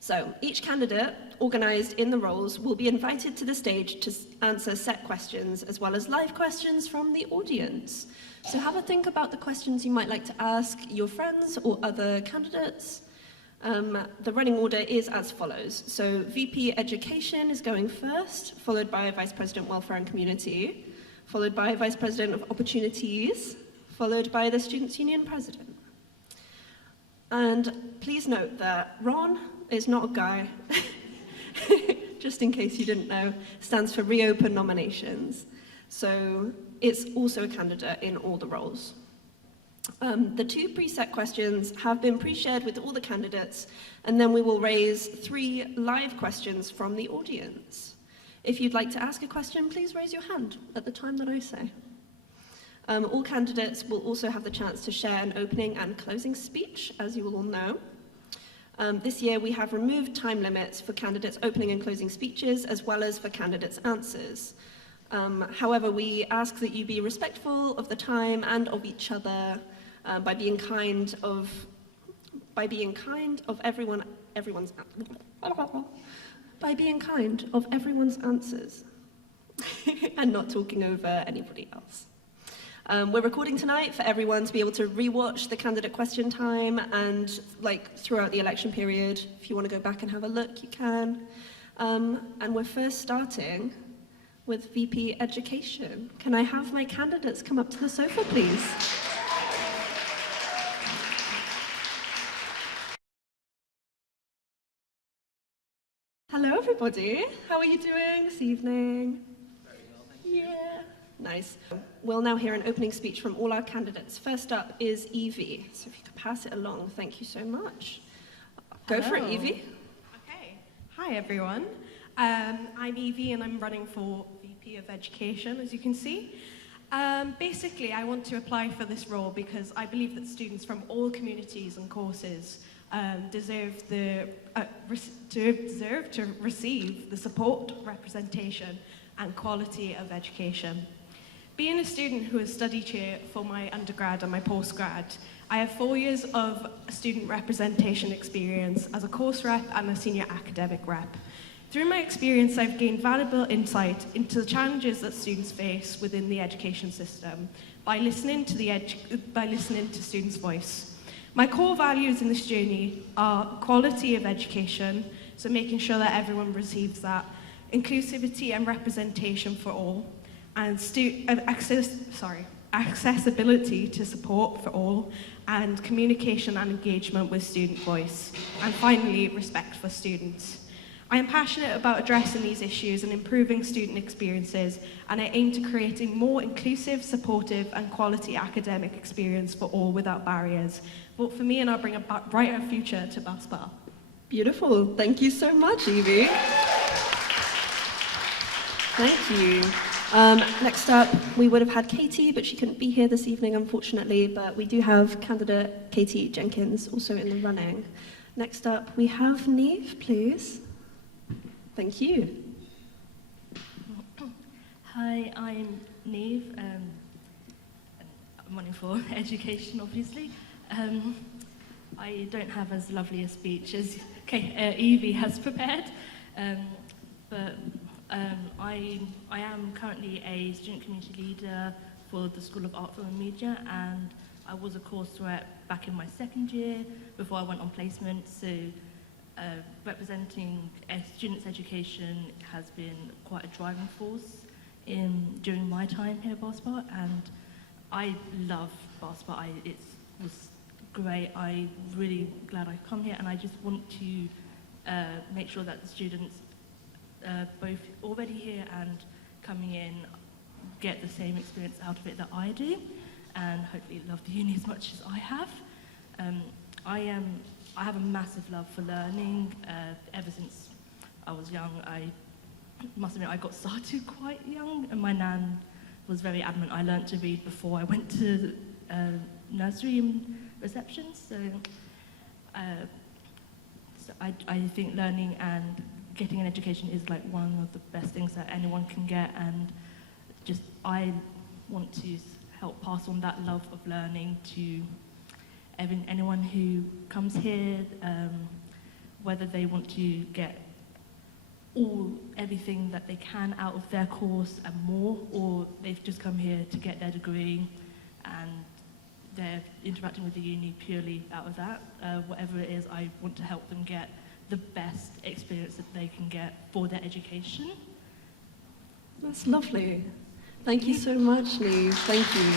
So each candidate, organised in the roles, will be invited to the stage to answer set questions as well as live questions from the audience. So have a think about the questions you might like to ask your friends or other candidates. The running order is as follows. So VP Education is going first, followed by Vice President Welfare and Community, followed by Vice President of Opportunities, followed by the Students' Union President. And please note that Ron is not a guy, just in case you didn't know, stands for Reopen Nominations. So it's also a candidate in all the roles. The 2 preset questions have been pre-shared with all the candidates, and then we will raise 3 live questions from the audience. If you'd like to ask a question, please raise your hand at the time that I say. All candidates will also have the chance to share an opening and closing speech, as you will all know. This year we have removed time limits for candidates' opening and closing speeches, as well as for candidates' answers. However, we ask that you be respectful of the time and of each other by being kind of everyone's answers and not talking over anybody else. We're recording tonight for everyone to be able to rewatch the candidate question time and throughout the election period. If you want to go back and have a look, you can. And we're first starting with VP Education. Can I have my candidates come up to the sofa, please? Hello, everybody. How are you doing this evening? Very well, thank you. Yeah. Nice. We'll now hear an opening speech from all our candidates. First up is Evie. So if you could pass it along, thank you so much. Go for it, Evie. Okay. Hi, everyone. I'm Evie, and I'm running for VP of Education, as you can see. Basically, I want to apply for this role because I believe that students from all communities and courses deserve to receive the support, representation, and quality of education. Being a student who has studied here for my undergrad and my postgrad, I have 4 years of student representation experience as a course rep and a senior academic rep. Through my experience, I've gained valuable insight into the challenges that students face within the education system by listening to students' voice. My core values in this journey are quality of education, so making sure that everyone receives that, inclusivity and representation for all, and accessibility to support for all, and communication and engagement with student voice, and finally, respect for students. I am passionate about addressing these issues and improving student experiences, and I aim to creating more inclusive, supportive, and quality academic experience for all without barriers. Vote for me and I'll bring a brighter future to BASPA. Beautiful. Thank you so much, Evie. Thank you. Next up, we would have had Katie, but she couldn't be here this evening, unfortunately, but we do have candidate Katie Jenkins also in the running. Next up, we have Neve, please. Thank you. Hi, I'm Neve. I'm running for education, obviously. I don't have as lovely a speech as Evie has prepared, but I am currently a student community leader for the School of Art, Film and Media, and I was a course rep back in my second year before I went on placement, so representing students' education has been quite a driving force during my time here at BASPA, and I love BASPA. It was great. I'm really glad I've come here, and I just want to make sure that the students, both already here and coming in, get the same experience out of it that I do, and hopefully love the uni as much as I have. I have a massive love for learning. Ever since I was young, I must admit I got started quite young, and my nan was very adamant I learnt to read before I went to nursery and reception. So I think learning and getting an education is like one of the best things that anyone can get, and just I want to help pass on that love of learning to anyone who comes here, whether they want to get everything that they can out of their course and more, or they've just come here to get their degree and they're interacting with the uni purely out of that. Whatever it is, I want to help them get the best experience that they can get for their education. That's lovely. Thank you so much, Neve. Thank you.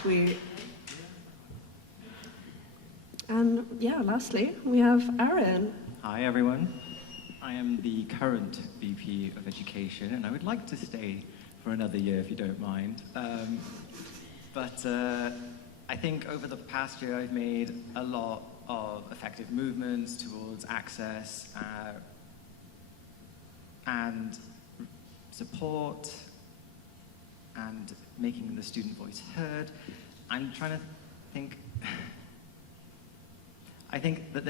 Sweet. And yeah, lastly, we have Aaron. Hi everyone. I am the current VP of Education and I would like to stay for another year if you don't mind. But I think over the past year I've made a lot of effective movements towards access and support and making the student voice heard. I'm trying to think. I think that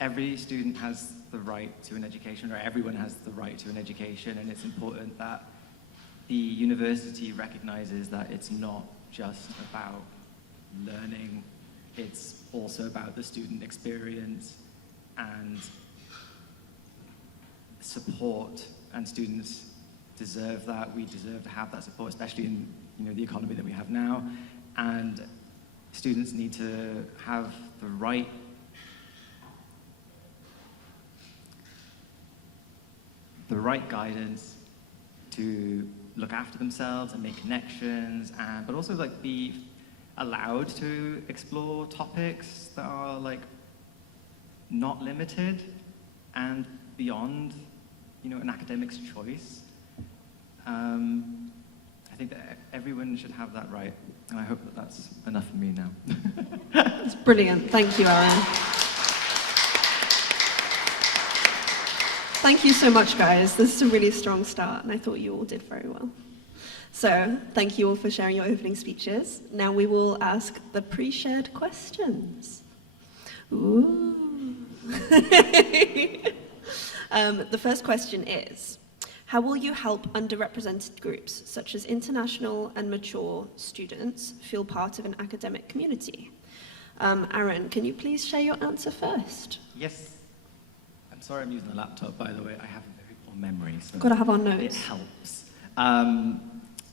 every student has the right to an education, or everyone has the right to an education, and it's important that the university recognizes that it's not just about learning, it's also about the student experience and support, and students deserve that. We deserve to have that support, especially in the economy that we have now, and students need to have the right guidance to look after themselves and make connections, but also be allowed to explore topics that are not limited and beyond an academic's choice. I think that everyone should have that right, and I hope that that's enough for me now. That's brilliant. Thank you, Aaron. Thank you so much, guys. This is a really strong start, and I thought you all did very well. So, thank you all for sharing your opening speeches. Now we will ask the pre-shared questions. Ooh. The first question is, how will you help underrepresented groups, such as international and mature students, feel part of an academic community? Aaron, can you please share your answer first? Yes. I'm sorry I'm using a laptop, by the way. I have a very poor memory, so Got to have our notes. it helps.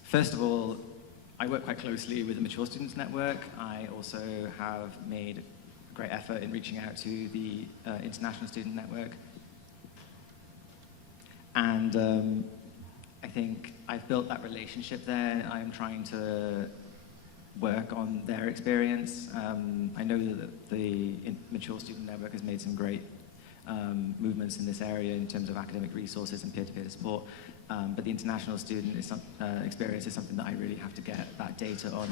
First of all, I work quite closely with the Mature Students Network. I also have made a great effort in reaching out to the International Student Network. And I think I've built that relationship there. I'm trying to work on their experience. I know that the Mature Student Network has made some great movements in this area in terms of academic resources and peer-to-peer support. But the international student experience is something that I really have to get that data on,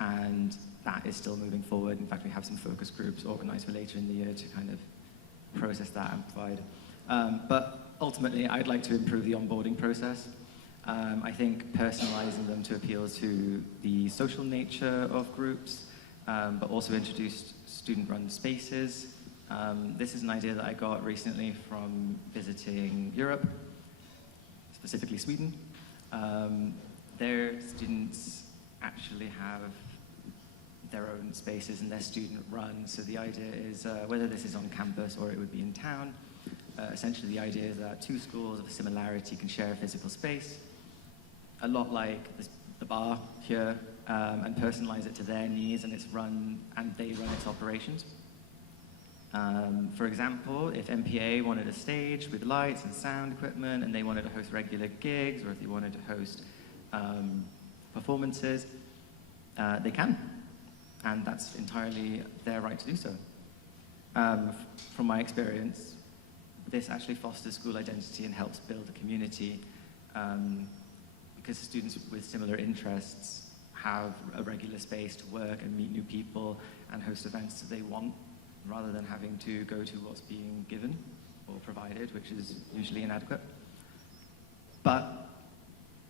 and that is still moving forward. In fact, we have some focus groups organized for later in the year to kind of process that and provide. But ultimately, I'd like to improve the onboarding process. I think personalizing them to appeal to the social nature of groups, but also introduce student-run spaces. This is an idea that I got recently from visiting Europe, specifically Sweden. Their students actually have their own spaces and they're student-run. So the idea is, whether this is on campus or it would be in town, essentially the idea is that two schools of similarity can share a physical space, a lot like the bar here, and personalize it to their needs, and they run its operations. For example, if MPA wanted a stage with lights and sound equipment, and they wanted to host regular gigs, or if they wanted to host performances, they can, and that's entirely their right to do so. From my experience, this actually fosters school identity and helps build a community, because students with similar interests have a regular space to work and meet new people and host events that they want, rather than having to go to what's being given or provided, which is usually inadequate. But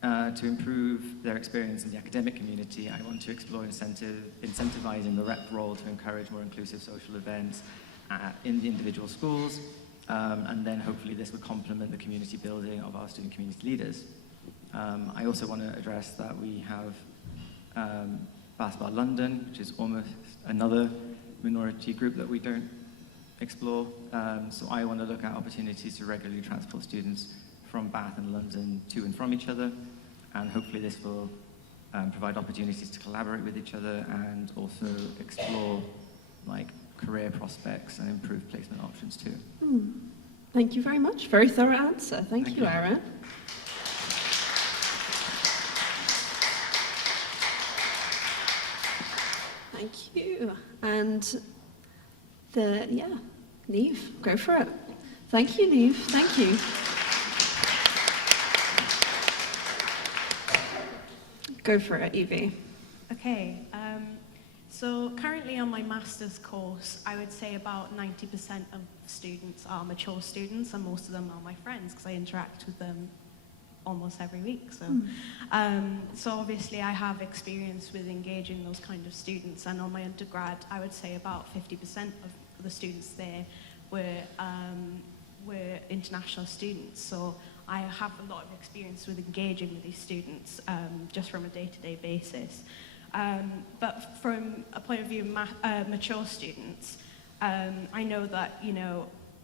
to improve their experience in the academic community, I want to explore incentivizing the rep role to encourage more inclusive social events in the individual schools, and then hopefully this would complement the community building of our student community leaders. I also want to address that we have Basketball London, which is almost another minority group that we don't explore. So I want to look at opportunities to regularly transport students from Bath and London to and from each other, and hopefully this will provide opportunities to collaborate with each other and also explore like career prospects and improve placement options too. Thank you very much. Very thorough answer. Thank you, Aaron. Thank you. And Neve, go for it. Thank you, Neve. Thank you. Go for it, Evie. Okay, so currently on my master's course, I would say about 90% of students are mature students, and most of them are my friends because I interact with them almost every week. So obviously I have experience with engaging those kind of students, and on my undergrad, I would say about 50% of the students there were international students. So I have a lot of experience with engaging with these students just from a day-to-day basis. But from a point of view of mature students, I know that,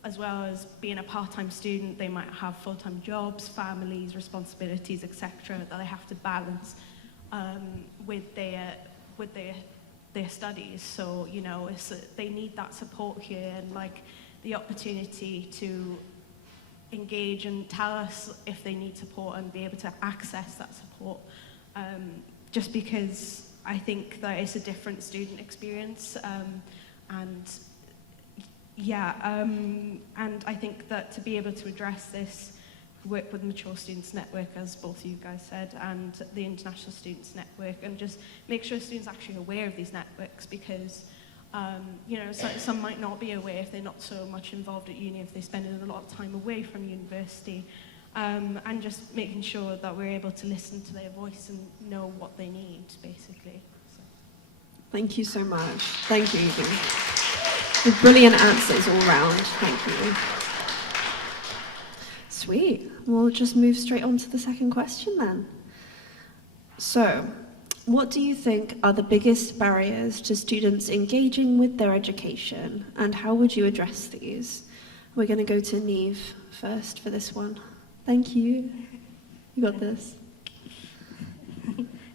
as well as being a part-time student, they might have full-time jobs, families, responsibilities, etc., that they have to balance with their studies. So, they need that support here, and like the opportunity to engage and tell us if they need support and be able to access that support. Just because I think that it's a different student experience, and I think that to be able to address this, work with the Mature Students Network, as both of you guys said, and the International Students Network, and just make sure students are actually aware of these networks, because some might not be aware if they're not so much involved at uni, if they spend a lot of time away from university, and just making sure that we're able to listen to their voice and know what they need, basically. So. Thank you so much. Thank you, Evie. With brilliant answers all round. Thank you. Sweet. We'll just move straight on to the second question then. So, what do you think are the biggest barriers to students engaging with their education, and how would you address these? We're going to go to Neve first for this one. Thank you. You got this.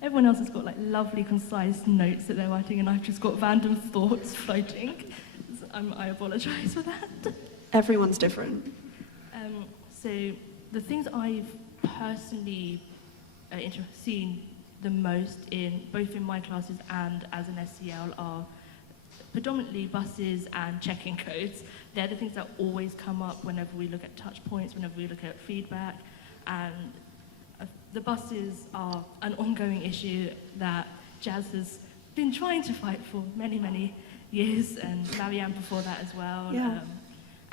Everyone else has got like lovely, concise notes that they're writing, and I've just got random thoughts floating. So I apologise for that. Everyone's different. So the things I've personally seen the most in both in my classes and as an SEL are predominantly buses and check-in codes. They're the things that always come up whenever we look at touch points, whenever we look at feedback, and the buses are an ongoing issue that Jazz has been trying to fight for many, many years, and Marianne before that as well. Yeah.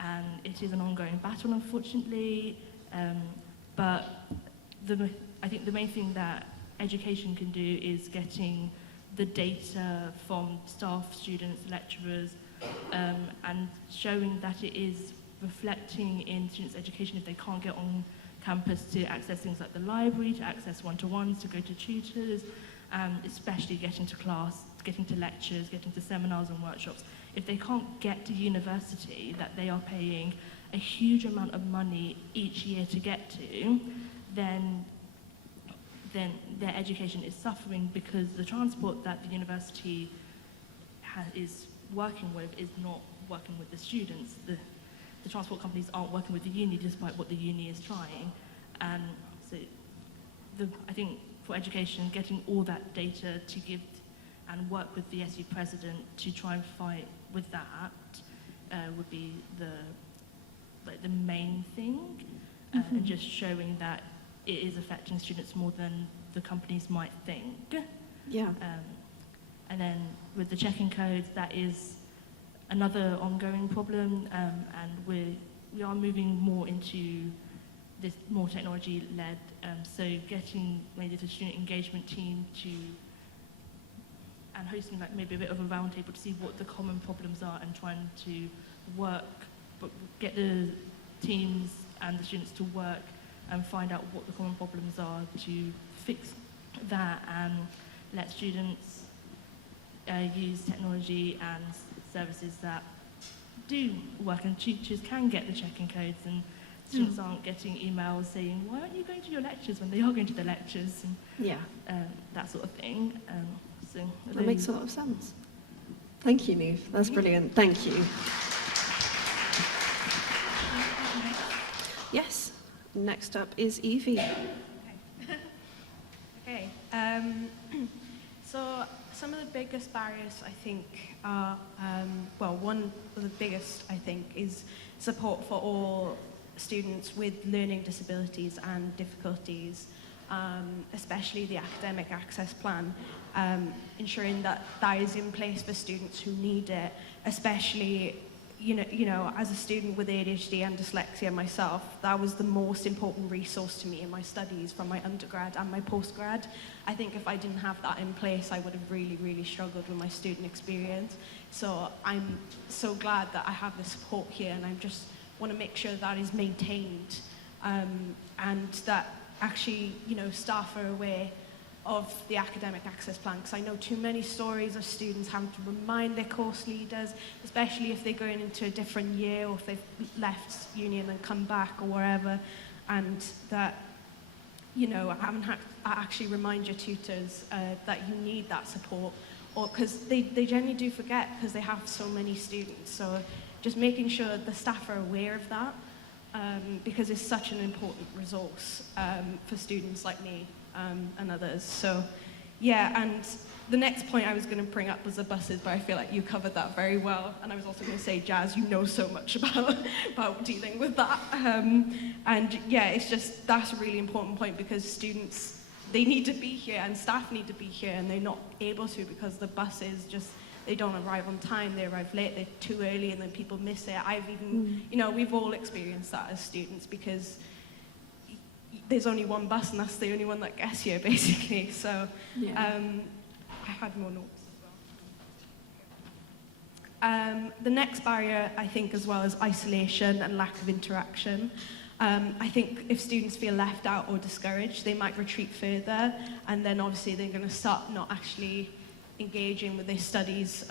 And it is an ongoing battle, unfortunately. But I think the main thing that education can do is getting the data from staff, students, lecturers, and showing that it is reflecting in students' education if they can't get on campus to access things like the library, to access one-to-ones, to go to tutors, and especially getting to class, getting to lectures, getting to seminars and workshops. If they can't get to university that they are paying a huge amount of money each year to get to, then their education is suffering, because the transport that the university is working with is not working with the students. The transport companies aren't working with the uni despite what the uni is trying. And so I think for education, getting all that data to give and work with the SU president to try and fight with that would be the main thing, and just showing that it is affecting students more than the companies might think. Yeah. And then with the check-in codes, that is another ongoing problem, and we are moving more into this more technology-led, so getting maybe the student engagement team and hosting like maybe a bit of a roundtable to see what the common problems are, and trying to get the teams and the students to work and find out what the common problems are to fix that, and let students use technology and services that do work, and teachers can get the checking codes, and students aren't getting emails saying, why aren't you going to your lectures, when they are going to the lectures, and Yeah, that sort of thing. So that makes a lot of sense. Thank you, Neve. That's brilliant. Thank you. Yes. Next up is Evie. Okay. So some of the biggest barriers, I think, are, well, one of the biggest, I think, is support for all students with learning disabilities and difficulties, especially the academic access plan, ensuring that that is in place for students who need it, especially, you know, as a student with ADHD and dyslexia myself, that was the most important resource to me in my studies from my undergrad and my postgrad. I think if I didn't have that in place, I would have really, really struggled with my student experience. So I'm so glad that I have the support here, and I just want to make sure that is maintained, and that actually, you know, staff are aware of the academic access plan, because I know too many stories of students having to remind their course leaders, especially if they're going into a different year or if they've left uni and then come back or wherever, and that, you know, actually remind your tutors that you need that support, or because they generally do forget because they have so many students. So just making sure the staff are aware of that, because it's such an important resource for students like me and others. So yeah, and the next point I was going to bring up was the buses, but I feel like you covered that very well. And I was also going to say, Jazz, you know so much about dealing with that. And yeah, it's just, that's a really important point, because students, they need to be here and staff need to be here, and they're not able to because the buses just, they don't arrive on time, they arrive late, they're too early, and then people miss it. I've even, you know, we've all experienced that as students, because there's only one bus and that's the only one that gets here, basically. So Yeah. I had more notes as well. The next barrier, I think, as well, is isolation and lack of interaction. I think if students feel left out or discouraged, they might retreat further, and then obviously they're going to start not actually engaging with their studies,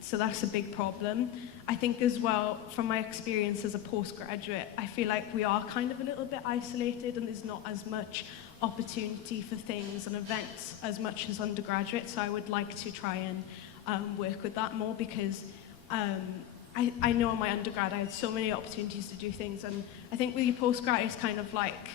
so that's a big problem. I think as well, from my experience as a postgraduate, I feel like we are kind of a little bit isolated, and there's not as much opportunity for things and events as much as undergraduates, so I would like to try and work with that more, because I know in my undergrad I had so many opportunities to do things, and I think with your postgrad it's kind of like,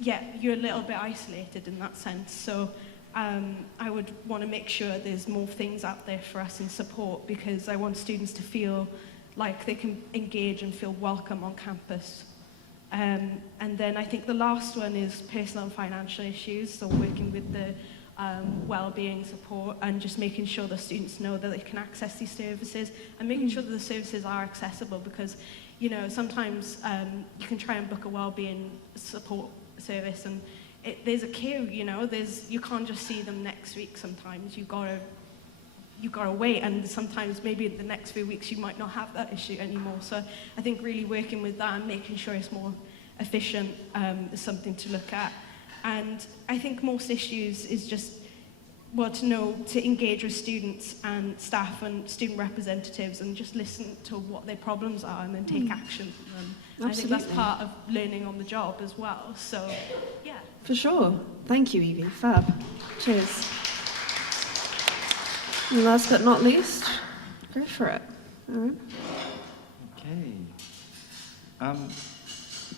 yeah, you're a little bit isolated in that sense. So I would want to make sure there's more things out there for us in support, because I want students to feel like they can engage and feel welcome on campus. And then I think the last one is personal and financial issues, so working with the well-being support and just making sure the students know that they can access these services, and making sure that the services are accessible, because, you know, sometimes you can try and book a well-being support service and there's a queue, you know, you can't just see them next week sometimes. You gotta wait, and sometimes maybe in the next few weeks you might not have that issue anymore. So I think really working with that and making sure it's more efficient is something to look at. And I think most issues is just, well, to engage with students and staff and student representatives and just listen to what their problems are and then take action from them. I think that's part of learning on the job as well. So, yeah. For sure. Thank you, Evie. Fab. Cheers. And last but not least, go for it. All right. Okay.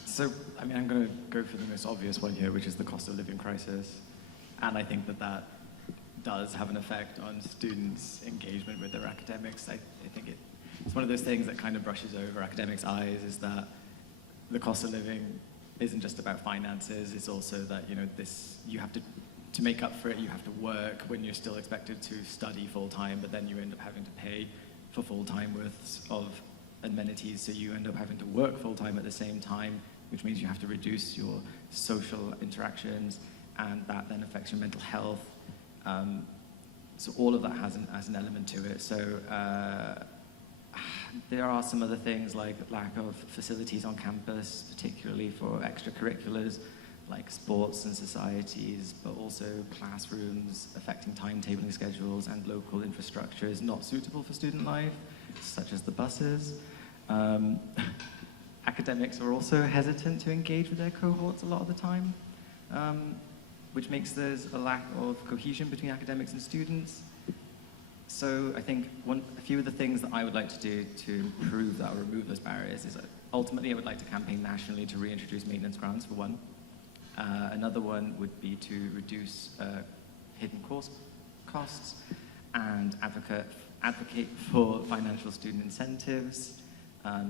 So, I mean, I'm going to go for the most obvious one here, which is the cost of living crisis. And I think that does have an effect on students' engagement with their academics. I think it's one of those things that kind of brushes over academics' eyes, is that the cost of living isn't just about finances. It's also that, you know, you have to make up for it, you have to work when you're still expected to study full-time, but then you end up having to pay for full-time worths of amenities, so you end up having to work full-time at the same time, which means you have to reduce your social interactions, and that then affects your mental health. So all of that has an element to it. So there are some other things like lack of facilities on campus, particularly for extracurriculars, like sports and societies, but also classrooms affecting timetabling schedules and local infrastructures not suitable for student life, such as the buses. Academics are also hesitant to engage with their cohorts a lot of the time, which makes there's a lack of cohesion between academics and students. So I think a few of the things that I would like to do to improve that or remove those barriers is ultimately I would like to campaign nationally to reintroduce maintenance grants, for one. Another one would be to reduce hidden course costs and advocate for financial student incentives.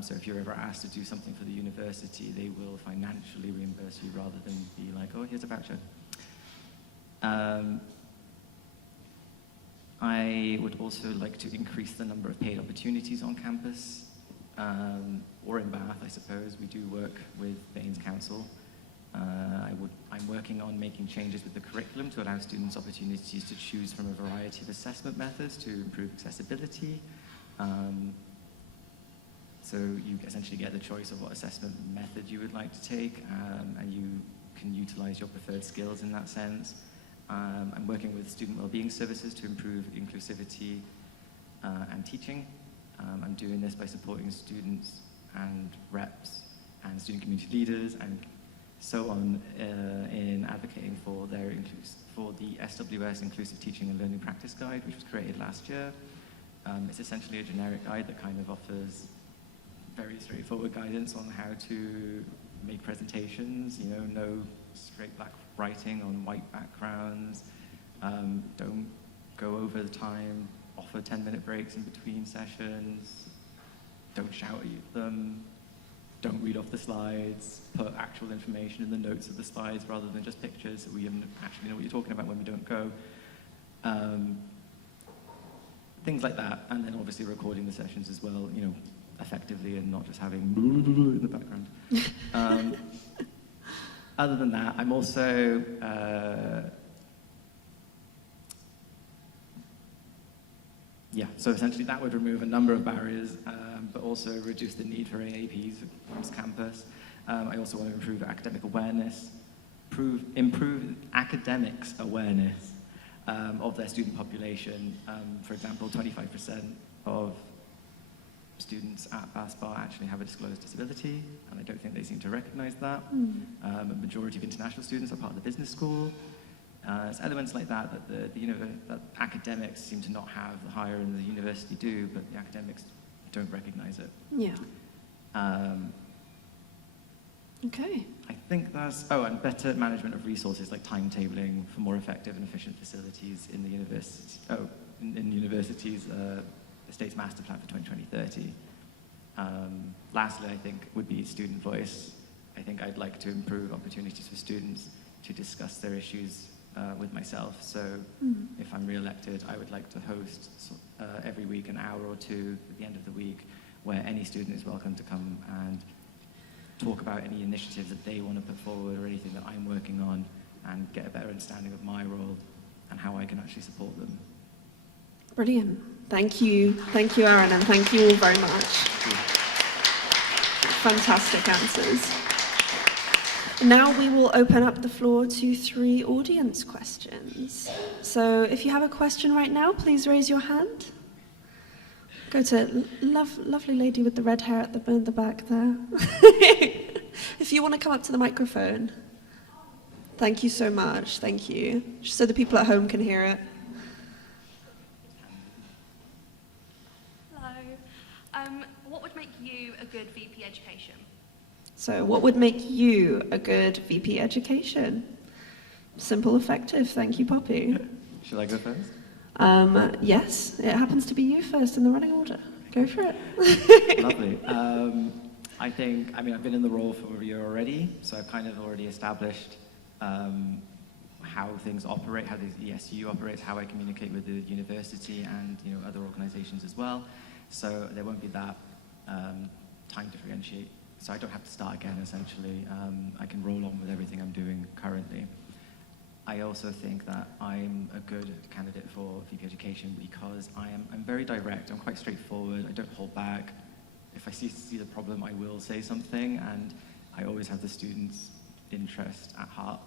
So if you're ever asked to do something for the university, they will financially reimburse you rather than be like, oh, here's a voucher. I would also like to increase the number of paid opportunities on campus, or in Bath, I suppose. We do work with Baines Council. I'm working on making changes with the curriculum to allow students opportunities to choose from a variety of assessment methods to improve accessibility. So you essentially get the choice of what assessment method you would like to take, and you can utilize your preferred skills in that sense. I'm working with student wellbeing services to improve inclusivity and teaching. I'm doing this by supporting students and reps and student community leaders and so on in advocating for the SWS Inclusive Teaching and Learning Practice Guide, which was created last year. It's essentially a generic guide that kind of offers very straightforward guidance on how to make presentations, no straight black writing on white backgrounds, don't go over the time, offer 10-minute breaks in between sessions, don't shout at them, don't read off the slides, put actual information in the notes of the slides rather than just pictures so we actually know what you're talking about when we don't go. Things like that, and then obviously recording the sessions as well, effectively and not just having in the background. Other than that, I'm also so essentially that would remove a number of barriers, but also reduce the need for AAPs across campus. I also want to improve academic awareness, improve academics' awareness of their student population. For example, 25% of students at BASPAR actually have a disclosed disability, and I don't think they seem to recognize that. A majority of international students are part of the business school. It's elements like that that academics seem to not have, the higher and the university do, but the academics don't recognize it. Yeah. Okay. I think and better management of resources like timetabling for more effective and efficient facilities in the university. In universities, the state's master plan for 2020-30. Lastly, I think would be student voice. I think I'd like to improve opportunities for students to discuss their issues with myself. So if I'm re-elected, I would like to host every week an hour or two at the end of the week where any student is welcome to come and talk about any initiatives that they want to put forward or anything that I'm working on and get a better understanding of my role and how I can actually support them. Brilliant. Thank you, Aaron, and thank you all very much. Fantastic answers. Now we will open up the floor to 3 audience questions. So if you have a question right now, please raise your hand. Go to lovely lady with the red hair at the back there. If you want to come up to the microphone. Thank you so much. Thank you. Just so the people at home can hear it. Hello. What would make you a good VP education? So what would make you a good VP education? Simple, effective. Thank you, Poppy. Should I go first? Yes, it happens to be you first in the running order. Go for it. Lovely. I've been in the role for a year already, so I've kind of already established how things operate, how the ESU operates, how I communicate with the university and other organizations as well. So there won't be that time differentiate. So I don't have to start again, essentially. I can roll on with everything I'm doing currently. I also think that I'm a good candidate for VP education because I'm very direct, I'm quite straightforward, I don't hold back. If I see the problem, I will say something, and I always have the students interest at heart.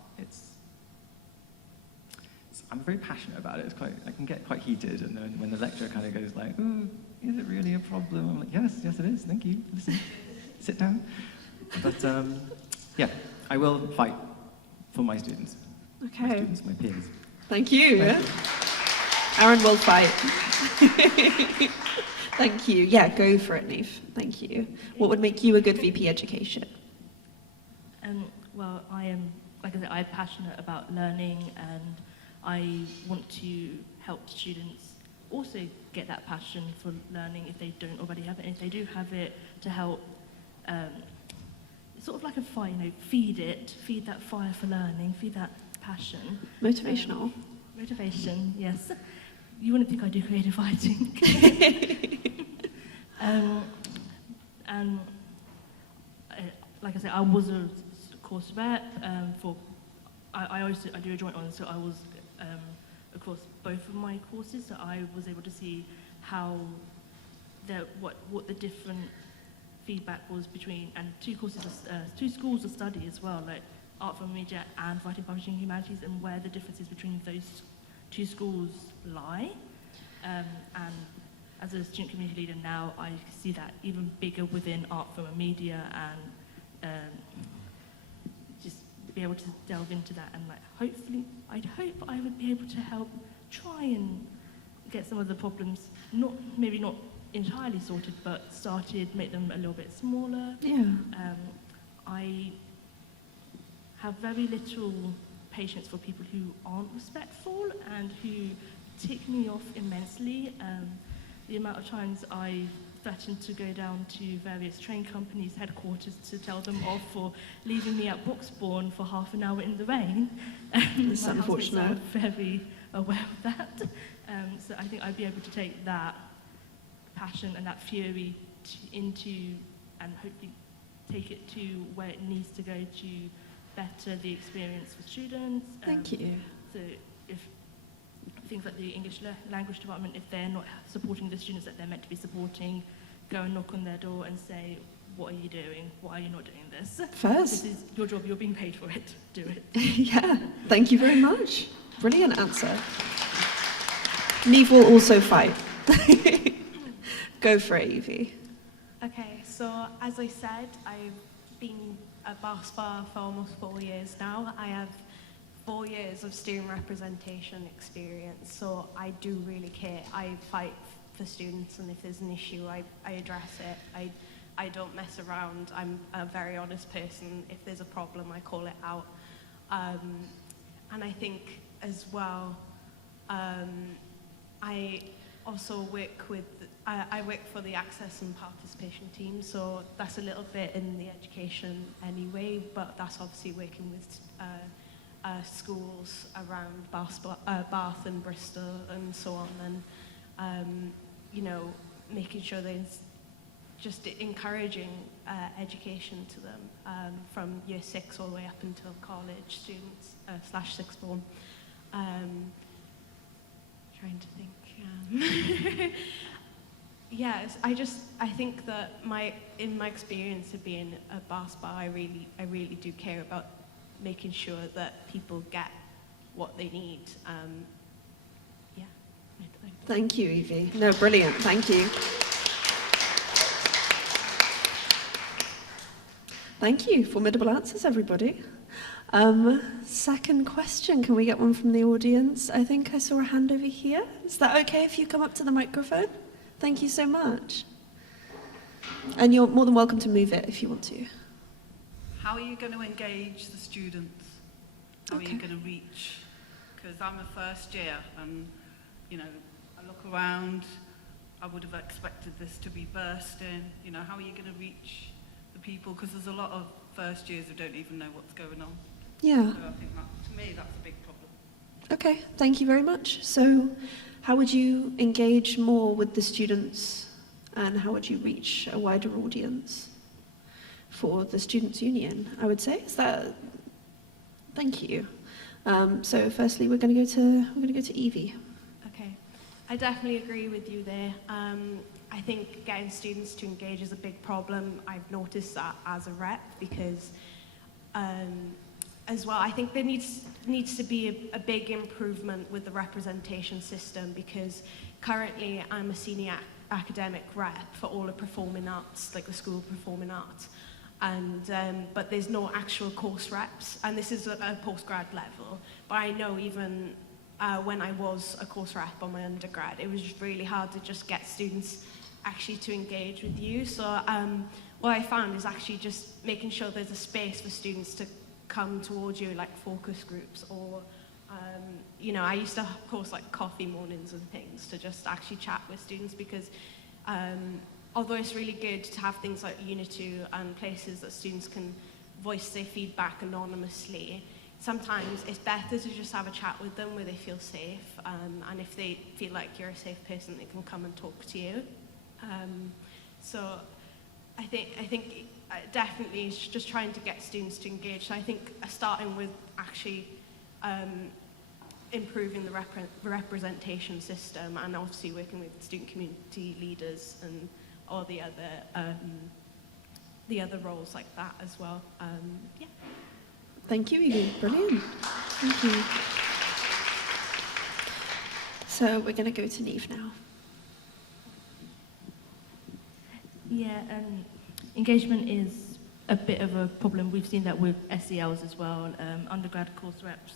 I'm very passionate about it. I can get quite heated, and then when the lecturer kind of goes like, "Oh, is it really a problem?" I'm like, "Yes, it is. Thank you. Listen, sit down." But yeah, I will fight for my students. Okay. My students, my peers. Thank you. Aaron will fight. Thank you. Yeah, go for it, Neve. Thank you. What would make you a good VP Education? Well, I am, like I said, I'm passionate about learning, and I want to help students also get that passion for learning if they don't already have it. And if they do have it, to help, sort of like a fire, feed that fire for learning, feed that passion. Motivational. Motivation, yes. You wouldn't think I do creative writing. Like I said, I was a course rep I do a joint honours, so I was across both of my courses, so I was able to see how what the different feedback was between, and two schools of study as well, like art, film, media, and writing, publishing, humanities, and where the differences between those two schools lie. And as a student community leader now, I see that even bigger within art, film, and media, and just be able to delve into that, and hopefully, I'd hope I would be able to help try and get some of the problems, maybe not entirely sorted, but make them a little bit smaller. Yeah. I have very little patience for people who aren't respectful and who tick me off immensely. The amount of times I've threatened to go down to various train companies' headquarters to tell them off for leaving me at Broxbourne for half an hour in the rain. It's My unfortunate. housemates are very aware of that. So I think I'd be able to take that passion and that fury into, and hopefully take it to where it needs to go to better the experience for students. Thank you. So if things like the English language department, if they're not supporting the students that they're meant to be supporting, go and knock on their door and say, what are you doing? Why are you not doing this? First. This is your job, you're being paid for it, do it. Yeah, thank you very much. Brilliant answer. Neve will also fight. Go for it, Evie. Okay, so as I said, I've been at BASPA for almost 4 years now. I have 4 years of student representation experience, so I do really care. I fight for students, and if there's an issue, I address it. I don't mess around. I'm a very honest person. If there's a problem, I call it out. And I think as well, I also work with, I work for the access and participation team, so that's a little bit in the education anyway, but that's obviously working with schools around Bath and Bristol and so on, and you know, making sure there's just encouraging education to them from year 6 all the way up until college students / sixth form. Trying to think. Yes, I think that in my experience of being at BASPA, I really do care about making sure that people get what they need. Yeah. Thank you, Evie. No, brilliant. Thank you. Thank you. Formidable answers, everybody. Second question. Can we get one from the audience? I think I saw a hand over here. Is that okay if you come up to the microphone? Thank you so much. And you're more than welcome to move it if you want to. How are you going to engage the students? How are you going to reach? Because I'm a first year, and you know, I look around, I would have expected this to be bursting. You know, how are you going to reach the people? Because there's a lot of first years who don't even know what's going on. Yeah. So I think that, to me, that's a big problem. Okay, thank you very much. So how would you engage more with the students, and how would you reach a wider audience for the Students' Union, I would say? Is that... Thank you. So firstly, we're going to go to Evie. Okay, I definitely agree with you there. I think getting students to engage is a big problem. I've noticed that as a rep, because as well, I think there needs to be a big improvement with the representation system, because currently I'm a senior academic rep for all the performing arts, like the School of Performing Arts, and but there's no actual course reps, and this is at a postgrad level. But I know even when I was a course rep on my undergrad, it was just really hard to just get students actually to engage with you. So what I found is actually just making sure there's a space for students to come towards you, like focus groups, or you know, I used to host like coffee mornings and things to just actually chat with students, because although it's really good to have things like Unitu and places that students can voice their feedback anonymously, sometimes it's better to just have a chat with them where they feel safe, and if they feel like you're a safe person, they can come and talk to you. So I think definitely it's just trying to get students to engage. So I think starting with actually improving the representation system, and obviously working with student community leaders and all the other roles like that as well. Yeah. Thank you, Evie. Brilliant. Thank you. So we're going to go to Neve now. Yeah, engagement is a bit of a problem. We've seen that with SELs as well, undergrad course reps.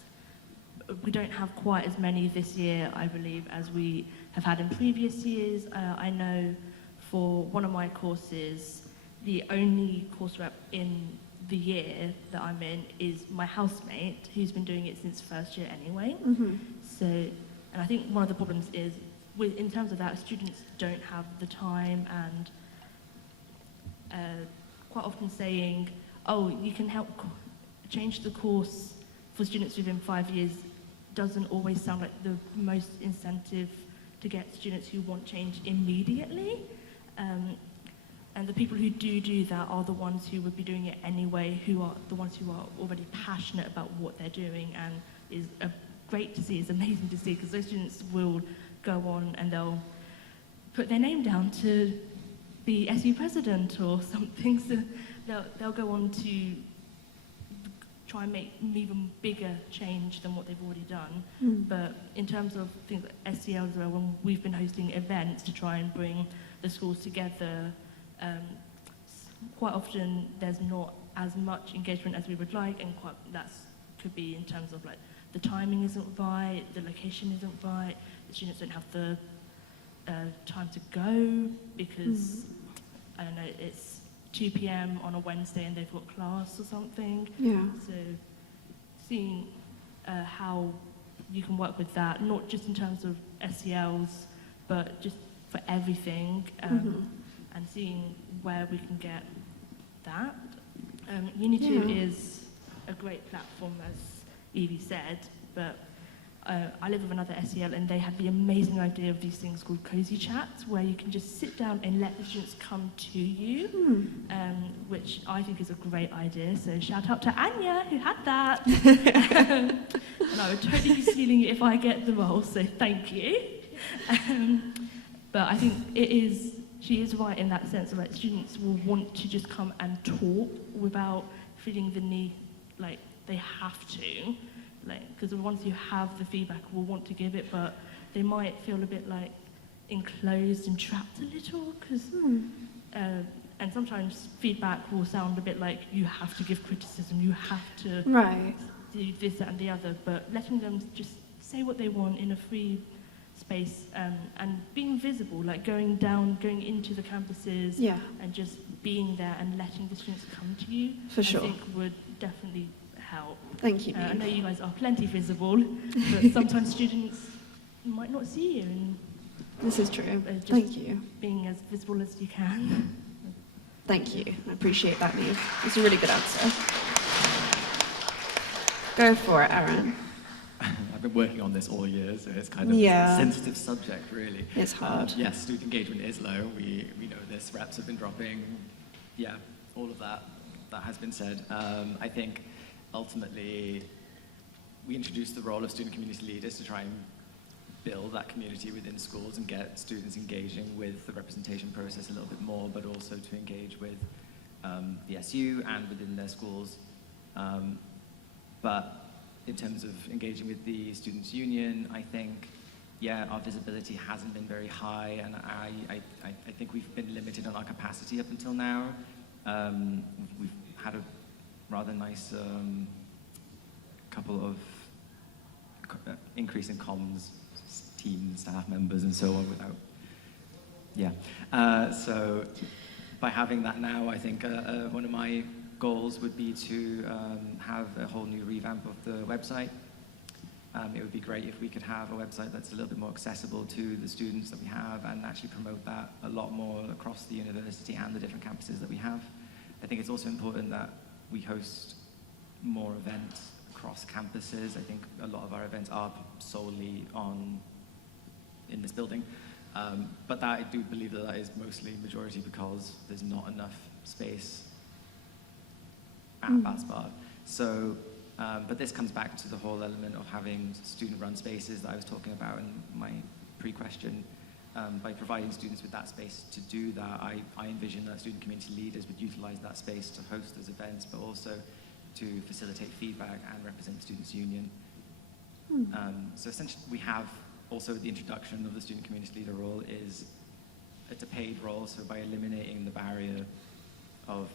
We don't have quite as many this year, I believe, as we have had in previous years. I know for one of my courses, the only course rep in the year that I'm in is my housemate, who's been doing it since first year anyway. Mm-hmm. So, and I think one of the problems is, in terms of that, students don't have the time, and quite often saying, oh, you can help change the course for students within 5 years doesn't always sound like the most incentive to get students who want change immediately. And the people who do that are the ones who would be doing it anyway, who are the ones who are already passionate about what they're doing, and is great to see, it's amazing to see, because those students will go on and they'll put their name down to be SU president or something, so they'll go on to try and make an even bigger change than what they've already done. But in terms of things like SEL as well, when we've been hosting events to try and bring the schools together, quite often there's not as much engagement as we would like, and that could be in terms of like the timing isn't right, the location isn't right, the students don't have the time to go because I don't know, it's 2 p.m. on a Wednesday and they've got class or something. Yeah. So seeing how you can work with that, not just in terms of SELs, but just for everything, and seeing where we can get that. Unitu is a great platform, as Evie said, but I live with another SEL and they had the amazing idea of these things called cozy chats, where you can just sit down and let the students come to you, which I think is a great idea. So shout out to Anya, who had that. And I would totally be stealing it if I get the role, so thank you. But I think she is right in that sense of like students will want to just come and talk without feeling the need, like they have to. Because the ones who have the feedback will want to give it, but they might feel a bit like enclosed and trapped a little, and sometimes feedback will sound a bit like you have to give criticism, you have to do this, that and the other, but letting them just say what they want in a free space, and being visible, like going into the campuses and just being there and letting the students come to you, For sure. I think would definitely help. Thank you. I know you guys are plenty visible, but sometimes students might not see you, and This is true. just Thank you. being as visible as you can. Thank you. I appreciate that, Neve. It's a really good answer. Go for it, Aaron. I've been working on this all year, so it's kind of Yeah. a sensitive subject, really. It's hard. Yes, student engagement is low. We know this. Reps have been dropping. Yeah, all of that has been said. I think ultimately we introduced the role of student community leaders to try and build that community within schools and get students engaging with the representation process a little bit more, but also to engage with the SU and within their schools. But in terms of engaging with the Students' Union, I think, yeah, our visibility hasn't been very high, and I think we've been limited on our capacity up until now. We've had a rather nice couple of increase in comms, team, staff members, and so on without, yeah. So by having that now, I think one of my goals would be to have a whole new revamp of the website. It would be great if we could have a website that's a little bit more accessible to the students that we have and actually promote that a lot more across the university and the different campuses that we have. I think it's also important that we host more events across campuses. I think a lot of our events are solely in this building. But that, I do believe that is mostly majority because there's not enough space at BASPAR. So, but this comes back to the whole element of having student-run spaces that I was talking about in my pre-question. By providing students with that space to do that, I envision that student community leaders would utilize that space to host those events, but also to facilitate feedback and represent the Students' Union. So essentially, we have also the introduction of the student community leader role it's a paid role, so by eliminating the barrier of,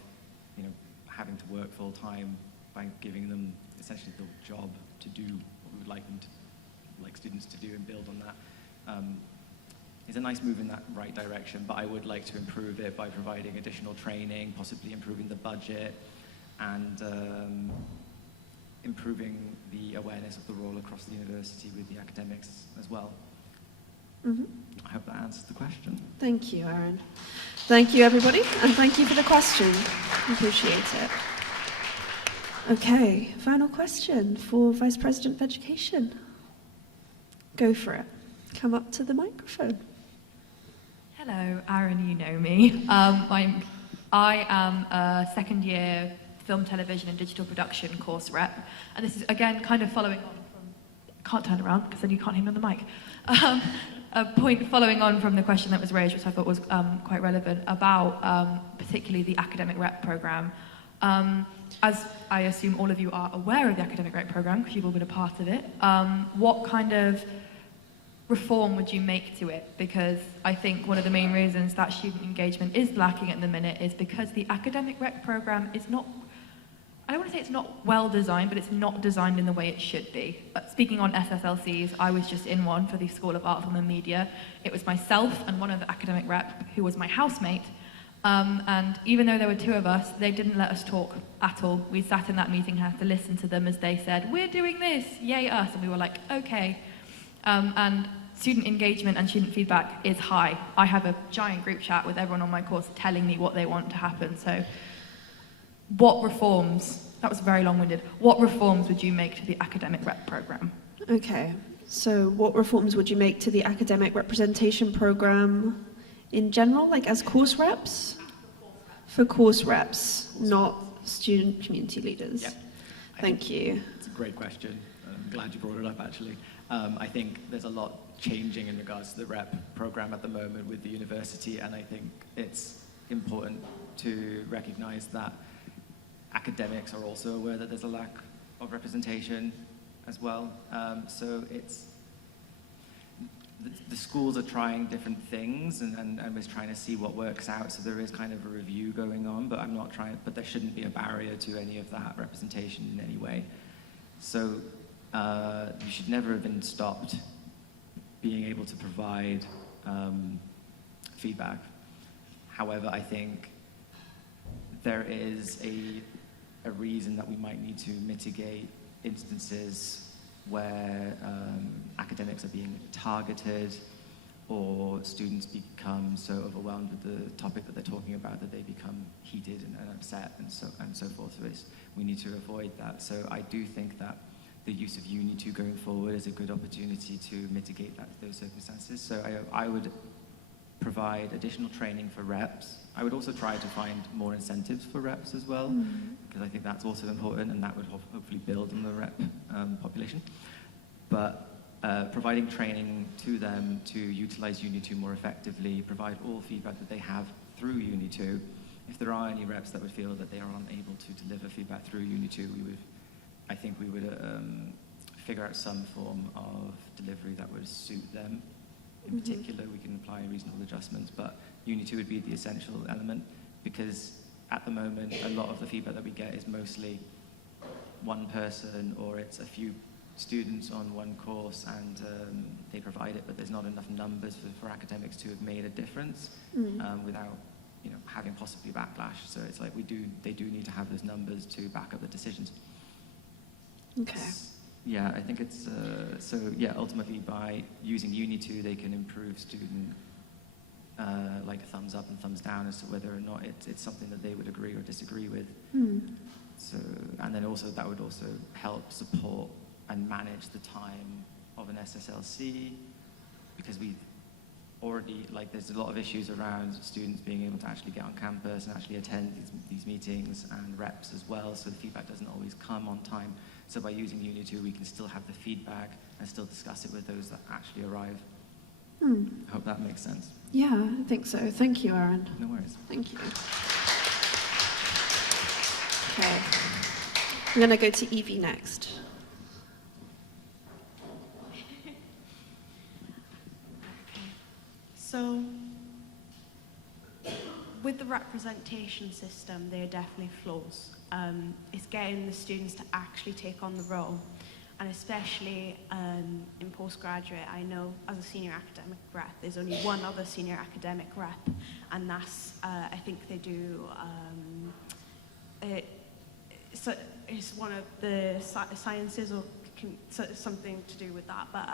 having to work full time, by giving them essentially the job to do what we would like students to do and build on that. It's a nice move in that right direction, but I would like to improve it by providing additional training, possibly improving the budget, and improving the awareness of the role across the university with the academics as well. I hope that answers the question. Thank you, Aaron. Thank you, everybody, and thank you for the question. Appreciate it. Okay, final question for Vice President of Education. Go for it. Come up to the microphone. Hello, Aaron, you know me. I am a second year film, television and digital production course rep. And this is, again, kind of following on from... Can't turn around because then you can't hear me on the mic. A point following on from the question that was raised, which I thought was quite relevant, about particularly the academic rep programme. As I assume all of you are aware of the academic rep programme, because you've all been a part of it, what kind of reform would you make to it? Because I think one of the main reasons that student engagement is lacking at the minute is because the academic rep programme is not, I don't want to say it's not well designed, but it's not designed in the way it should be. Speaking on SSLCs, I was just in one for the School of Art, Film and Media. It was myself and one of the academic rep who was my housemate. And even though there were two of us, they didn't let us talk at all. We sat in that meeting and had to listen to them as they said, "We're doing this, yay us." And we were like, okay. And student engagement and student feedback is high. I have a giant group chat with everyone on my course telling me what they want to happen. So what reforms, that was very long-winded, what reforms would you make to the academic rep programme? Okay, so what reforms would you make to the academic representation programme in general, like as course reps? For course reps, not student community leaders. Yep. Thank you. It's a great question. I'm glad you brought it up, actually. I think there's a lot changing in regards to the rep program at the moment with the university, and I think it's important to recognize that academics are also aware that there's a lack of representation as well. So it's the schools are trying different things and we're trying to see what works out. So there is kind of a review going on, but but there shouldn't be a barrier to any of that representation in any way. So you should never have been stopped being able to provide feedback. However, I think there is a reason that we might need to mitigate instances where academics are being targeted or students become so overwhelmed with the topic that they're talking about that they become heated and upset and so forth. So we need to avoid that. So I do think that the use of Uni 2 going forward is a good opportunity to mitigate those circumstances. So I would provide additional training for reps. I would also try to find more incentives for reps as well, because I think that's also important, and that would hopefully build on the rep population. But providing training to them to utilize Uni 2 more effectively, provide all feedback that they have through Uni 2. If there are any reps that would feel that they are unable to deliver feedback through Uni 2, we would I think we would figure out some form of delivery that would suit them. In particular, we can apply reasonable adjustments, but Uni 2 would be the essential element, because at the moment, a lot of the feedback that we get is mostly one person, or it's a few students on one course, and they provide it, but there's not enough numbers for academics to have made a difference without having possibly backlash. So it's like they do need to have those numbers to back up the decisions. Okay. Yeah, I think it's, ultimately by using Uni 2, they can improve student thumbs up and thumbs down as to whether or not it's something that they would agree or disagree with. So, and then also that would also help support and manage the time of an SSLC, because we've already, there's a lot of issues around students being able to actually get on campus and actually attend these meetings, and reps as well, so the feedback doesn't always come on time. So by using Uni 2, we can still have the feedback and still discuss it with those that actually arrive. I hope that makes sense. Yeah, I think so. Thank you, Aaron. No worries. Thank you. Okay. I'm going to go to Evie next. So, with the representation system, there are definitely flaws. It's getting the students to actually take on the role. And especially in postgraduate, I know as a senior academic rep, there's only one other senior academic rep, and that's, I think they do, it's one of the sciences or something to do with that, but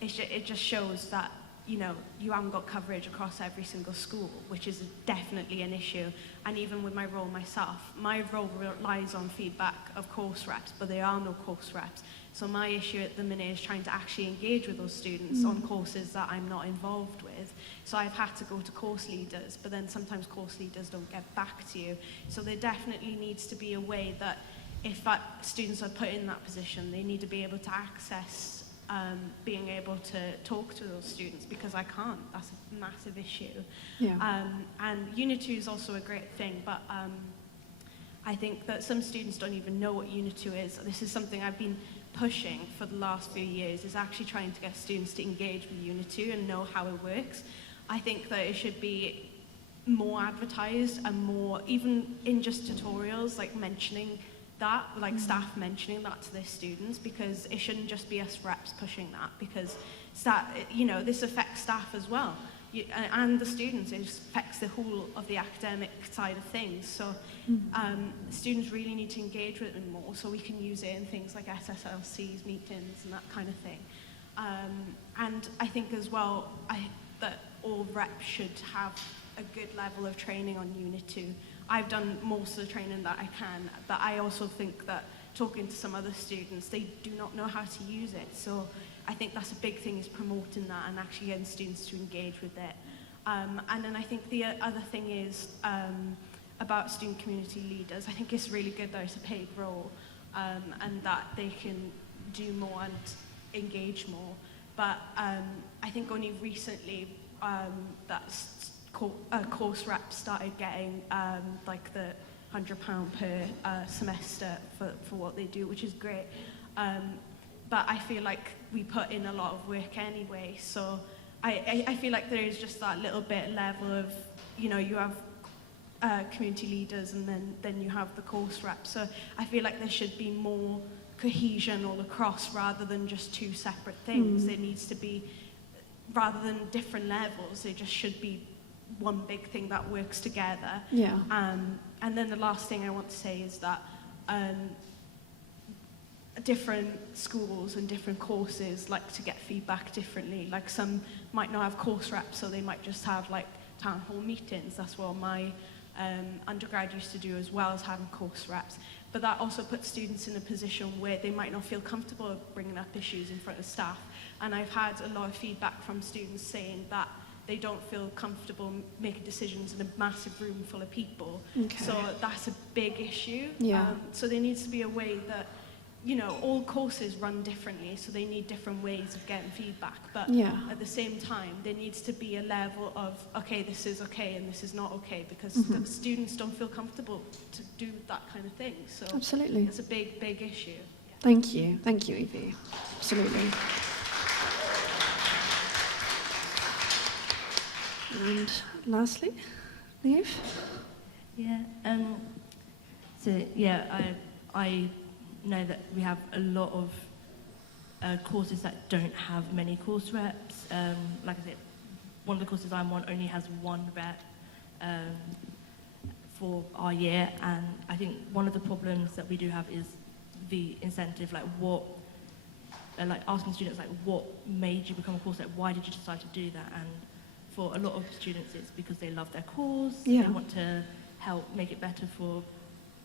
it just shows that you haven't got coverage across every single school, which is definitely an issue. And even with my role myself, my role relies on feedback of course reps, but there are no course reps. So my issue at the minute is trying to actually engage with those students on courses that I'm not involved with. So I've had to go to course leaders, but then sometimes course leaders don't get back to you. So there definitely needs to be a way that if students are put in that position, they need to be able to access being able to talk to those students, because I can't. That's a massive issue. Yeah. And Unit 2 is also a great thing, but I think that some students don't even know what Unit 2 is. This is something I've been pushing for the last few years, is actually trying to get students to engage with Unit 2 and know how it works. I think that it should be more advertised and more, even in just tutorials, mentioning that, staff mentioning that to their students, because it shouldn't just be us reps pushing that, because this affects staff as well, and the students. It affects the whole of the academic side of things. So students really need to engage with it more, so we can use it in things like SSLCs, meetings, and that kind of thing. And I think as well, that all reps should have a good level of training on Unit 2. I've done most of the training that I can, but I also think that talking to some other students, they do not know how to use it. So I think that's a big thing, is promoting that and actually getting students to engage with it. And then I think the other thing is about student community leaders. I think it's really good that it's a paid role, and that they can do more and engage more. But I think only recently course reps started getting the £100 per semester for what they do, which is great. But I feel like we put in a lot of work anyway, so I feel like there is just that little bit level of, you have community leaders, and then you have the course reps. So I feel like there should be more cohesion all across, rather than just two separate things. There needs to be, rather than different levels, there just should be one big thing that works together. Yeah. And then the last thing I want to say is that different schools and different courses like to get feedback differently. Some might not have course reps, so they might just have town hall meetings. That's what my undergrad used to do, as well as having course reps. But that also puts students in a position where they might not feel comfortable bringing up issues in front of staff. And I've had a lot of feedback from students saying that they don't feel comfortable making decisions in a massive room full of people. Okay. So that's a big issue. Yeah. So there needs to be a way that you know, all courses run differently, so they need different ways of getting feedback. But Yeah. at the same time, there needs to be a level of, okay, this is okay and this is not okay, because the students don't feel comfortable to do that kind of thing. So Absolutely. it's a big, big issue. Thank you, Evie. Absolutely. And lastly, Neve? Yeah. So yeah, I know that we have a lot of courses that don't have many course reps. Like I said, one of the courses I'm on only has one rep for our year, and I think one of the problems that we do have is the incentive, like asking students, like, what made you become a course rep? Why did you decide to do that? And for a lot of students, it's because they love their course. Yeah. They want to help make it better for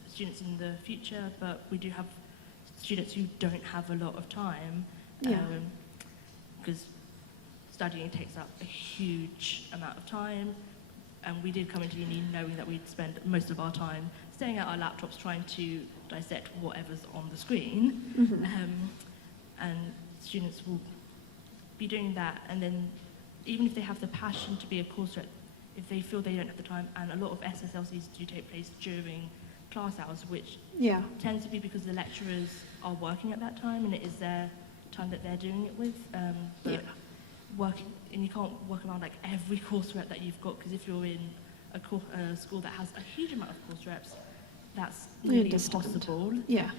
students in the future, but we do have students who don't have a lot of time, Yeah. because studying takes up a huge amount of time, and we did come into uni knowing that we'd spend most of our time staying at our laptops trying to dissect whatever's on the screen, and students will be doing that, and then even if they have the passion to be a course rep, if they feel they don't have the time, and a lot of SSLCs do take place during class hours, which Yeah. tends to be because the lecturers are working at that time and it is their time that they're doing it with. But and you can't work around like every course rep that you've got, because if you're in a school that has a huge amount of course reps, that's really impossible. Yeah.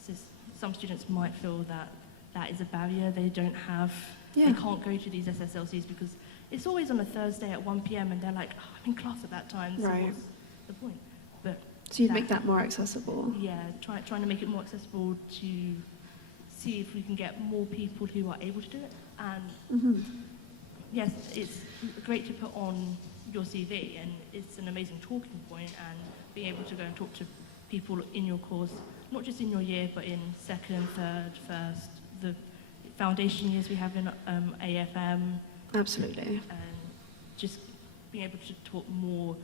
So some students might feel that that is a barrier. They don't have, Yeah. they can't go to these SSLCs because it's always on a Thursday at 1 p.m. and they're like, oh, I'm in class at that time, so Right. what's the point? But So you'd make that more accessible. yeah, trying to make it more accessible to see if we can get more people who are able to do it. And yes, it's great to put on your CV, and it's an amazing talking point, and being able to go and talk to people in your course, not just in your year, but in second, third, first, the foundation years we have in AFM, Absolutely. and just being able to talk more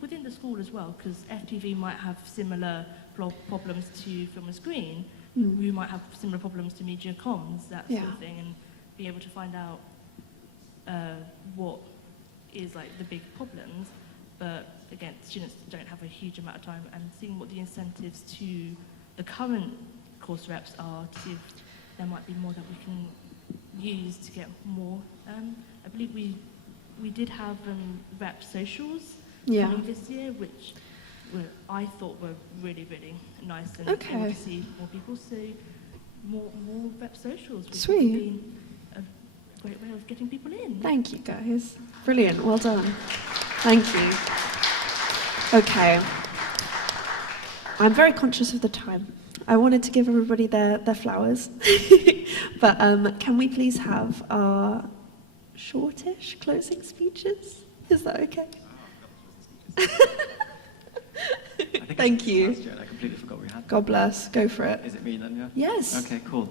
within the school as well, because FTV might have similar problems to film and screen. We might have similar problems to media comms, that sort of thing, and be able to find out what is like the big problems. But again, students don't have a huge amount of time, and seeing what the incentives to the current course reps are, to see if there might be more that we can use to get more. I believe we did have rep socials coming this year, which I thought were really, really nice, and able to see more people. So more rep socials, which would be a great way of getting people in. Thank you, guys. Brilliant. Well done. Thank you. Okay. I'm very conscious of the time. I wanted to give everybody their flowers, but can we please have our shortish closing speeches? Is that okay? Thank you. Last year, I completely forgot we had. God bless. Go for it. Is it me then? Yeah. Yes. Okay. Cool.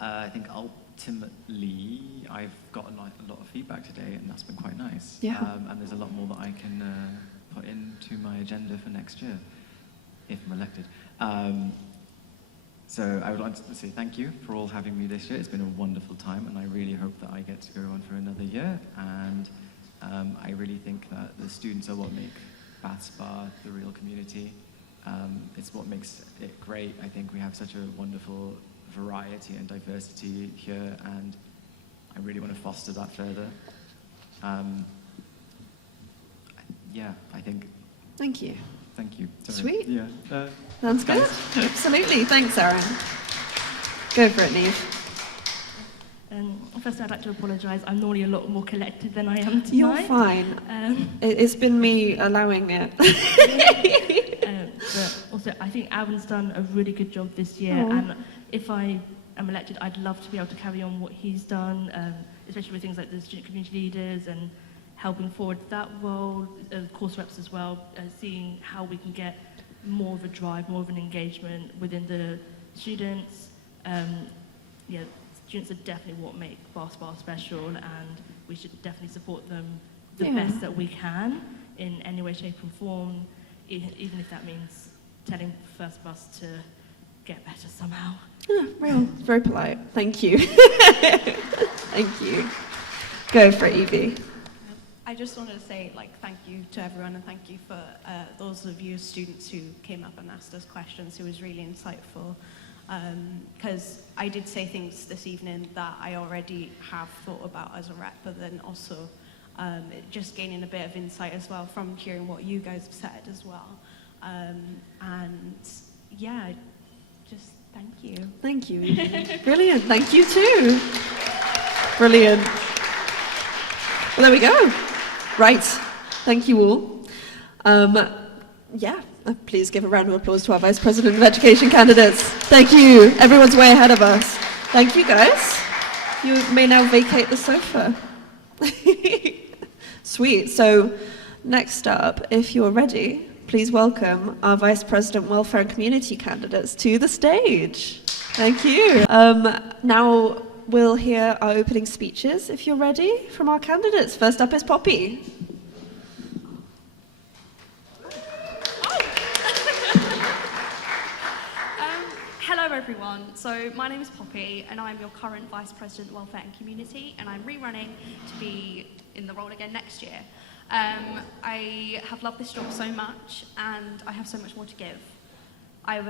I think ultimately I've gotten a lot of feedback today, and that's been quite nice. Yeah. And there's a lot more that I can put into my agenda for next year, if I'm elected. So I would like to say thank you for all having me this year. It's been a wonderful time, and I really hope that I get to go on for another year. And I really think that the students are what make Bath Spa the real community. It's what makes it great. I think we have such a wonderful variety and diversity here, and I really want to foster that further. Yeah, I think. Thank you. Thank you. Sorry. Sweet. Yeah. Sounds good. Absolutely. Thanks, Aaron. Go for it, Neve. First, I'd like to apologise. I'm normally a lot more collected than I am tonight. You're fine. It's been me allowing it. But also, I think Aaron's done a really good job this year, Aww. and if I am elected, I'd love to be able to carry on what he's done, especially with things like the student community leaders and helping forward that role, course reps as well, seeing how we can get more of a drive, more of an engagement within the students. Yeah, students are definitely what make Bath Spa special, and we should definitely support them the best that we can in any way, shape and form, even if that means telling First Bus to get better somehow. Real, very polite. Thank you. Thank you. Go for it, Evie. I just wanted to say, thank you to everyone, and thank you for those of you students who came up and asked us questions. It was really insightful. Because I did say things this evening that I already have thought about as a rep, but then also just gaining a bit of insight as well from hearing what you guys have said as well. And yeah, just thank you. Thank you, Evie. Brilliant. Thank you too. Brilliant. Well, there we go. Right. Thank you all. Please give a round of applause to our Vice President of Education candidates. Thank you. Everyone's way ahead of us. Thank you, guys. You may now vacate the sofa. Sweet. So next up, if you're ready, please welcome our Vice President Welfare and Community candidates to the stage. Thank you. Now we'll hear our opening speeches, if you're ready, from our candidates. First up is Poppy. Hello everyone, so my name is Poppy and I'm your current Vice President Welfare and Community, and I'm rerunning to be in the role again next year. I have loved this job so much and I have so much more to give. I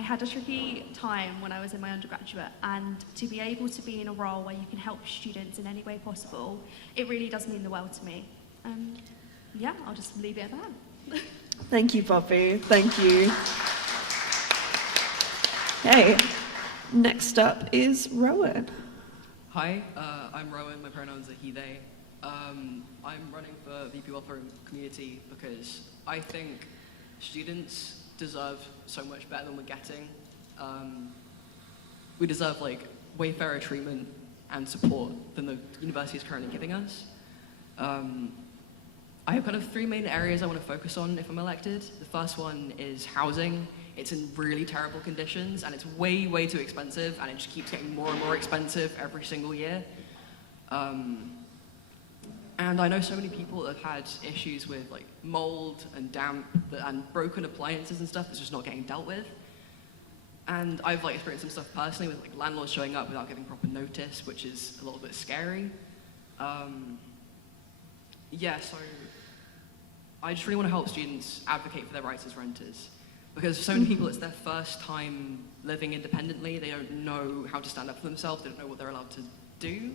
had a tricky time when I was in my undergraduate, and to be able to be in a role where you can help students in any way possible, it really does mean the world to me. I'll just leave it at that. Thank you, Poppy. Thank you. Okay, next up is Rowan. Hi, I'm Rowan. My pronouns are he, they. I'm running for VP Welfare and Community because I think students deserve so much better than we're getting. We deserve way fairer treatment and support than the university is currently giving us. I have kind of three main areas I want to focus on if I'm elected. The first one is housing. It's in really terrible conditions and it's way, way too expensive, and it just keeps getting more and more expensive every single year. And I know so many people that have had issues with mold and damp and broken appliances and stuff that's just not getting dealt with. And I've experienced some stuff personally with landlords showing up without giving proper notice, which is a little bit scary. So I just really want to help students advocate for their rights as renters. Because for so many people, it's their first time living independently. They don't know how to stand up for themselves. They don't know what they're allowed to do.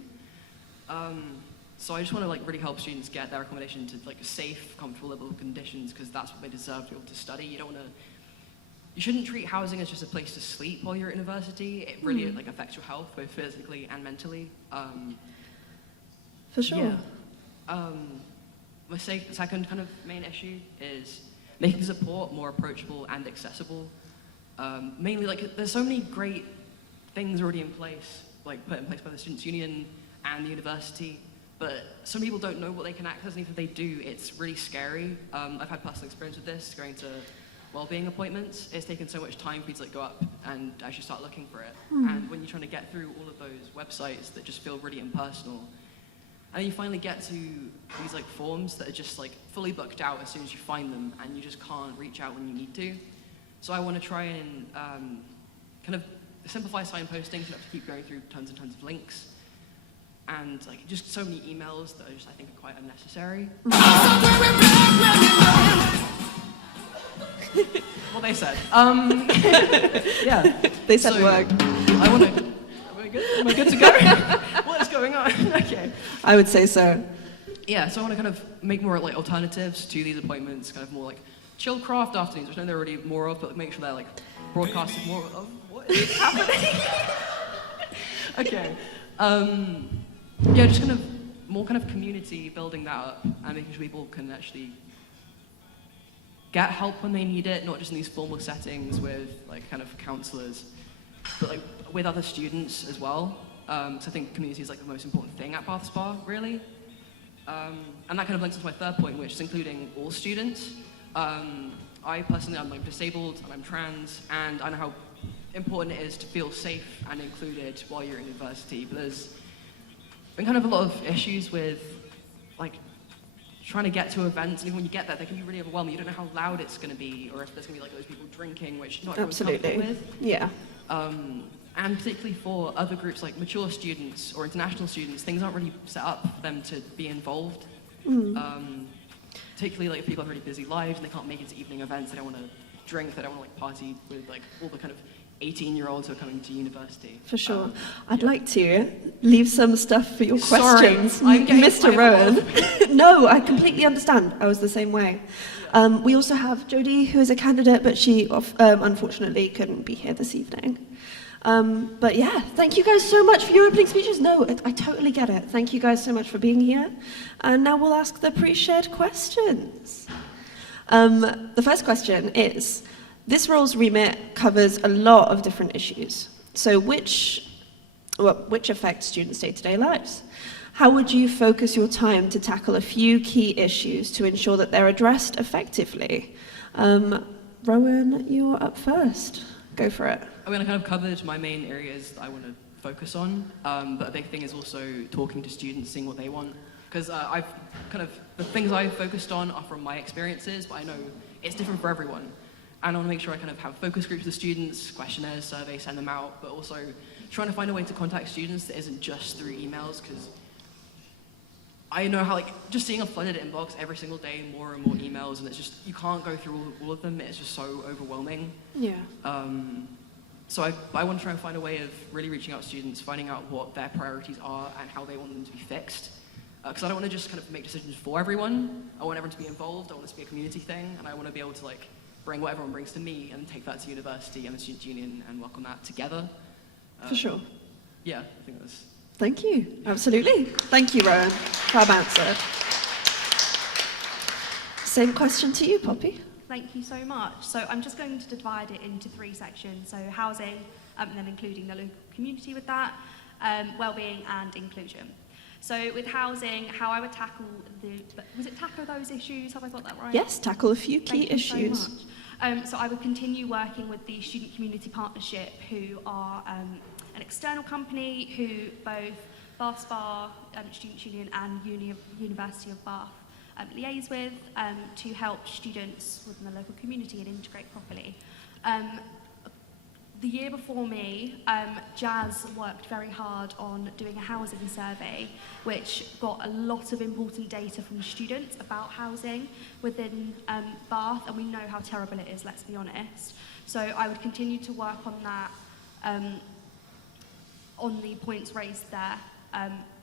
So I just want to really help students get their accommodation to safe, comfortable, livable conditions, because that's what they deserve to be able to study. You shouldn't treat housing as just a place to sleep while you're at university. It really affects your health, both physically and mentally. For sure. Yeah. My second kind of main issue is making support more approachable and accessible. Mainly, there's so many great things already in place, put in place by the Students' Union and the university, but some people don't know what they can access, and even if they do, it's really scary. I've had personal experience with this, going to wellbeing appointments. It's taken so much time for you to go up and actually start looking for it. And when you're trying to get through all of those websites that just feel really impersonal, and then you finally get to these forms that are just fully booked out as soon as you find them, and you just can't reach out when you need to. So I want to try and kind of simplify signposting, so you don't have to keep going through tons and tons of links, and just so many emails that I think are quite unnecessary. Well, they said. Yeah. They said work. I want to. Am I good to go? What is going on? Okay. I would say so. Yeah, so I want to kind of make more alternatives to these appointments, kind of more chill craft afternoons, which I know there are already more of, but make sure they're broadcasted more of. What is happening? Okay. Yeah, just kind of more kind of community, building that up and making sure people can actually get help when they need it, not just in these formal settings with kind of counsellors, but with other students as well. So I think community is the most important thing at Bath Spa, really. And that kind of links into my third point, which is including all students. I personally, I'm disabled and I'm trans, and I know how important it is to feel safe and included while you're in university. But there's been kind of a lot of issues with trying to get to events, and even when you get there, they can be really overwhelming. You don't know how loud it's going to be, or if there's going to be like those people drinking, which not everyone's comfortable with. Yeah. And particularly for other groups like mature students or international students, things aren't really set up for them to be involved. Particularly like if people have really busy lives and they can't make it to evening events, they don't want to drink, they don't want to like party with like all the kind of 18-year-olds who are coming to university. For sure. I'd like to leave some stuff for your Sorry, questions, I'm getting Mr. Rowan. No, I completely understand. I was the same way. We also have Jodie, who is a candidate, but she unfortunately couldn't be here this evening. But yeah, thank you guys so much for your opening speeches. No, I totally get it. Thank you guys so much for being here. And now we'll ask the pre-shared questions. The first question is, this role's remit covers a lot of different issues. So which affect students' day-to-day lives? How would you focus your time to tackle a few key issues to ensure that they're addressed effectively? Rowan, you're up first. Go for it. I'm going to kind of cover my main areas that I want to focus on, but a big thing is also talking to students, seeing what they want. Because the things I've focused on are from my experiences, but I know it's different for everyone. And I want to make sure I kind of have focus groups with students, questionnaires, surveys, send them out, but also trying to find a way to contact students that isn't just through emails, because I know how, just seeing a flooded inbox every single day, more and more emails, and it's just, you can't go through all of them, it's just so overwhelming. Yeah. So I want to try and find a way of really reaching out to students, finding out what their priorities are and how they want them to be fixed. Because I don't want to just kind of make decisions for everyone. I want everyone to be involved, I want it to be a community thing, and I want to be able to bring what everyone brings to me and take that to university and the student union and work on that together. For sure. Yeah, I think that's... Thank you. Absolutely. Thank you, Rowan. Fab answer. Same question to you, Poppy. Thank you so much. So I'm just going to divide it into 3 sections. So housing, and then including the local community with that, well-being and inclusion. So with housing, how I would tackle tackle those issues? Have I got that right? Yes, tackle a few key issues. So much. So I would continue working with the Student Community Partnership, who are an external company who both Bath Spa, Students' Union and University of Bath liaise with to help students within the local community and integrate properly. The year before me, Jazz worked very hard on doing a housing survey, which got a lot of important data from students about housing within Bath, and we know how terrible it is, let's be honest. So I would continue to work on that, on the points raised there,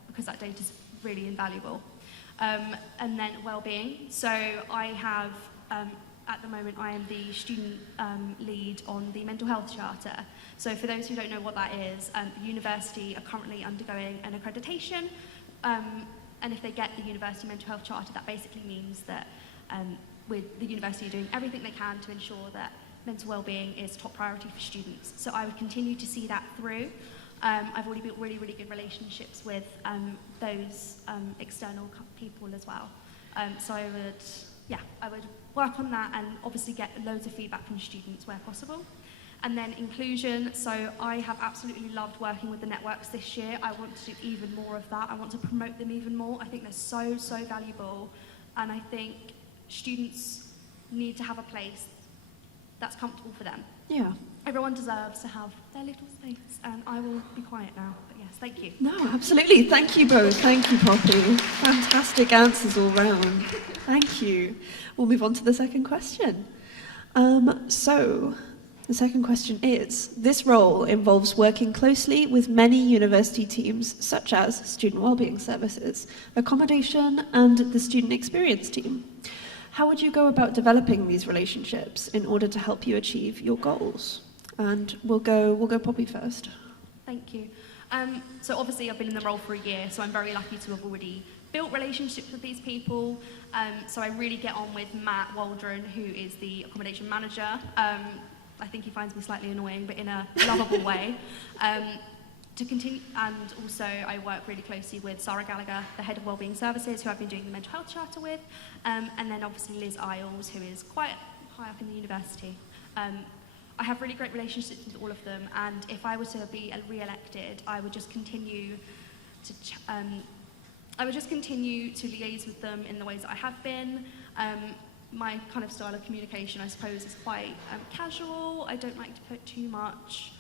because that data is really invaluable. And then well-being. So I have, at the moment, I am the student lead on the Mental Health Charter. So for those who don't know what that is, the university are currently undergoing an accreditation, and if they get the University Mental Health Charter, that basically means that with the university doing everything they can to ensure that mental well-being is top priority for students. So I would continue to see that through. I've already built really, really good relationships with those external people as well. So I would work on that and obviously get loads of feedback from students where possible. And then inclusion, so I have absolutely loved working with the networks this year. I want to do even more of that. I want to promote them even more. I think they're so, so valuable. And I think students need to have a place that's comfortable for them. Yeah. Everyone deserves to have their little space, and I will be quiet now, but yes, thank you. No, absolutely. Thank you both. Thank you, Poppy. Fantastic answers all round. Thank you. We'll move on to the second question. So, the second question is, this role involves working closely with many university teams, such as Student Wellbeing Services, Accommodation, and the Student Experience team. How would you go about developing these relationships in order to help you achieve your goals? And we'll go Poppy first. Thank you. So obviously I've been in the role for a year, so I'm very lucky to have already built relationships with these people. So I really get on with Matt Waldron, who is the accommodation manager. I think he finds me slightly annoying, but in a lovable way. To continue, and also I work really closely with Sarah Gallagher, the head of Wellbeing Services, who I've been doing the Mental Health Charter with, and then obviously Liz Isles, who is quite high up in the university. I have really great relationships with all of them, and if I were to be re-elected, I would just continue to I would just continue to liaise with them in the ways that I have been. My kind of style of communication, I suppose, is quite casual. I don't like to put too much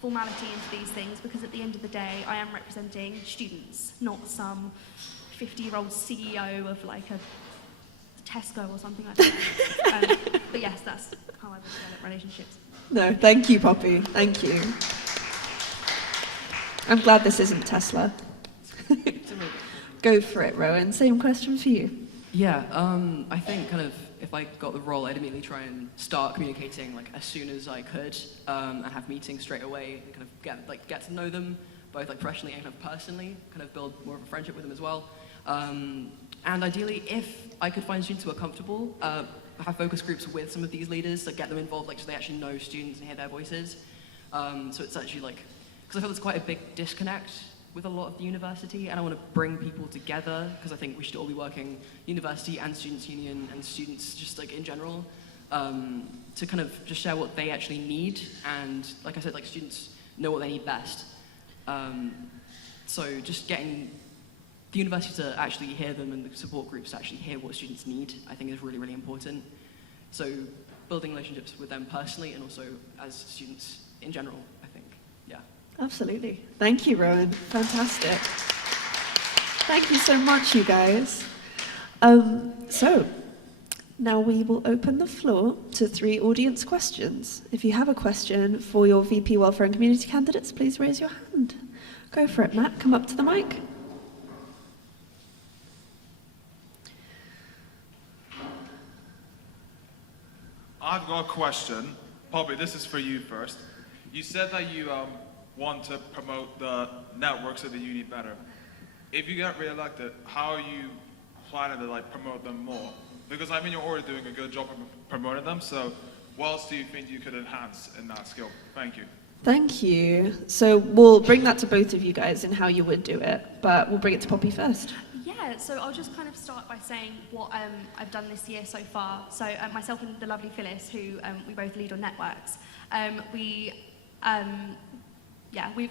formality into these things because at the end of the day, I am representing students, not some 50-year-old CEO of like a Tesco or something like that. But yes, that's how I would develop relationships. No, thank you, Poppy. Thank you. I'm glad this isn't Tesla. Go for it, Rowan. Same question for you. Yeah, I think kind of if I got the role, I'd immediately try and start communicating like as soon as I could, and have meetings straight away, and kind of get to know them both like professionally and kind of personally, kind of build more of a friendship with them as well. And ideally, if I could find students who are comfortable, have focus groups with some of these leaders, like get them involved, like so they actually know students and hear their voices. So it's actually like, because I feel there's quite a big disconnect with a lot of the university, and I want to bring people together, because I think we should all be working, university and students' union and students just like in general, to kind of just share what they actually need, and like I said, like students know what they need best. So just getting the university to actually hear them and the support groups to actually hear what students need, I think is really, really important. So building relationships with them personally and also as students in general, I think, yeah. Absolutely. Thank you, Rowan. Fantastic. Thank you so much, you guys. So, now we will open the floor to 3 audience questions. If you have a question for your VP Welfare and Community candidates, please raise your hand. Go for it, Matt. Come up to the mic. I've got a question. Poppy, this is for you first. You said that you want to promote the networks of the uni better. If you get re-elected, how are you planning to like promote them more? Because I mean, you're already doing a good job of promoting them, so what else do you think you could enhance in that skill? Thank you. Thank you. So we'll bring that to both of you guys in how you would do it, but we'll bring it to Poppy first. Yeah, so I'll just kind of start by saying what I've done this year so far. So myself and the lovely Phyllis, who we both lead on networks, we've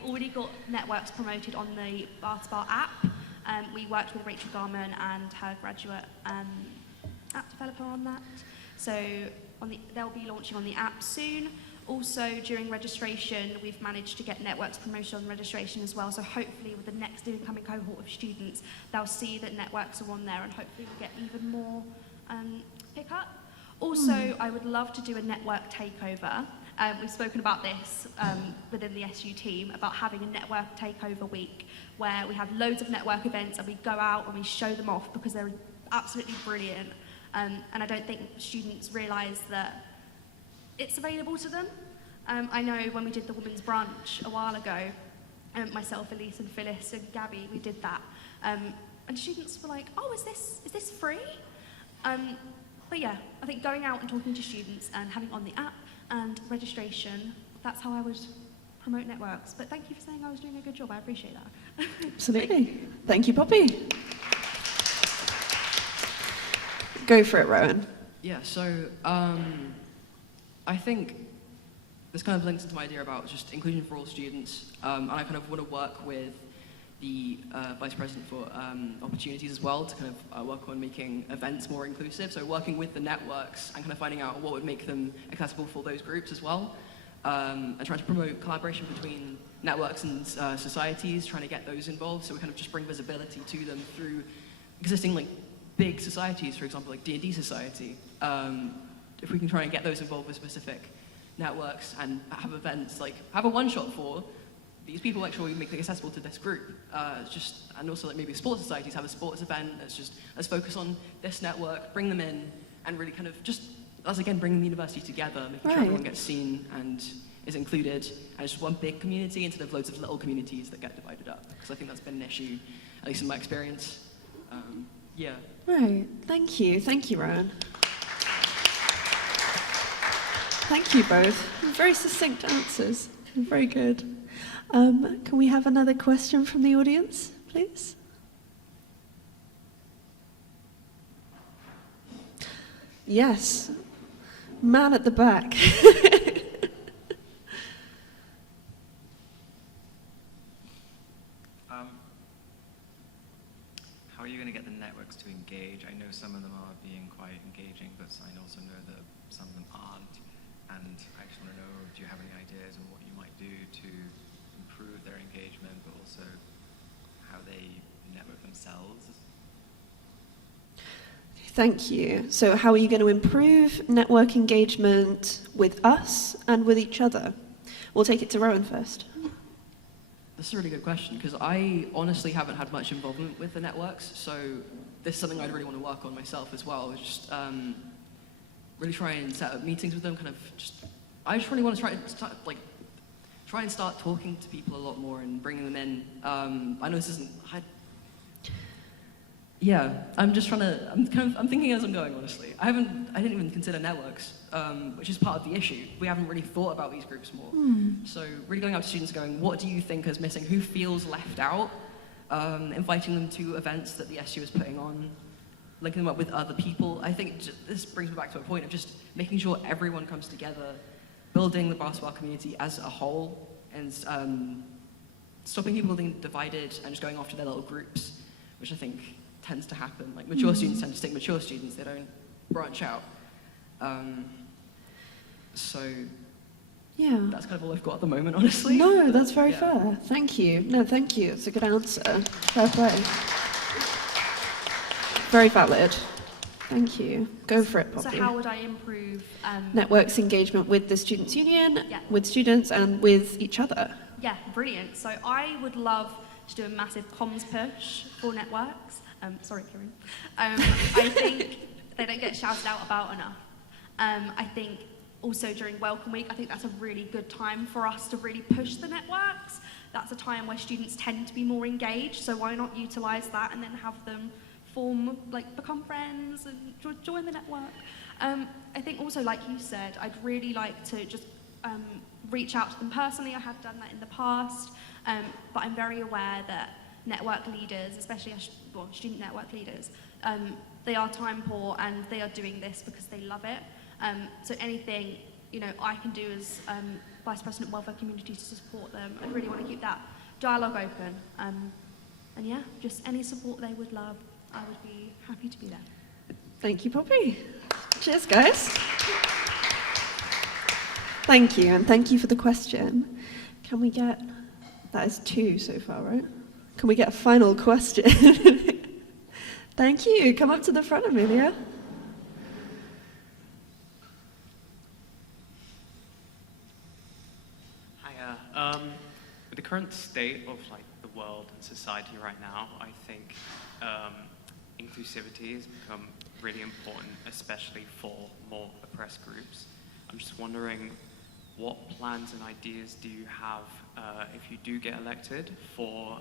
already got networks promoted on the Bar app. We worked with Rachel Garman and her graduate app developer on that. So they'll be launching on the app soon. Also, during registration, we've managed to get networks promoted on registration as well. So hopefully with the next incoming cohort of students, they'll see that networks are on there and hopefully we'll get even more pick up. Also, I would love to do a network takeover. We've spoken about this within the SU team, about having a network takeover week where we have loads of network events and we go out and we show them off because they're absolutely brilliant. And I don't think students realise that it's available to them. I know when we did the women's brunch a while ago, myself, Elise and Phyllis and Gabby, we did that. And students were like, oh, is this free? But yeah, I think going out and talking to students and having on the app and registration, that's how I would promote networks. But thank you for saying I was doing a good job, I appreciate that. Absolutely. Thank you, Poppy. Go for it, Rowan. Yeah, so I think this kind of links into my idea about just inclusion for all students, and I kind of want to work with the Vice President for Opportunities as well to kind of work on making events more inclusive, so working with the networks and kind of finding out what would make them accessible for those groups as well, and trying to promote collaboration between networks and societies, trying to get those involved, so we kind of just bring visibility to them through existing like big societies, for example, like D&D Society. If we can try and get those involved with specific networks and have events, like have a one-shot for these people, actually make it accessible to this group. And also like maybe sports societies have a sports event let's focus on this network, bring them in, and really kind of just, as again, bringing the university together, making sure everyone gets seen and is included, and it's just one big community instead of loads of little communities that get divided up. Because I think that's been an issue, at least in my experience. Yeah. Right. Thank you. Thank you, Rowan. Thank you both. Very succinct answers. Very good. Can we have another question from the audience, please? Yes. Man at the back. you going to get the networks to engage? I know some of them are being quite engaging, but I also know that some of them aren't. And I just want to know, do you have any ideas on what you might do to improve their engagement, but also how they network themselves? Thank you. So how are you going to improve network engagement with us and with each other? We'll take it to Rowan first. That's a really good question, because I honestly haven't had much involvement with the networks, so this is something I'd really want to work on myself as well. Just really try and set up meetings with them. I just really want to try and start talking to people a lot more and bringing them in. I know this isn't. I'm just trying to. I'm thinking as I'm going. Honestly, I didn't even consider networks, which is part of the issue. We haven't really thought about these groups more. So really going up to students, going, what do you think is missing? Who feels left out? Inviting them to events that the SU is putting on, linking them up with other people. I think this brings me back to a point of just making sure everyone comes together, building the basketball community as a whole, and stopping people being divided and just going off to their little groups, which I think tends to happen. Like mature students tend to stay mature students, they don't branch out. Yeah. That's kind of all I've got at the moment, honestly. No, that's very fair. Thank you. No, thank you. It's a good answer. Fair play. Very valid. Thank you. Go for it, Poppy. So how would I improve... Networks engagement with the Students' Union, Yeah. with students, and with each other. Yeah, brilliant. So I would love to do a massive comms push for networks. Sorry, Kieran. I think they don't get shouted out about enough. I think also during Welcome Week, I think that's a really good time for us to really push the networks. That's a time where students tend to be more engaged, so why not utilise that and then have them become friends and join the network. I think also, like you said, I'd really like to just reach out to them personally. I have done that in the past, but I'm very aware that network leaders, especially student network leaders, they are time poor and they are doing this because they love it. So anything I can do as Vice President Welfare Community to support them, I really want to keep that dialogue open. And yeah, just any support they would love, I would be happy to be there. Thank you, Poppy. Cheers, guys. Thank you, and thank you for the question. Can we get... That is 2 so far, right? Can we get a final question? Thank you. Come up to the front, Amelia. Hiya. With the current state of the world and society right now, I think inclusivity has become really important, especially for more oppressed groups. I'm just wondering, what plans and ideas do you have if you do get elected for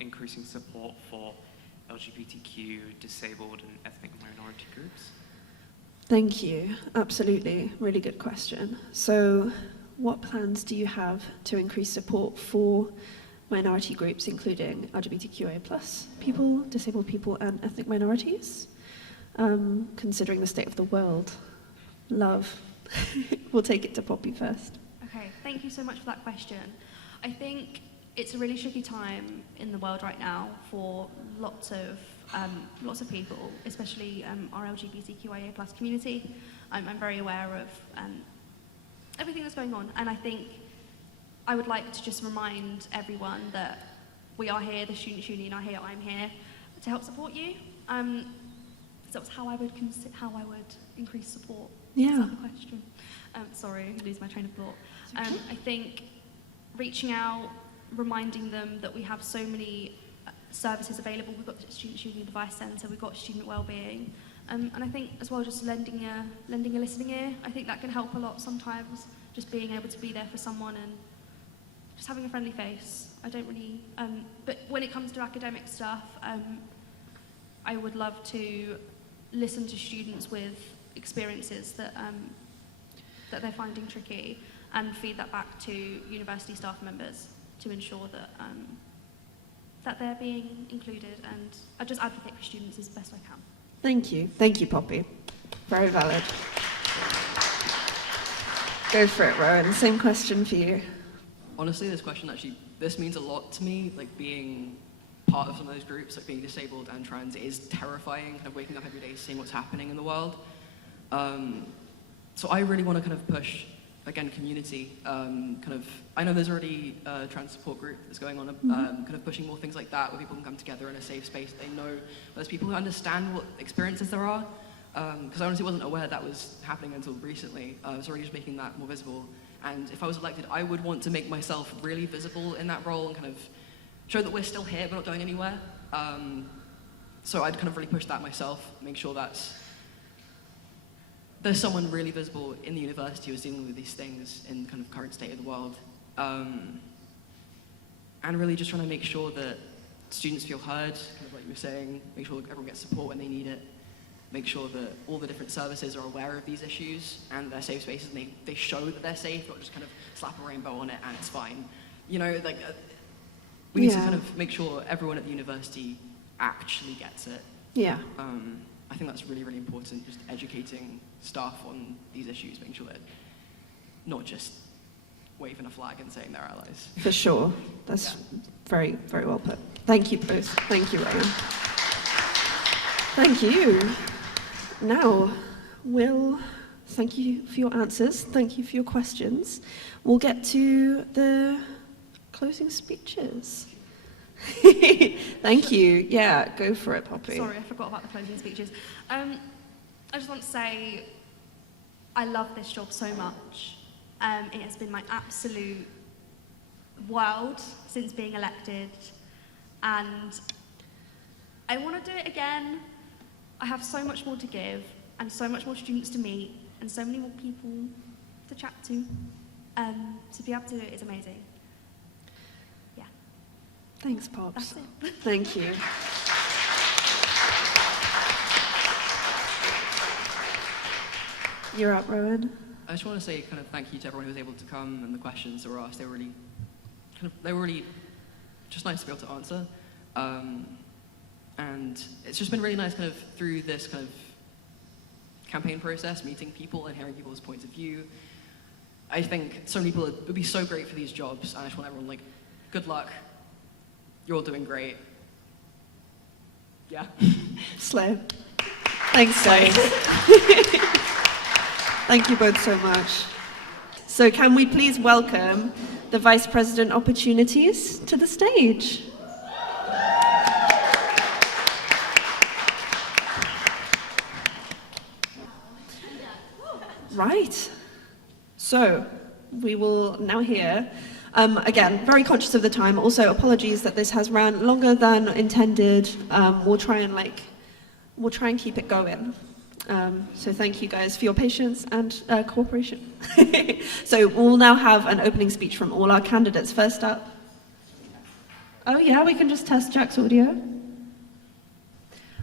increasing support for LGBTQ, disabled and ethnic minority groups? Thank you. Absolutely. Really good question. So, what plans do you have to increase support for minority groups, including LGBTQIA+ people, disabled people, and ethnic minorities? Considering the state of the world. Love. We'll take it to Poppy first. Okay, thank you so much for that question. I think it's a really tricky time in the world right now for lots of people, especially our LGBTQIA+ community. I'm very aware of everything that's going on, and I think I would like to just remind everyone that we are here, the Students' Union are here, I'm here to help support you. So that's how I would increase support. Yeah. Is that the question? Sorry, I lose my train of thought. I think reaching out, reminding them that we have so many services available. We've got the Students' Union Advice Centre, we've got student wellbeing, and I think as well just lending a listening ear. I think that can help a lot sometimes, just being able to be there for someone and just having a friendly face. I don't really, but when it comes to academic stuff, I would love to listen to students with experiences that they're finding tricky and feed that back to university staff members to ensure that that they're being included, and I just advocate for students as best I can. Thank you. Thank you, Poppy. Very valid. Go for it, Rowan. Same question for you. Honestly, this question this means a lot to me, being part of some of those groups, like being disabled and trans, is terrifying, kind of waking up every day, seeing what's happening in the world. So I really want to kind of push, again, community. I know there's already a trans support group that's going on, kind of pushing more things like that, where people can come together in a safe space. They know there's people who understand what experiences there are, because I honestly wasn't aware that was happening until recently. I was already just making that more visible. And if I was elected, I would want to make myself really visible in that role and kind of show that we're still here, we're not going anywhere. So I'd kind of really push that myself, make sure that there's someone really visible in the university who's dealing with these things in kind of current state of the world. And really just trying to make sure that students feel heard, kind of like you were saying, make sure everyone gets support when they need it, make sure that all the different services are aware of these issues and they're safe spaces and they show that they're safe, not just kind of slap a rainbow on it and it's fine. You know, like, we need to kind of make sure everyone at the university actually gets it. Yeah. I think that's really, really important, just educating staff on these issues, making sure that not just waving a flag and saying they're allies. For sure. That's very, very well put. Thank you both. Thank you, Ryan. Thank you. Now, thank you for your answers. Thank you for your questions. We'll get to the closing speeches. Thank you. Yeah, go for it, Poppy. Sorry, I forgot about the closing speeches. I just want to say I love this job so much. It has been my absolute world since being elected, and I want to do it again. I have so much more to give, and so much more students to meet, and so many more people to chat to. To be able to do it is amazing. Yeah. Thanks, Pops. That's it. Thank you. You're up, Rowan. I just want to say kind of thank you to everyone who was able to come and the questions that were asked. They were really just nice to be able to answer. And it's just been really nice kind of through this kind of campaign process, meeting people and hearing people's points of view. I think so many people would be so great for these jobs, and I just want everyone, like, good luck. You're all doing great. Yeah. Slay. Thanks, guys. Thank you both so much. So can we please welcome the Vice President Opportunities to the stage? Right. So we will now hear, again, very conscious of the time. Also, apologies that this has ran longer than intended. We'll try and keep it going. So thank you guys for your patience and cooperation. So we'll now have an opening speech from all our candidates. First up. Oh yeah, we can just test Jack's audio.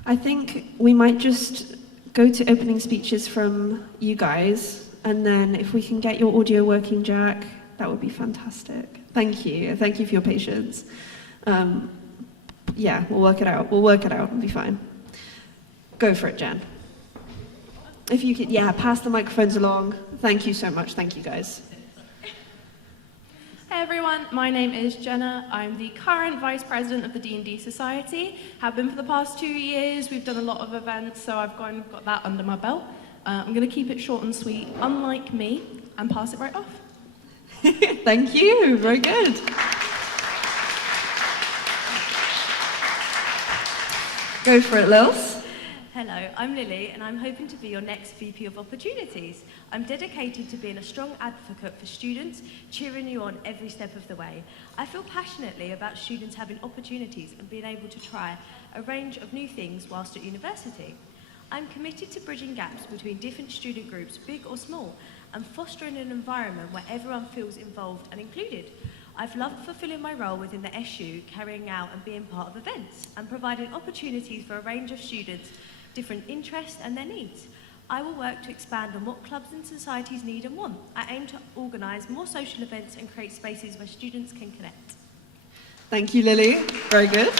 I think we might just go to opening speeches from you guys, and then if we can get your audio working, Jack, that would be fantastic. Thank you. Thank you for your patience. Yeah, we'll work it out. It'll be fine. Go for it, Jen. If you could, pass the microphones along. Thank you so much. Thank you, guys. Hey everyone, my name is Jenna. I'm the current Vice President of the D&D Society. Have been for the past 2 years. We've done a lot of events, so I've got that under my belt. I'm going to keep it short and sweet, unlike me, and pass it right off. Thank you. Very good. Go for it, Lils. Hello, I'm Lily, and I'm hoping to be your next VP of Opportunities. I'm dedicated to being a strong advocate for students, cheering you on every step of the way. I feel passionately about students having opportunities and being able to try a range of new things whilst at university. I'm committed to bridging gaps between different student groups, big or small, and fostering an environment where everyone feels involved and included. I've loved fulfilling my role within the SU, carrying out and being part of events, and providing opportunities for a range of students, different interests and their needs. I will work to expand on what clubs and societies need and want. I aim to organise more social events and create spaces where students can connect. Thank you, Lily. Very good.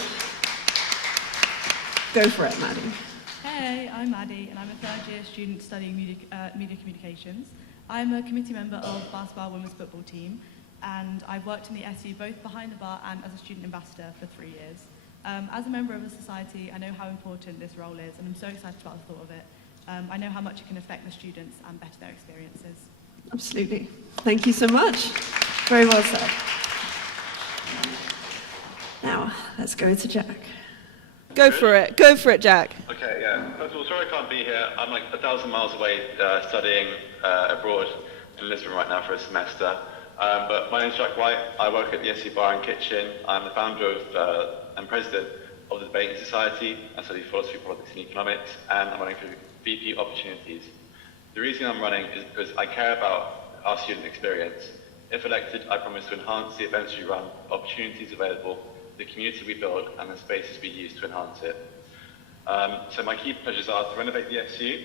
Go for it, Maddie. Hey, I'm Maddie, and I'm a third-year student studying media communications. I'm a committee member of basketball women's football team, and I've worked in the SU both behind the bar and as a student ambassador for 3 years. As a member of a society, I know how important this role is, and I'm so excited about the thought of it. I know how much it can affect the students and better their experiences. Absolutely. Thank you so much. Very well said. Now, let's go to Jack. Go for it, Jack. Okay, yeah. First of all, sorry I can't be here. I'm like 1,000 miles away studying abroad in Lisbon right now for a semester. But my name's Jack White. I work at the SU Bar and Kitchen. I'm the founder of and president of the Debating Society. I study philosophy, politics and economics, and I'm running for VP Opportunities. The reason I'm running is because I care about our student experience. If elected, I promise to enhance the events we run, opportunities available, the community we build, and the spaces we use to enhance it. So my key pledges are to renovate the SU,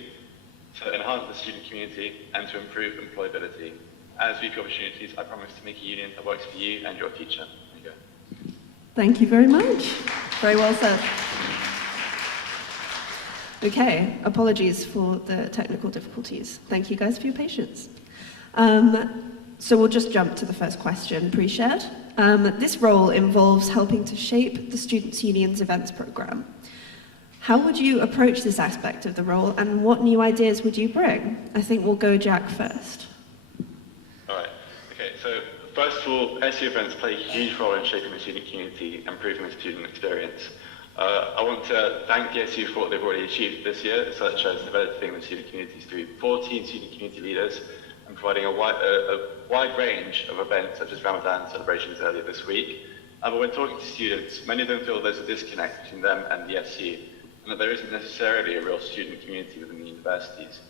to enhance the student community, and to improve employability. As VP Opportunities, I promise to make a union that works for you and your teacher. There you go. Thank you very much. Very well said. Okay, apologies for the technical difficulties. Thank you guys for your patience. So we'll just jump to the first question, pre-shared. This role involves helping to shape the Students' Union's events program. How would you approach this aspect of the role, and what new ideas would you bring? I think we'll go Jack first. All right. Okay, so first of all, SU events play a huge role in shaping the student community and improving the student experience. I want to thank the SU for what they've already achieved this year, such as developing the student communities through 14 student community leaders and providing a wide range of events such as Ramadan celebrations earlier this week. But when talking to students, many of them feel there's a disconnect between them and the SU, and that there isn't necessarily a real student community within the universities.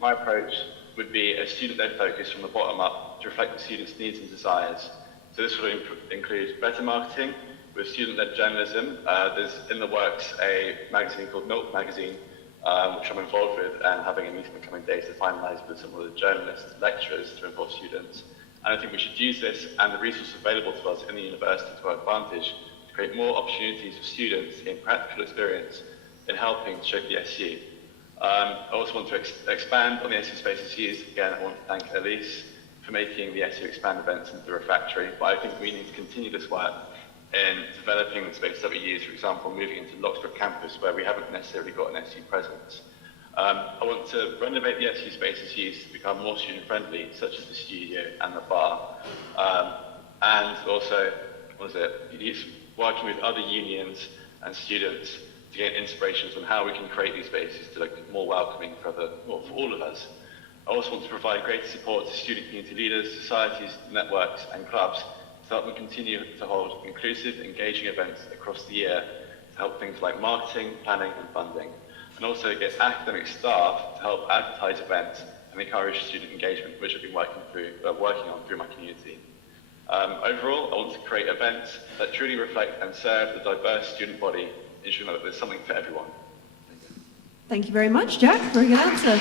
My approach would be a student-led focus from the bottom up to reflect the students' needs and desires. So this will include better marketing with student-led journalism. There's in the works a magazine called Milk Magazine, which I'm involved with, and having a meeting in the coming days to finalise with some of the journalists, lecturers to involve students. And I think we should use this and the resources available to us in the university to our advantage to create more opportunities for students in practical experience in helping shape the SU. I also want to expand on the SU spaces used. Again, I want to thank Elise for making the SU Expand events into the refractory, but I think we need to continue this work in developing the space that we use, for example, moving into Locksborough campus where we haven't necessarily got an SU presence. I want to renovate the SU spaces used to become more student-friendly, such as the studio and the bar. And also, working with other unions and students to get inspirations on how we can create these spaces to look more welcoming for all of us. I also want to provide greater support to student community leaders, societies, networks and clubs to help them continue to hold inclusive, engaging events across the year to help things like marketing, planning and funding. And also get academic staff to help advertise events and encourage student engagement, which I've been working on through my community. Overall, I want to create events that truly reflect and serve the diverse student body, ensuring that there's something for everyone. Thank you very much, Jack. Very good answer.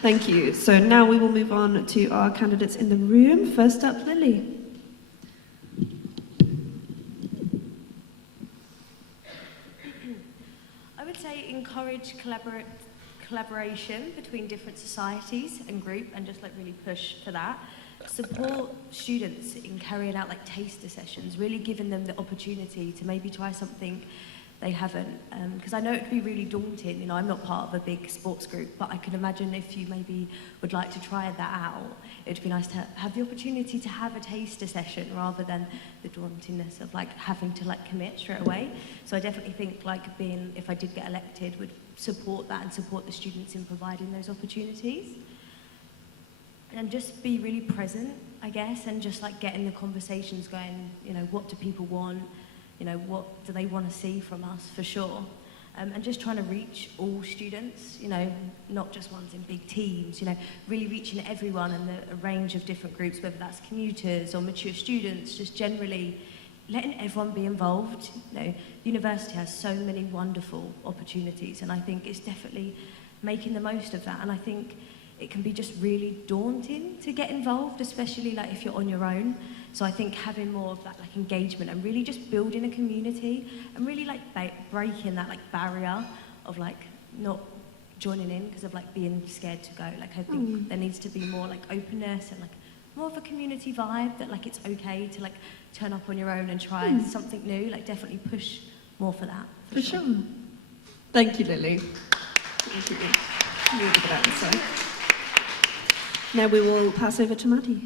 Thank you. So now we will move on to our candidates in the room. First up, Lily. I would say encourage collaboration between different societies and group, and just like really push for that. Support students in carrying out like taster sessions, really giving them the opportunity to maybe try something they haven't, because I know it would be really daunting. You know, I'm not part of a big sports group, but I can imagine if you maybe would like to try that out, it would be nice to have the opportunity to have a taster session rather than the dauntingness of like having to like commit straight away. So I definitely think like if I did get elected, would support that and support the students in providing those opportunities. And just be really present, I guess, and just like getting the conversations going, you know, what do people want? You know, what do they want to see from us, for sure. And just trying to reach all students, you know, not just ones in big teams, you know, really reaching everyone and a range of different groups, whether that's commuters or mature students, just generally letting everyone be involved. You know, university has so many wonderful opportunities, and I think it's definitely making the most of that. And I think it can be just really daunting to get involved, especially like if you're on your own. So I think having more of that like engagement and really just building a community and really like breaking that like barrier of like not joining in because of like being scared to go. Like I think there needs to be more like openness and like more of a community vibe, that like it's okay to like turn up on your own and try something new, like definitely push more for that. For sure. Thank you, Lily. Thank you. Really good answer. Now we will pass over to Maddie.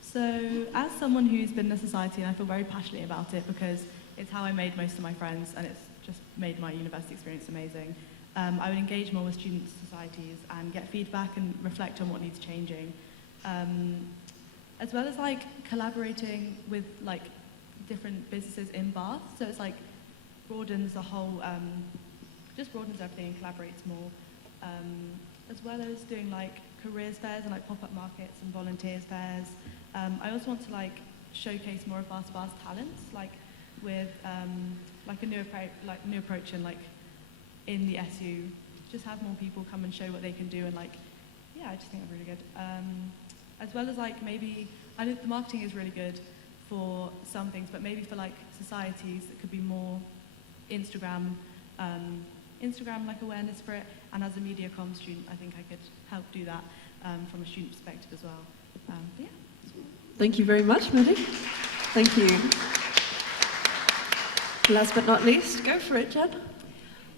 So, as someone who's been in a society, and I feel very passionate about it because it's how I made most of my friends, and it's just made my university experience amazing. I would engage more with student societies and get feedback and reflect on what needs changing, as well as like collaborating with like different businesses in Bath. So it's like broadens the whole, just broadens everything and collaborates more, as well as doing like careers fairs and like pop-up markets and volunteers fairs. I also want to like showcase more of Bath's talents, like with like a new approach and like in the SU, just have more people come and show what they can do, and like, yeah, I just think I'm really good. As well as like maybe, I know the marketing is really good for some things, but maybe for like societies it could be more Instagram like awareness for it, and as a media comm student I think I could help do that from a student perspective as well. Yeah. Thank you very much, Maddie. Thank you. Last but not least, go for it, Jen.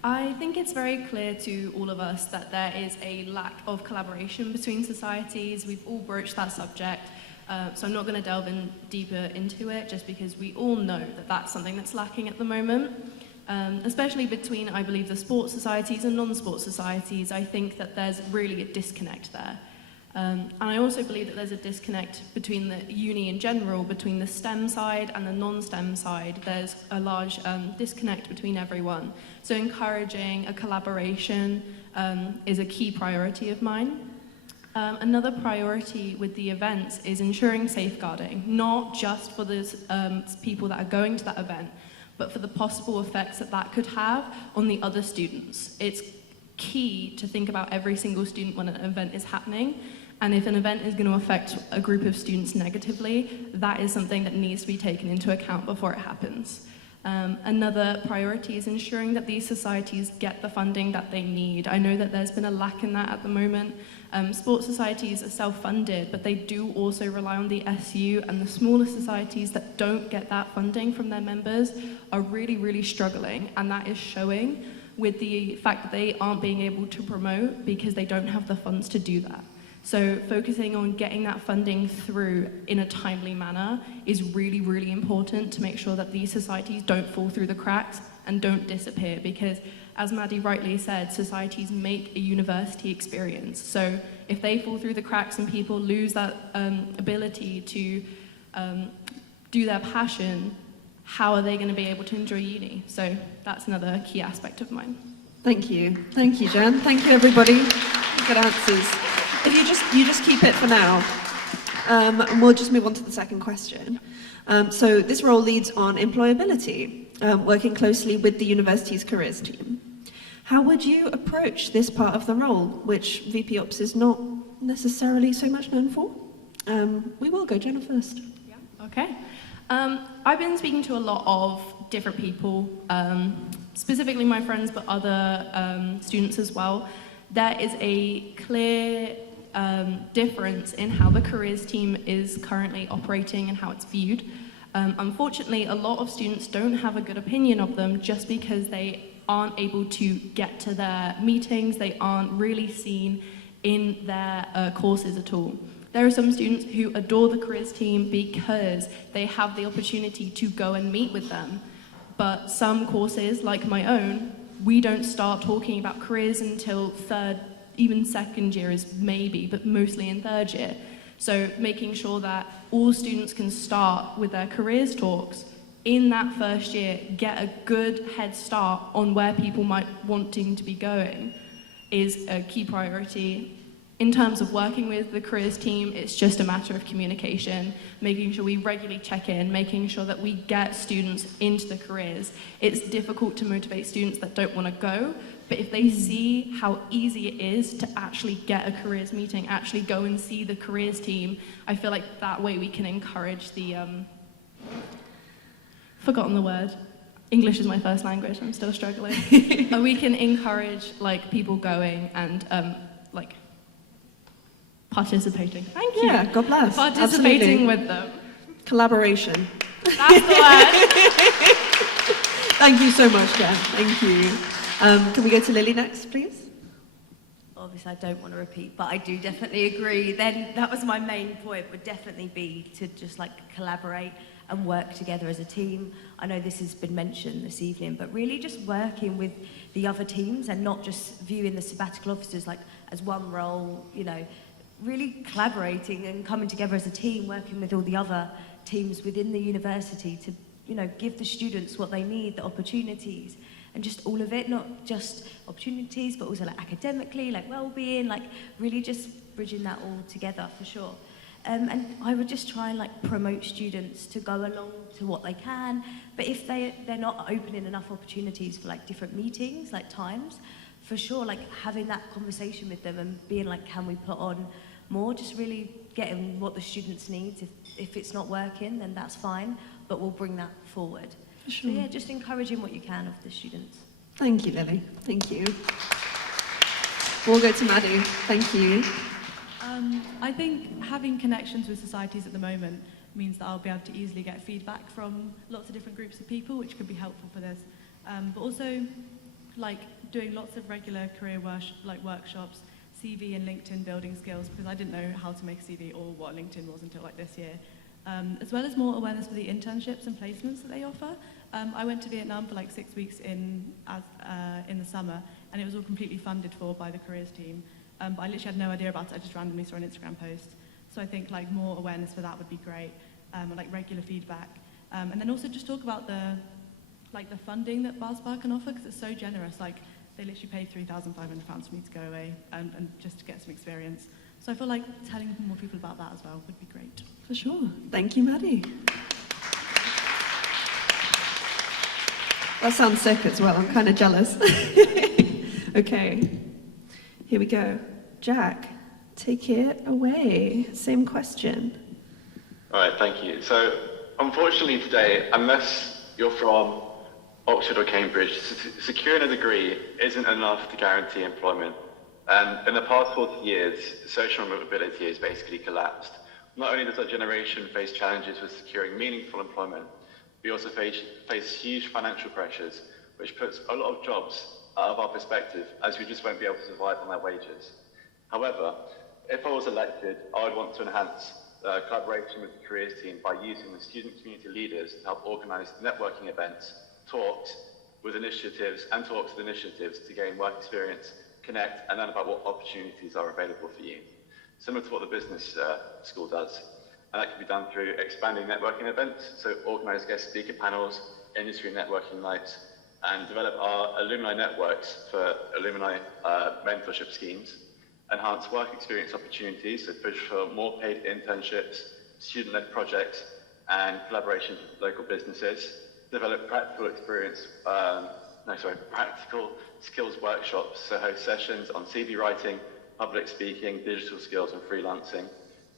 I think it's very clear to all of us that there is a lack of collaboration between societies. We've all broached that subject, so I'm not going to delve in deeper into it, just because we all know that that's something that's lacking at the moment, especially between, I believe, the sports societies and non-sports societies. I think that there's really a disconnect there. And I also believe that there's a disconnect between the uni in general, between the STEM side and the non-STEM side. There's a large disconnect between everyone. So encouraging a collaboration is a key priority of mine. Another priority with the events is ensuring safeguarding, not just for those people that are going to that event, but for the possible effects that that could have on the other students. It's key to think about every single student when an event is happening. And if an event is going to affect a group of students negatively, that is something that needs to be taken into account before it happens. Another priority is ensuring that these societies get the funding that they need. I know that there's been a lack in that at the moment. Sports societies are self-funded, but they do also rely on the SU, and the smaller societies that don't get that funding from their members are really, really struggling, and that is showing with the fact that they aren't being able to promote because they don't have the funds to do that. So focusing on getting that funding through in a timely manner is really, really important to make sure that these societies don't fall through the cracks and don't disappear, because as Maddie rightly said, societies make a university experience. So if they fall through the cracks and people lose that ability to do their passion, how are they going to be able to enjoy uni? So that's another key aspect of mine. Thank you, Jen. Thank you, everybody. Good answers. If you just keep it for now, and we'll just move on to the second question. So this role leads on employability, working closely with the university's careers team. How would you approach this part of the role, which VP Ops is not necessarily so much known for? We will go Jenna first. Yeah. Okay. I've been speaking to a lot of different people, specifically my friends, but other students as well. There is a clear difference in how the careers team is currently operating and how it's viewed. Unfortunately, a lot of students don't have a good opinion of them just because they aren't able to get to their meetings, they aren't really seen in their courses at all. There are some students who adore the careers team because they have the opportunity to go and meet with them. But some courses, like my own, we don't start talking about careers until third, even second year is maybe, but mostly in third year. So making sure that all students can start with their careers talks in that first year, get a good head start on where people might wanting to be going is a key priority. In terms of working with the careers team, it's just a matter of communication, making sure we regularly check in, making sure that we get students into the careers. It's difficult to motivate students that don't want to go, but if they see how easy it is to actually get a careers meeting, actually go and see the careers team, I feel like that way we can encourage the, forgotten the word. English is my first language, I'm still struggling. We can encourage like people going and participating. Thank you. Yeah, God bless. Participating Absolutely. with them. Collaboration. That's the word. Thank you so much, Jen. Thank you. Can we go to Lily next, please? Obviously, I don't want to repeat, but I do definitely agree. Then that was my main point, would definitely be to just like collaborate and work together as a team. I know this has been mentioned this evening, but really just working with the other teams and not just viewing the sabbatical officers like as one role, you know, really collaborating and coming together as a team, working with all the other teams within the university to, you know, give the students what they need, the opportunities, and just all of it, not just opportunities, but also like academically, like well-being, like really just bridging that all together for sure. And I would just try and like promote students to go along to what they can, but if they're not opening enough opportunities for like different meetings, like times, for sure, like having that conversation with them and being like, can we put on more, just really getting what the students need. If it's not working, then that's fine, but we'll bring that forward. Sure. So yeah, just encouraging what you can of the students. Thank you, Lily. Thank you. We'll go to Maddie. Thank you. I think having connections with societies at the moment means that I'll be able to easily get feedback from lots of different groups of people, which could be helpful for this. But also, like doing lots of regular career workshops, CV and LinkedIn building skills, because I didn't know how to make a CV or what LinkedIn was until like this year. As well as more awareness for the internships and placements that they offer. I went to Vietnam for like 6 weeks in the summer, and it was all completely funded for by the careers team. But I literally had no idea about it. I just randomly saw an Instagram post. So I think like more awareness for that would be great, like regular feedback. And then also just talk about the funding that BARSPA can offer, because it's so generous. Like they literally paid £3,500 for me to go away and just to get some experience. So I feel like telling more people about that as well would be great. For sure. Thank you, Maddie. That sounds sick as well. I'm kind of jealous. Okay, here we go. Jack, take it away. Same question. All right, thank you. So, unfortunately today, unless you're from Oxford or Cambridge, securing a degree isn't enough to guarantee employment. And in the past 40 years, social mobility has basically collapsed. Not only does our generation face challenges with securing meaningful employment, we also face huge financial pressures, which puts a lot of jobs out of our perspective, as we just won't be able to survive on their wages. However, if I was elected, I would want to enhance collaboration with the careers team by using the student community leaders to help organise networking events, talks with initiatives to gain work experience, connect, and learn about what opportunities are available for you. Similar to what the business school does. And that can be done through expanding networking events, so organise guest speaker panels, industry networking nights, and develop our alumni networks for alumni mentorship schemes, enhance work experience opportunities, so push for more paid internships, student-led projects, and collaboration with local businesses, develop practical skills workshops, so host sessions on CV writing, public speaking, digital skills, and freelancing,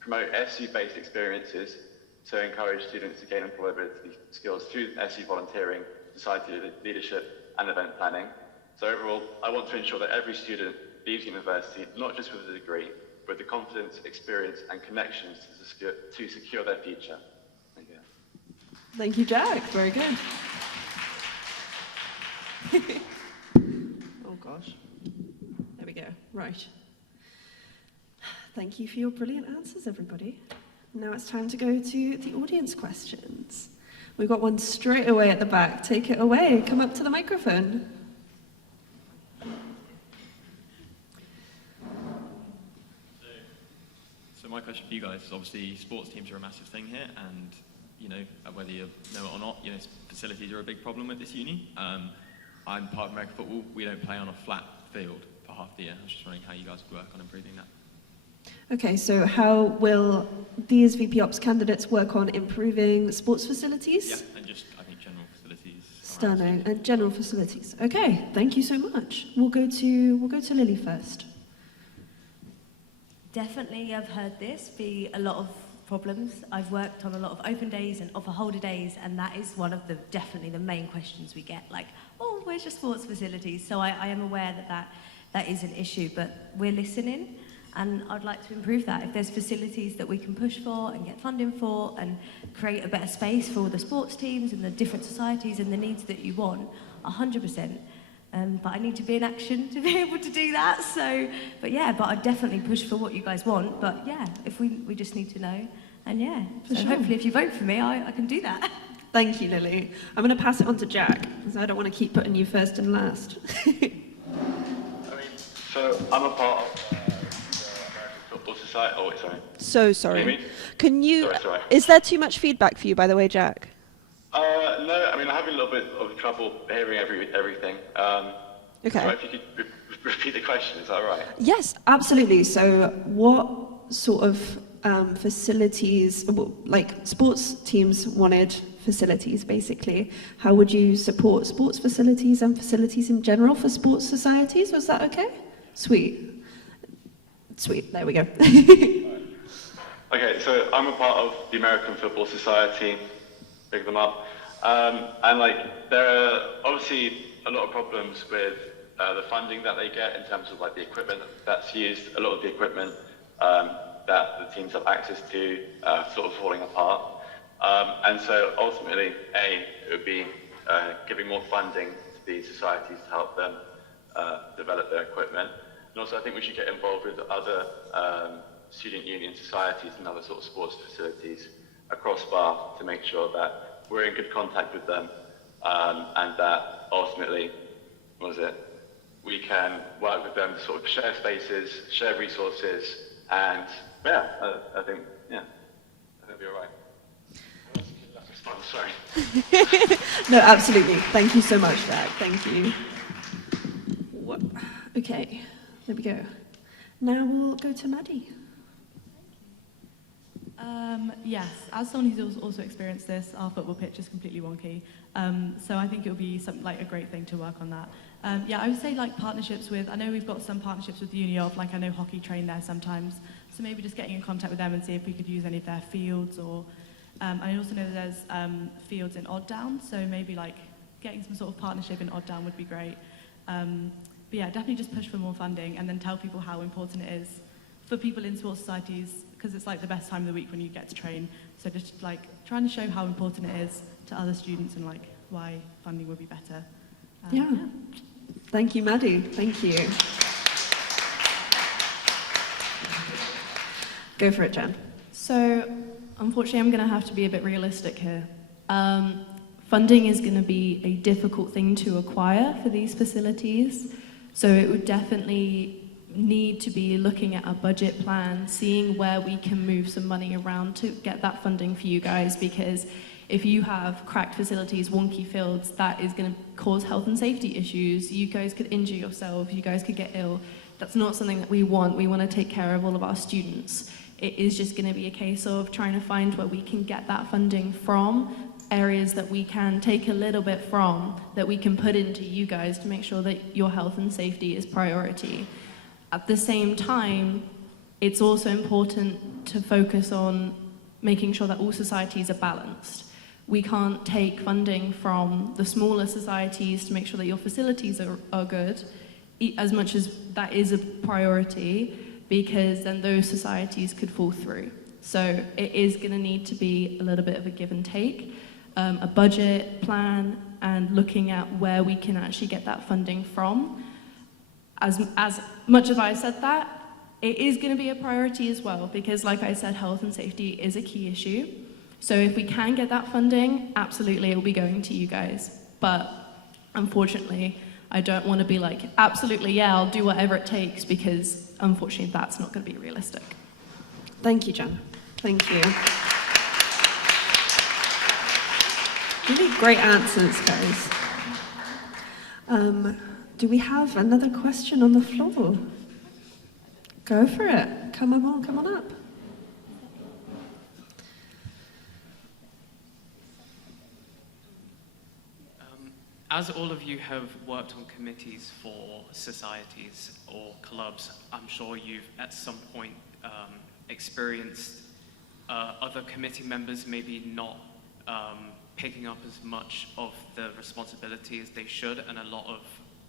promote SU-based experiences, so encourage students to gain employability skills through SU volunteering, society leadership, and event planning. So overall, I want to ensure that every student leaves university not just with a degree, but with the confidence, experience, and connections to secure their future. Thank you. Thank you, Jack. Very good. Oh gosh. There we go. Right. Thank you for your brilliant answers, everybody. Now it's time to go to the audience questions. We've got one straight away at the back. Take it away. Come up to the microphone. So my question for you guys is obviously sports teams are a massive thing here, and you know whether you know it or not, you know facilities are a big problem with this uni. I'm part of American football. We don't play on a flat field for half the year. I was just wondering how you guys would work on improving that. Okay, so how will these VP Ops candidates work on improving sports facilities? Yeah, and just, I think, general facilities. Stunning. And general facilities. Okay, thank you so much. We'll go to Lily first. Definitely, I've heard this be a lot of problems. I've worked on a lot of open days and offer holder days, and that is one of definitely the main questions we get, like, oh, where's your sports facilities? So I am aware that is an issue, but we're listening. And I'd like to improve that. If there's facilities that we can push for and get funding for and create a better space for all the sports teams and the different societies and the needs that you want, 100%. But I need to be in action to be able to do that. So, but I'd definitely push for what you guys want. But yeah, if we just need to know. And yeah, so sure. hopefully if you vote for me, I can do that. Thank you, Lily. I'm going to pass it on to Jack, because I don't want to keep putting you first and last. So I'm a part of the American Football Society. Oh, wait, sorry. So sorry. Can you hear me? Can you? Sorry. Is there too much feedback for you, by the way, Jack? No, I mean, I'm having a little bit of trouble hearing everything. Okay. So if you could repeat the question, is that all right? Yes, absolutely. So what sort of facilities, like sports teams wanted facilities, basically. How would you support sports facilities and facilities in general for sports societies? Was that okay? Sweet. There we go. Okay, so I'm a part of the American Football Society, big them up, and like there are obviously a lot of problems with the funding that they get in terms of like the equipment that's used. A lot of the equipment that the teams have access to sort of falling apart, and so ultimately, it would be giving more funding to these societies to help them develop their equipment. And also, I think we should get involved with other student union societies and other sort of sports facilities across Bath to make sure that we're in good contact with them, and that ultimately, we can work with them to sort of share spaces, share resources, and I think it'll be all right. Sorry. No, absolutely. Thank you so much, Jack. Thank you. Okay, there we go. Now we'll go to Maddie. Yes, as someone who's also experienced this, our football pitch is completely wonky. So I think it would be a great thing to work on that. I would say like partnerships with, I know we've got some partnerships with Uni of, like I know hockey train there sometimes. So maybe just getting in contact with them and see if we could use any of their fields or, I also know that there's fields in Odd Down, so maybe like getting some sort of partnership in Odd Down would be great. Definitely just push for more funding and then tell people how important it is for people in sports societies, because it's like the best time of the week when you get to train. So just like trying to show how important it is to other students and like why funding would be better. Thank you, Maddie. Thank you. Go for it, Jen. So, unfortunately, I'm going to have to be a bit realistic here. Funding is going to be a difficult thing to acquire for these facilities, so it would definitely need to be looking at a budget plan, seeing where we can move some money around to get that funding for you guys, because if you have cracked facilities, wonky fields, that is going to cause health and safety issues. You guys could injure yourselves, you guys could get ill. That's not something that we want. We want to take care of all of our students. It is just going to be a case of trying to find where we can get that funding from, areas that we can take a little bit from, that we can put into you guys to make sure that your health and safety is priority. At the same time, it's also important to focus on making sure that all societies are balanced. We can't take funding from the smaller societies to make sure that your facilities are good, as much as that is a priority, because then those societies could fall through. So it is going to need to be a little bit of a give and take, a budget plan, and looking at where we can actually get that funding from. As much as I said that, it is going to be a priority as well, because like I said, health and safety is a key issue. So if we can get that funding, absolutely it will be going to you guys. But unfortunately, I don't want to be like, absolutely, yeah, I'll do whatever it takes, because unfortunately that's not going to be realistic. Thank you, Jen. Thank you. Really great answers, guys. Do we have another question on the floor? Go for it. Come on up. As all of you have worked on committees for societies or clubs, I'm sure you've at some point experienced other committee members maybe not picking up as much of the responsibility as they should, and a lot of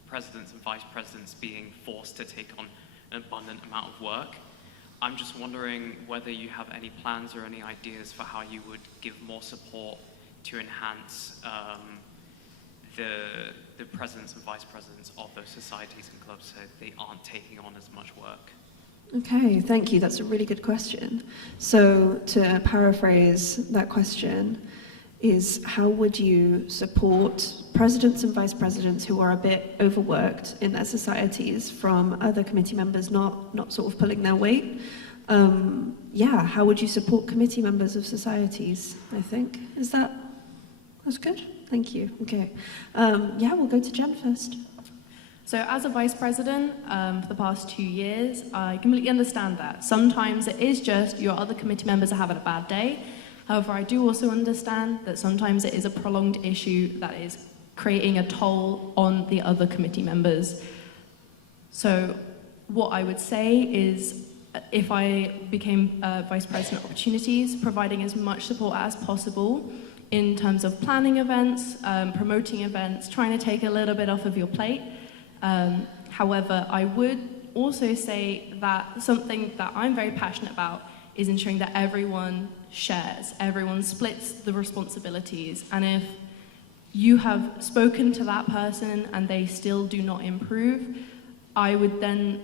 presidents and vice presidents being forced to take on an abundant amount of work. I'm just wondering whether you have any plans or any ideas for how you would give more support to enhance the presidents and vice presidents of those societies and clubs so they aren't taking on as much work. Okay, thank you. That's a really good question. So to paraphrase that question is, how would you support presidents and vice presidents who are a bit overworked in their societies from other committee members not sort of pulling their weight? How would you support committee members of societies, I think? That's good? Thank you. Okay. We'll go to Jen first. So as a vice president for the past 2 years, I completely understand that. Sometimes it is just your other committee members are having a bad day. However, I do also understand that sometimes it is a prolonged issue that is creating a toll on the other committee members. So what I would say is, if I became vice president of opportunities, providing as much support as possible in terms of planning events, promoting events, trying to take a little bit off of your plate. However, I would also say that something that I'm very passionate about is ensuring that everyone shares, everyone splits the responsibilities. And if you have spoken to that person and they still do not improve, I would then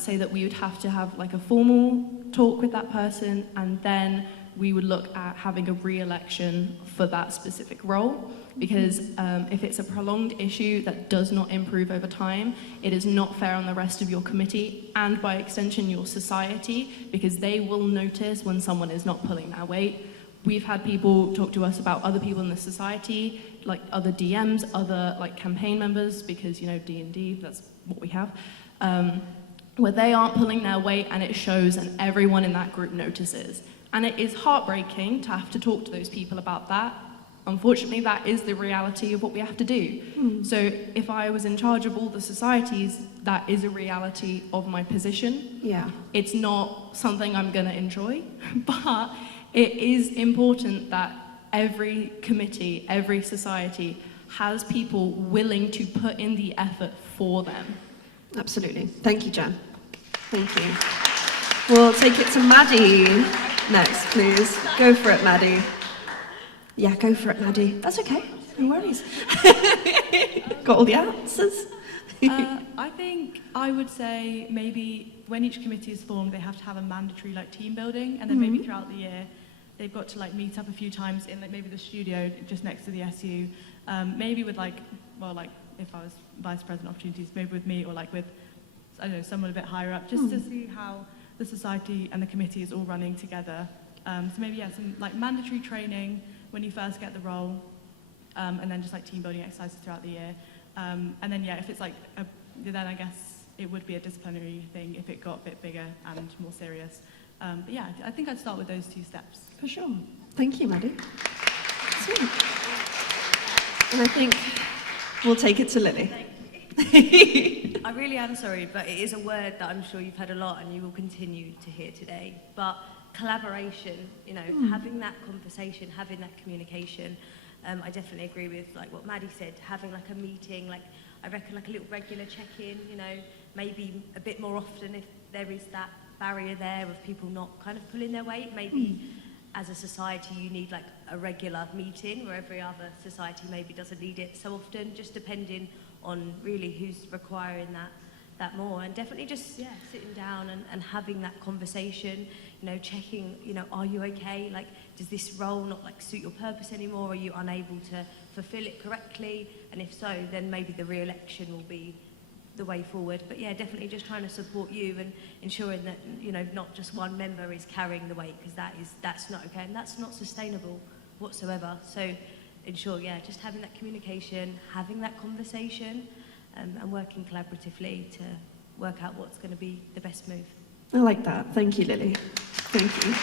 say that we would have to have like a formal talk with that person, and then we would look at having a re-election for that specific role. Because if it's a prolonged issue that does not improve over time, it is not fair on the rest of your committee and by extension your society, because they will notice when someone is not pulling their weight. We've had people talk to us about other people in the society, like other DMs, other like campaign members, because D&D, that's what we have, where they aren't pulling their weight and it shows and everyone in that group notices. And it is heartbreaking to have to talk to those people about that. Unfortunately, that is the reality of what we have to do. So if I was in charge of all the societies, that is a reality of my position. Yeah. It's not something I'm going to enjoy, but it is important that every committee, every society has people willing to put in the effort for them. Absolutely. Thank you, Jan. Thank you. We'll take it to Maddie next, please. Go for it, Maddie. Yeah, go for it, Maddie. That's okay. No worries. Got all the answers. I think I would say maybe when each committee is formed, they have to have a mandatory team building, and then maybe throughout the year, they've got to meet up a few times in maybe the studio just next to the SU. Maybe with if I was vice president opportunities, maybe with me or with someone a bit higher up, just to see how the society and the committee is all running together. So maybe some mandatory training when you first get the role, and then just team building exercises throughout the year. And then if it's then I guess it would be a disciplinary thing if it got a bit bigger and more serious. But yeah, I think I'd start with those 2 steps. For sure. Thank you, Maddie. Sweet. And I think we'll take it to Lily. I really am sorry, but it is a word that I'm sure you've heard a lot and you will continue to hear today. But collaboration, having that conversation, having that communication. I definitely agree with what Maddie said, having a meeting, I reckon a little regular check-in, maybe a bit more often if there is that barrier there of people not kind of pulling their weight. Maybe as a society you need a regular meeting where every other society maybe doesn't need it so often, just depending on really who's requiring that more. And definitely just sitting down and having that conversation, checking, are you okay? Does this role not suit your purpose anymore? Are you unable to fulfill it correctly? And if so, then maybe the re-election will be the way forward. But yeah, definitely just trying to support you and ensuring that not just one member is carrying the weight, because that's not okay and that's not sustainable whatsoever. So ensure just having that communication, having that conversation, and working collaboratively to work out what's going to be the best move. I like that. Thank you, Lily. Thank you.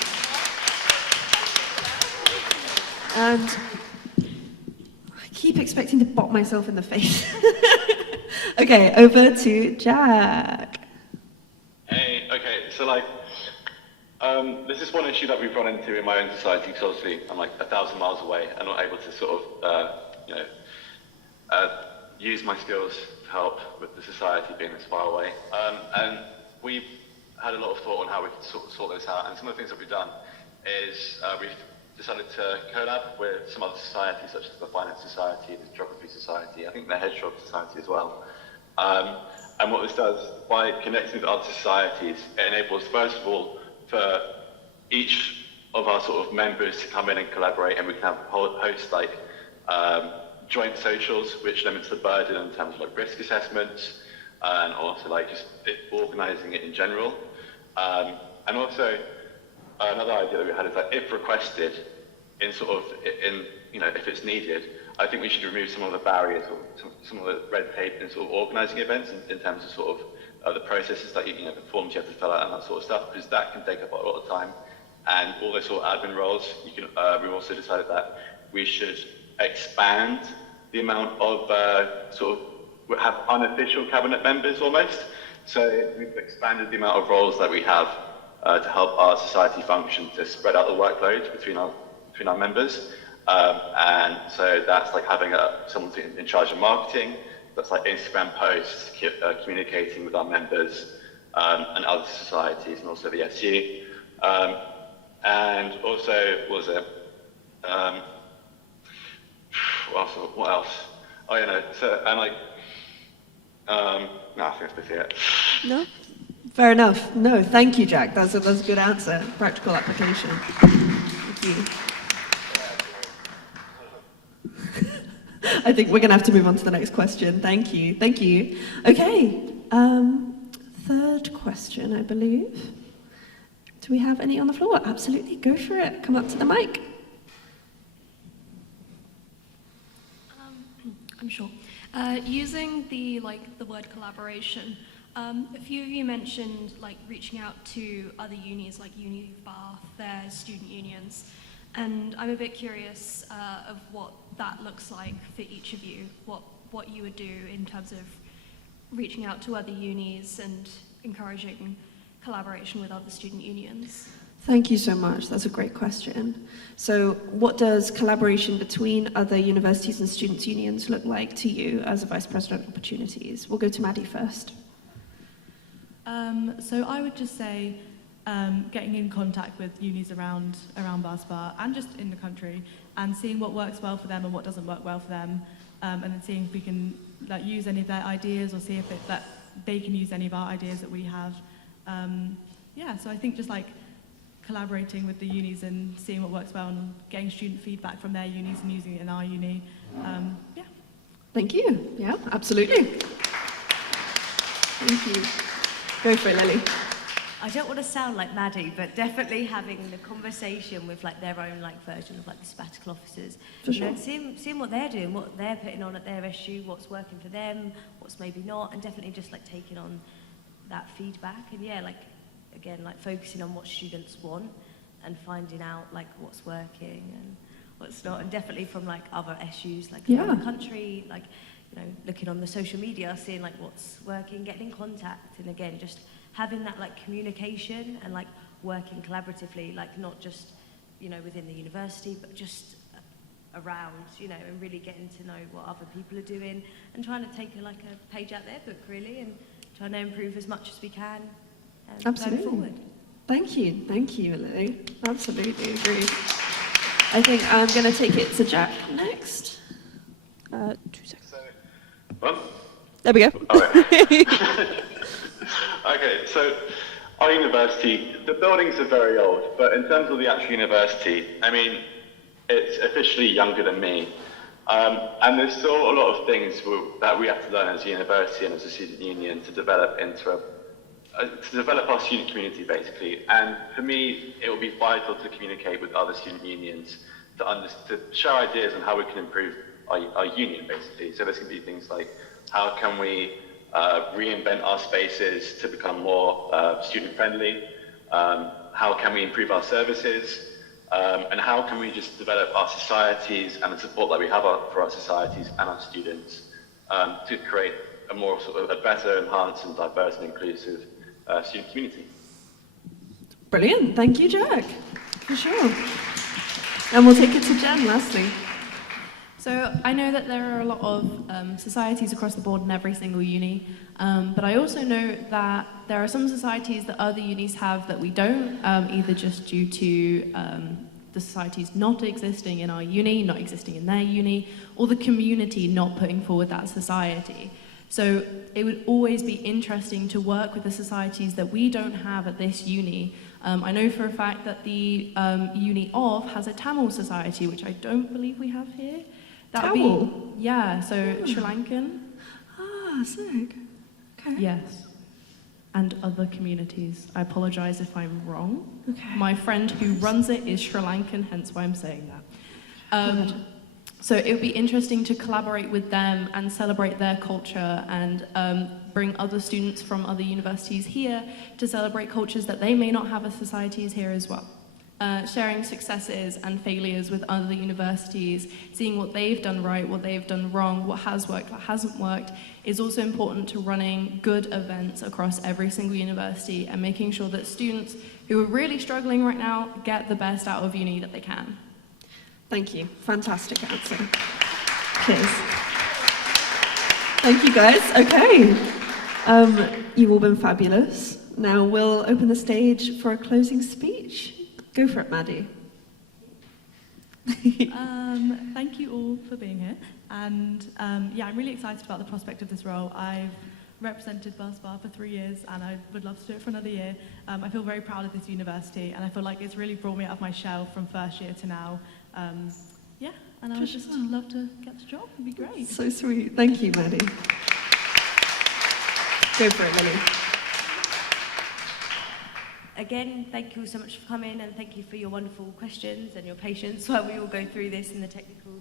And I keep expecting to bop myself in the face. Okay, over to Jack. Hey, okay, so this is one issue that we've run into in my own society, because obviously I'm 1,000 miles away and not able to sort of, use my skills to help with the society being this far away. And we've had a lot of thought on how we could sort this out, and some of the things that we've done is we've decided to collab with some other societies, such as the Finance Society, the Geography Society, I think the Hedgehog Society as well. And what this does, by connecting with other societies, it enables, first of all, for each of our sort of members to come in and collaborate, and we can have host like joint socials, which limits the burden in terms of like risk assessments, and also like just organising it in general. And also another idea that we had is that if requested, if it's needed, I think we should remove some of the barriers or some of the red tape in sort of organising events in terms of sort of the processes that the forms you have to fill out and that sort of stuff, because that can take up a lot of time. And all those sort of admin roles, we've also decided that we should expand the amount of we have unofficial cabinet members almost. So we've expanded the amount of roles that we have to help our society function, to spread out the workload between our members. And so that's like having someone in charge of marketing, that's like Instagram posts, communicating with our members and other societies, and also the SU. And also, what was it? What else? Oh, so, and like, no, I think that's basically it. No? Fair enough. No, thank you, Jack. That's a good answer. Practical application. Thank you. I think we're going to have to move on to the next question. Thank you. Thank you. Okay. Third question, I believe. Do we have any on the floor? Absolutely. Go for it. Come up to the mic. I'm sure. Using the word collaboration, a few of you mentioned reaching out to other unis like Uni of Bath, their student unions, and I'm a bit curious of what that looks like for each of you, what you would do in terms of reaching out to other unis and encouraging collaboration with other student unions. Thank you so much. That's a great question. So what does collaboration between other universities and students' unions look like to you as a Vice President of Opportunities? We'll go to Maddie first. So I would just say getting in contact with unis around Bath and just in the country, and seeing what works well for them and what doesn't work well for them, and then seeing if we can use any of their ideas, or see if that they can use any of our ideas that we have. So I think just collaborating with the unis and seeing what works well, and getting student feedback from their unis and using it in our uni. Thank you. Yeah, absolutely. Thank you. Go for it, Lily. I don't want to sound like Maddie, but definitely having the conversation with their own version of the sabbatical officers. For sure. And seeing what they're doing, what they're putting on at their SU, what's working for them, what's maybe not, and definitely just taking on that feedback. And again, focusing on what students want and finding out what's working and what's not, and definitely from other SUs around the country, looking on the social media, seeing what's working, getting in contact, and again just having that communication and working collaboratively, not just within the university, but just around, and really getting to know what other people are doing, and trying to take a page out their book really, and trying to improve as much as we can. Absolutely. Going forward. Thank you, Lily. Absolutely agree. I think I'm going to take it to Jack next. 2 seconds. Well, there we go. All right. Okay, so our university, the buildings are very old, but in terms of the actual university, I mean, it's officially younger than me. And there's still a lot of things that we have to learn as a university and as a student union to develop our student community, basically. And for me, it will be vital to communicate with other student unions to share ideas on how we can improve our union, basically. So there's going to be things like, how can we reinvent our spaces to become more student-friendly? How can we improve our services? And how can we just develop our societies and the support that we have for our societies and our students to create a more a better, enhanced, and diverse and inclusive student community? Brilliant. Thank you, Jack. For sure. And we'll take it to Jen lastly. So I know that there are a lot of societies across the board in every single uni, but I also know that there are some societies that other unis have that we don't, either just due to the societies not existing in our uni, not existing in their uni, or the community not putting forward that society. So it would always be interesting to work with the societies that we don't have at this uni. I know for a fact that the uni of has a Tamil society, which I don't believe we have here. That would Tamil? be, yeah, so Sri Lankan. Ah, sick. Okay. Yes. And other communities. I apologise if I'm wrong. Okay. My friend who runs it is Sri Lankan, hence why I'm saying that. So it would be interesting to collaborate with them and celebrate their culture and bring other students from other universities here to celebrate cultures that they may not have as societies here as well. Sharing successes and failures with other universities, seeing what they've done right, what they've done wrong, what has worked, what hasn't worked, is also important to running good events across every single university and making sure that students who are really struggling right now get the best out of uni that they can. Thank you. Fantastic answer. Cheers. Thank you, guys. Okay. You've all been fabulous. Now we'll open the stage for a closing speech. Go for it, Maddie. Thank you all for being here. And yeah, I'm really excited about the prospect of this role. I've represented Belspar for 3 years and I would love to do it for another year. I feel very proud of this university and I feel like it's really brought me out of my shell from first year to now. Yeah, and I would just love to get the job. It'd be great. So sweet. Thank you, Maddie. Go for it, Lily. Again, thank you all so much for coming and thank you for your wonderful questions and your patience while we all go through this and the technical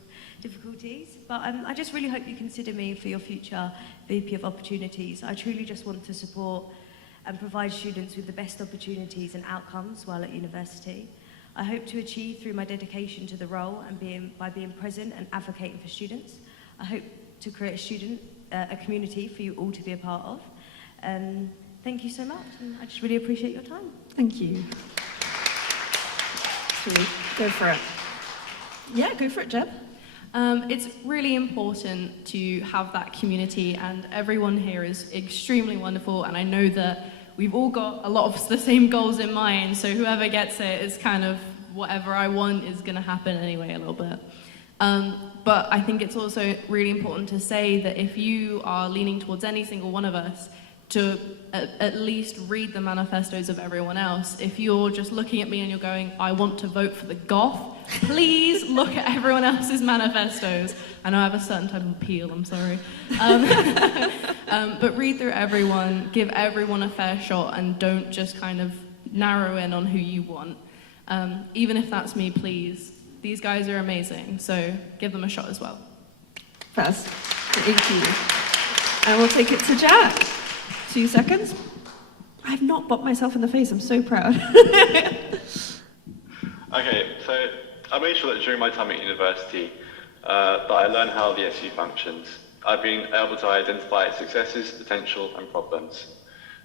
difficulties. But I just really hope you consider me for your future VP of Opportunities. I truly just want to support and provide students with the best opportunities and outcomes while at university. I hope to achieve through my dedication to the role and by being present and advocating for students. I hope to create a community for you all to be a part of. Thank you so much, and I just really appreciate your time. Thank you. Sweet. Go for it. Yeah, go for it, Jeb. It's really important to have that community, and everyone here is extremely wonderful, and I know that we've all got a lot of the same goals in mind, so whoever gets it is kind of whatever I want is going to happen anyway a little bit. But I think it's also really important to say that if you are leaning towards any single one of us, to at least read the manifestos of everyone else. If you're just looking at me and you're going, I want to vote for the goth, please look at everyone else's manifestos. I know I have a certain type of appeal, I'm sorry. But read through everyone, give everyone a fair shot, and don't just kind of narrow in on who you want. Even if that's me, please. These guys are amazing, so give them a shot as well. First, thank you. And we'll take it to Jack. 2 seconds. I've not bopped myself in the face. I'm so proud. Okay, so I made sure that during my time at university that I learned how the SU functions. I've been able to identify its successes, potential and problems.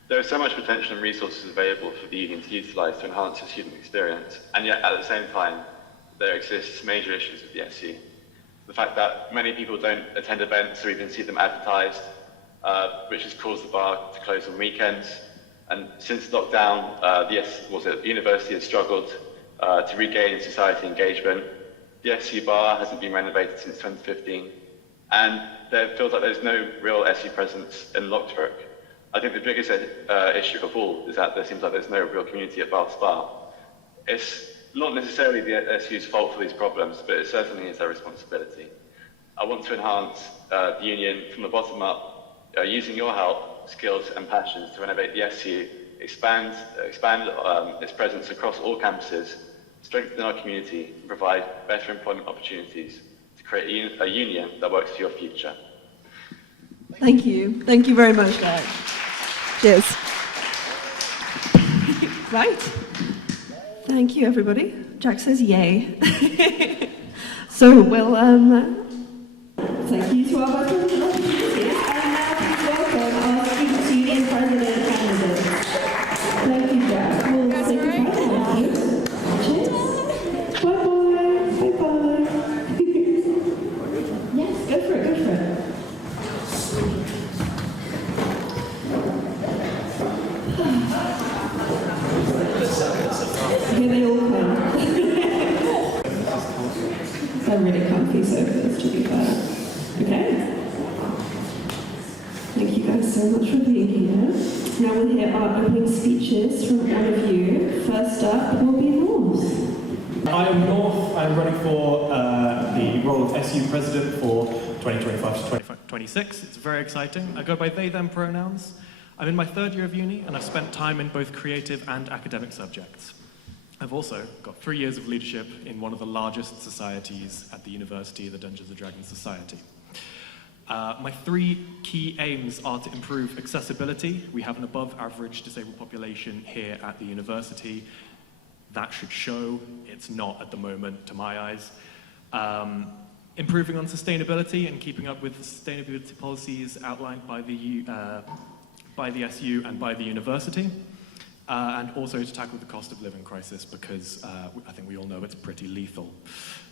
There is so much potential and resources available for the union to utilise to enhance the student experience, and yet at the same time there exists major issues with the SU. The fact that many people don't attend events or even see them advertised, which has caused the bar to close on weekends. And since lockdown, the university has struggled to regain society engagement. The SU bar hasn't been renovated since 2015, and there feels like there's no real SU presence in Locksbrook. I think the biggest issue of all is that there seems like there's no real community at Bath Spa. It's not necessarily the SU's fault for these problems, but it certainly is their responsibility. I want to enhance the union from the bottom up, using your help, skills and passions to renovate the SU, expand its presence across all campuses, strengthen our community, and provide better employment opportunities to create a union that works for your future. Thank you. Thank you very much, Jack. Cheers. Right. Thank you, everybody. Jack says yay. So we'll thank you to our veterans and opportunities, and now please welcome our student union president candidate. Thank you, Jack. We'll say goodbye. Thank you. Cheers. Bye-bye. Bye-bye. They're really comfy sofas, to be fair. Okay. Thank you guys so much for being here. Now we'll hear our opening speeches from all of you. First up will be North. I am North. I'm running for the role of SU President for 2025 to 2026. It's very exciting. I go by they, them pronouns. I'm in my third year of uni, and I've spent time in both creative and academic subjects. I've also got 3 years of leadership in one of the largest societies at the university, the Dungeons & Dragons Society. My 3 key aims are to improve accessibility. We have an above-average disabled population here at the university. That should show. It's not at the moment, to my eyes. Improving on sustainability and keeping up with the sustainability policies outlined by the SU and by the university. And also to tackle the cost of living crisis, because I think we all know it's pretty lethal.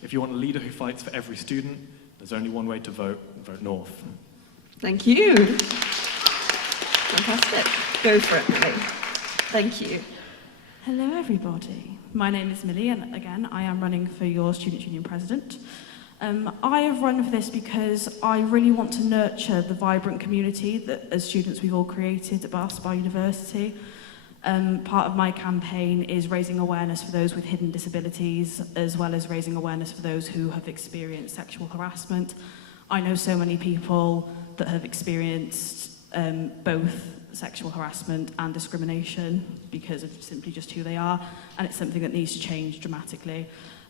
If you want a leader who fights for every student, there's only one way to vote North. Thank you. Fantastic. Go for it, Millie. Thank you. Hello, everybody. My name is Millie, and again, I am running for your Student Union President. I have run for this because I really want to nurture the vibrant community that, as students, we've all created at Bath University. Part of my campaign is raising awareness for those with hidden disabilities, as well as raising awareness for those who have experienced sexual harassment. I know so many people that have experienced both sexual harassment and discrimination because of simply just who they are, and it's something that needs to change dramatically.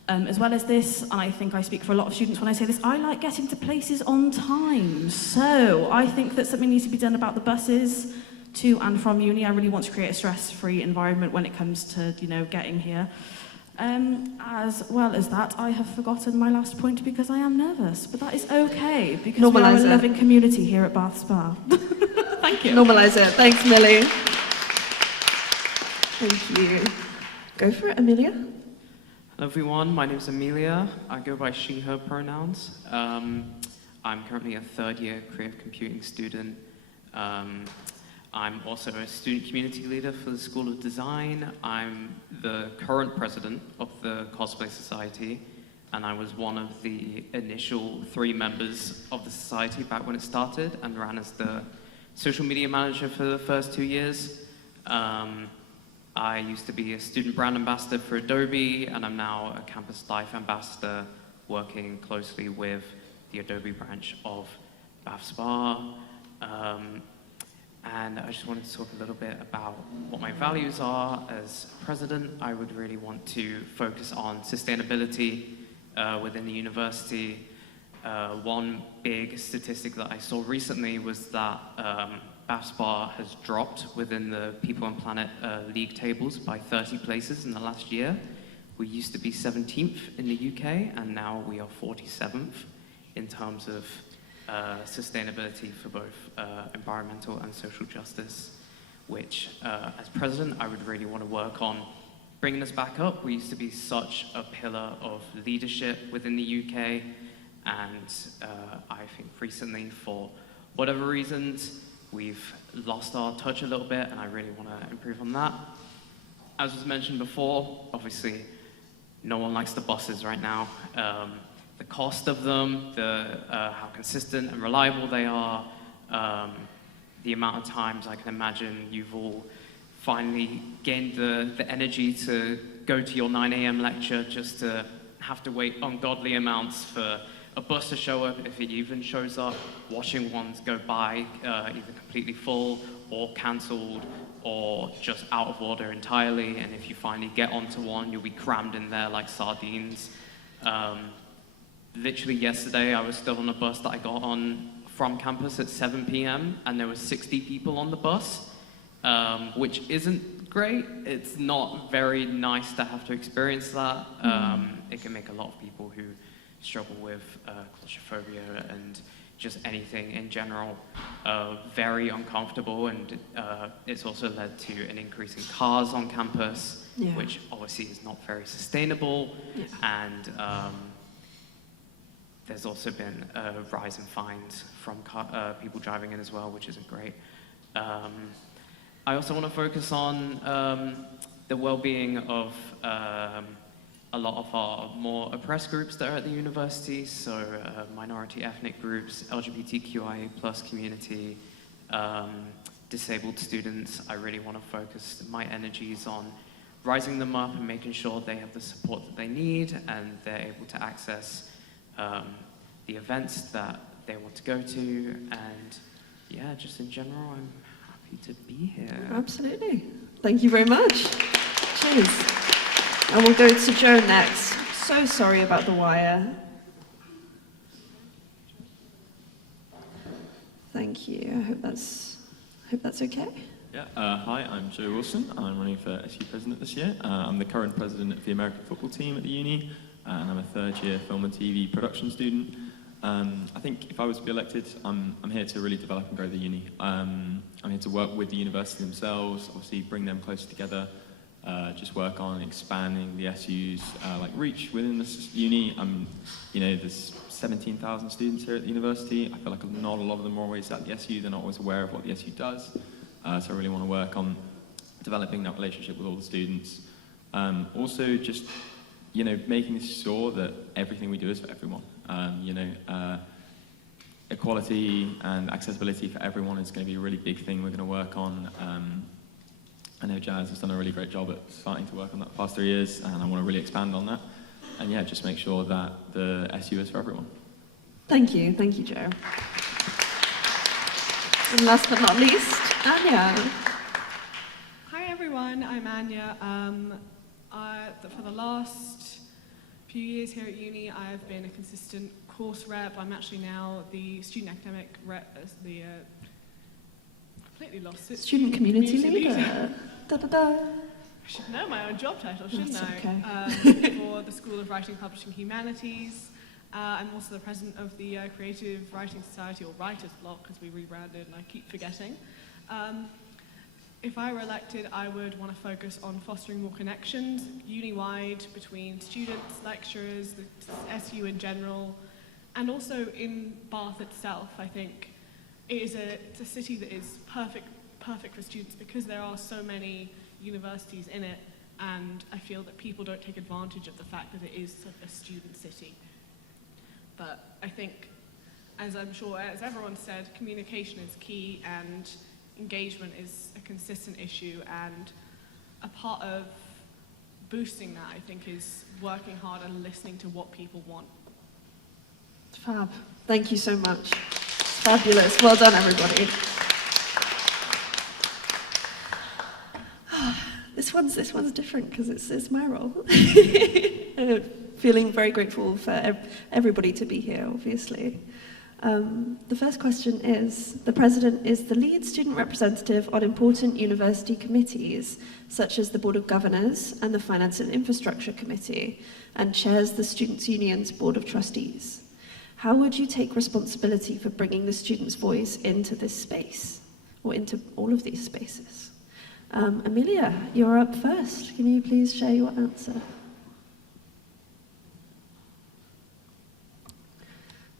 As well as this, and I think I speak for a lot of students when I say this, I like getting to places on time. So I think that something needs to be done about the buses to and from uni. I really want to create a stress-free environment when it comes to, getting here. As well as that, I have forgotten my last point because I am nervous, but that is okay because we are a loving community here at Bath Spa. Thank you. Normalise it. Thanks, Millie. Thank you. Go for it, Amelia. Hello everyone, my name is Amelia. I go by she, her pronouns. I'm currently a third year creative computing student. I'm also a student community leader for the School of Design. I'm the current president of the Cosplay Society, and I was one of the initial 3 members of the society back when it started and ran as the social media manager for the first 2 years. I used to be a student brand ambassador for Adobe, and I'm now a campus life ambassador working closely with the Adobe branch of Bath Spa. And I just wanted to talk a little bit about what my values are as president. I would really want to focus on sustainability within the university. One big statistic that I saw recently was that Bath Spa has dropped within the People and Planet league tables by 30 places in the last year. We used to be 17th in the UK, and now we are 47th in terms of sustainability for both environmental and social justice, which as president I would really want to work on bringing us back up. We used to be such a pillar of leadership within the UK, and I think recently, for whatever reasons, we've lost our touch a little bit, and I really want to improve on that. As was mentioned before, obviously no one likes the buses right now. The cost of them, how consistent and reliable they are, the amount of times I can imagine you've all finally gained the energy to go to your 9 a.m. lecture just to have to wait ungodly amounts for a bus to show up, if it even shows up, watching ones go by either completely full or cancelled or just out of order entirely, and if you finally get onto one, you'll be crammed in there like sardines. Literally yesterday, I was still on a bus that I got on from campus at 7 p.m. and there were 60 people on the bus, which isn't great. It's not very nice to have to experience that. It can make a lot of people who struggle with claustrophobia and just anything in general very uncomfortable, and it's also led to an increase in cars on campus, which obviously is not very sustainable, and there's also been a rise in fines from people driving in as well, which isn't great. I also want to focus on the well-being of a lot of our more oppressed groups that are at the university, so minority ethnic groups, LGBTQIA plus community, disabled students. I really want to focus my energies on rising them up and making sure they have the support that they need and they're able to access the events that they want to go to. And yeah, just in general, I'm happy to be here. Absolutely. Thank you very much. Cheers. And we'll go to Joe next. So sorry about the wire. Thank you. I hope that's okay. Yeah, hi, I'm Joe Wilson. I'm running for SU President this year. I'm the current president of the American football team at the uni, and I'm a third-year film and TV production student. I think if I was to be elected, I'm here to really develop and grow the uni. I'm here to work with the university themselves, obviously bring them closer together, just work on expanding the SU's reach within this uni. There's 17,000 students here at the university. I feel like not a lot of them are always at the SU. They're not always aware of what the SU does. So I really want to work on developing that relationship with all the students. Also, just making sure that everything we do is for everyone. Equality and accessibility for everyone is going to be a really big thing we're going to work on. I know Jazz has done a really great job at starting to work on that the past 3 years, and I want to really expand on that. And yeah, just make sure that the SU is for everyone. Thank you, Joe. And last but not least, Anya. Hi everyone, I'm Anya. For the last few years here at uni, I've been a consistent course rep. I'm actually now the student academic rep, completely lost it. Student community leader. Da, da, da. I should know my own job title, shouldn't That's I? okay. For the School of Writing, Publishing, Humanities. I'm also the president of the Creative Writing Society, or Writers Block, as we rebranded, and I keep forgetting. If I were elected, I would want to focus on fostering more connections, uni-wide, between students, lecturers, the SU in general, and also in Bath itself. I think it's a city that is perfect for students because there are so many universities in it, and I feel that people don't take advantage of the fact that it is a student city. But I think, as everyone said, communication is key and engagement is a consistent issue, and a part of boosting that, I think, is working hard and listening to what people want. Fab. Thank you so much. Fabulous. Well done, everybody. This one's different because it's my role. Feeling very grateful for everybody to be here, obviously. The first question is, the President is the lead student representative on important university committees, such as the Board of Governors and the Finance and Infrastructure Committee, and chairs the Students' Union's Board of Trustees. How would you take responsibility for bringing the students' voice into this space, or into all of these spaces? Amelia, you're up first. Can you please share your answer?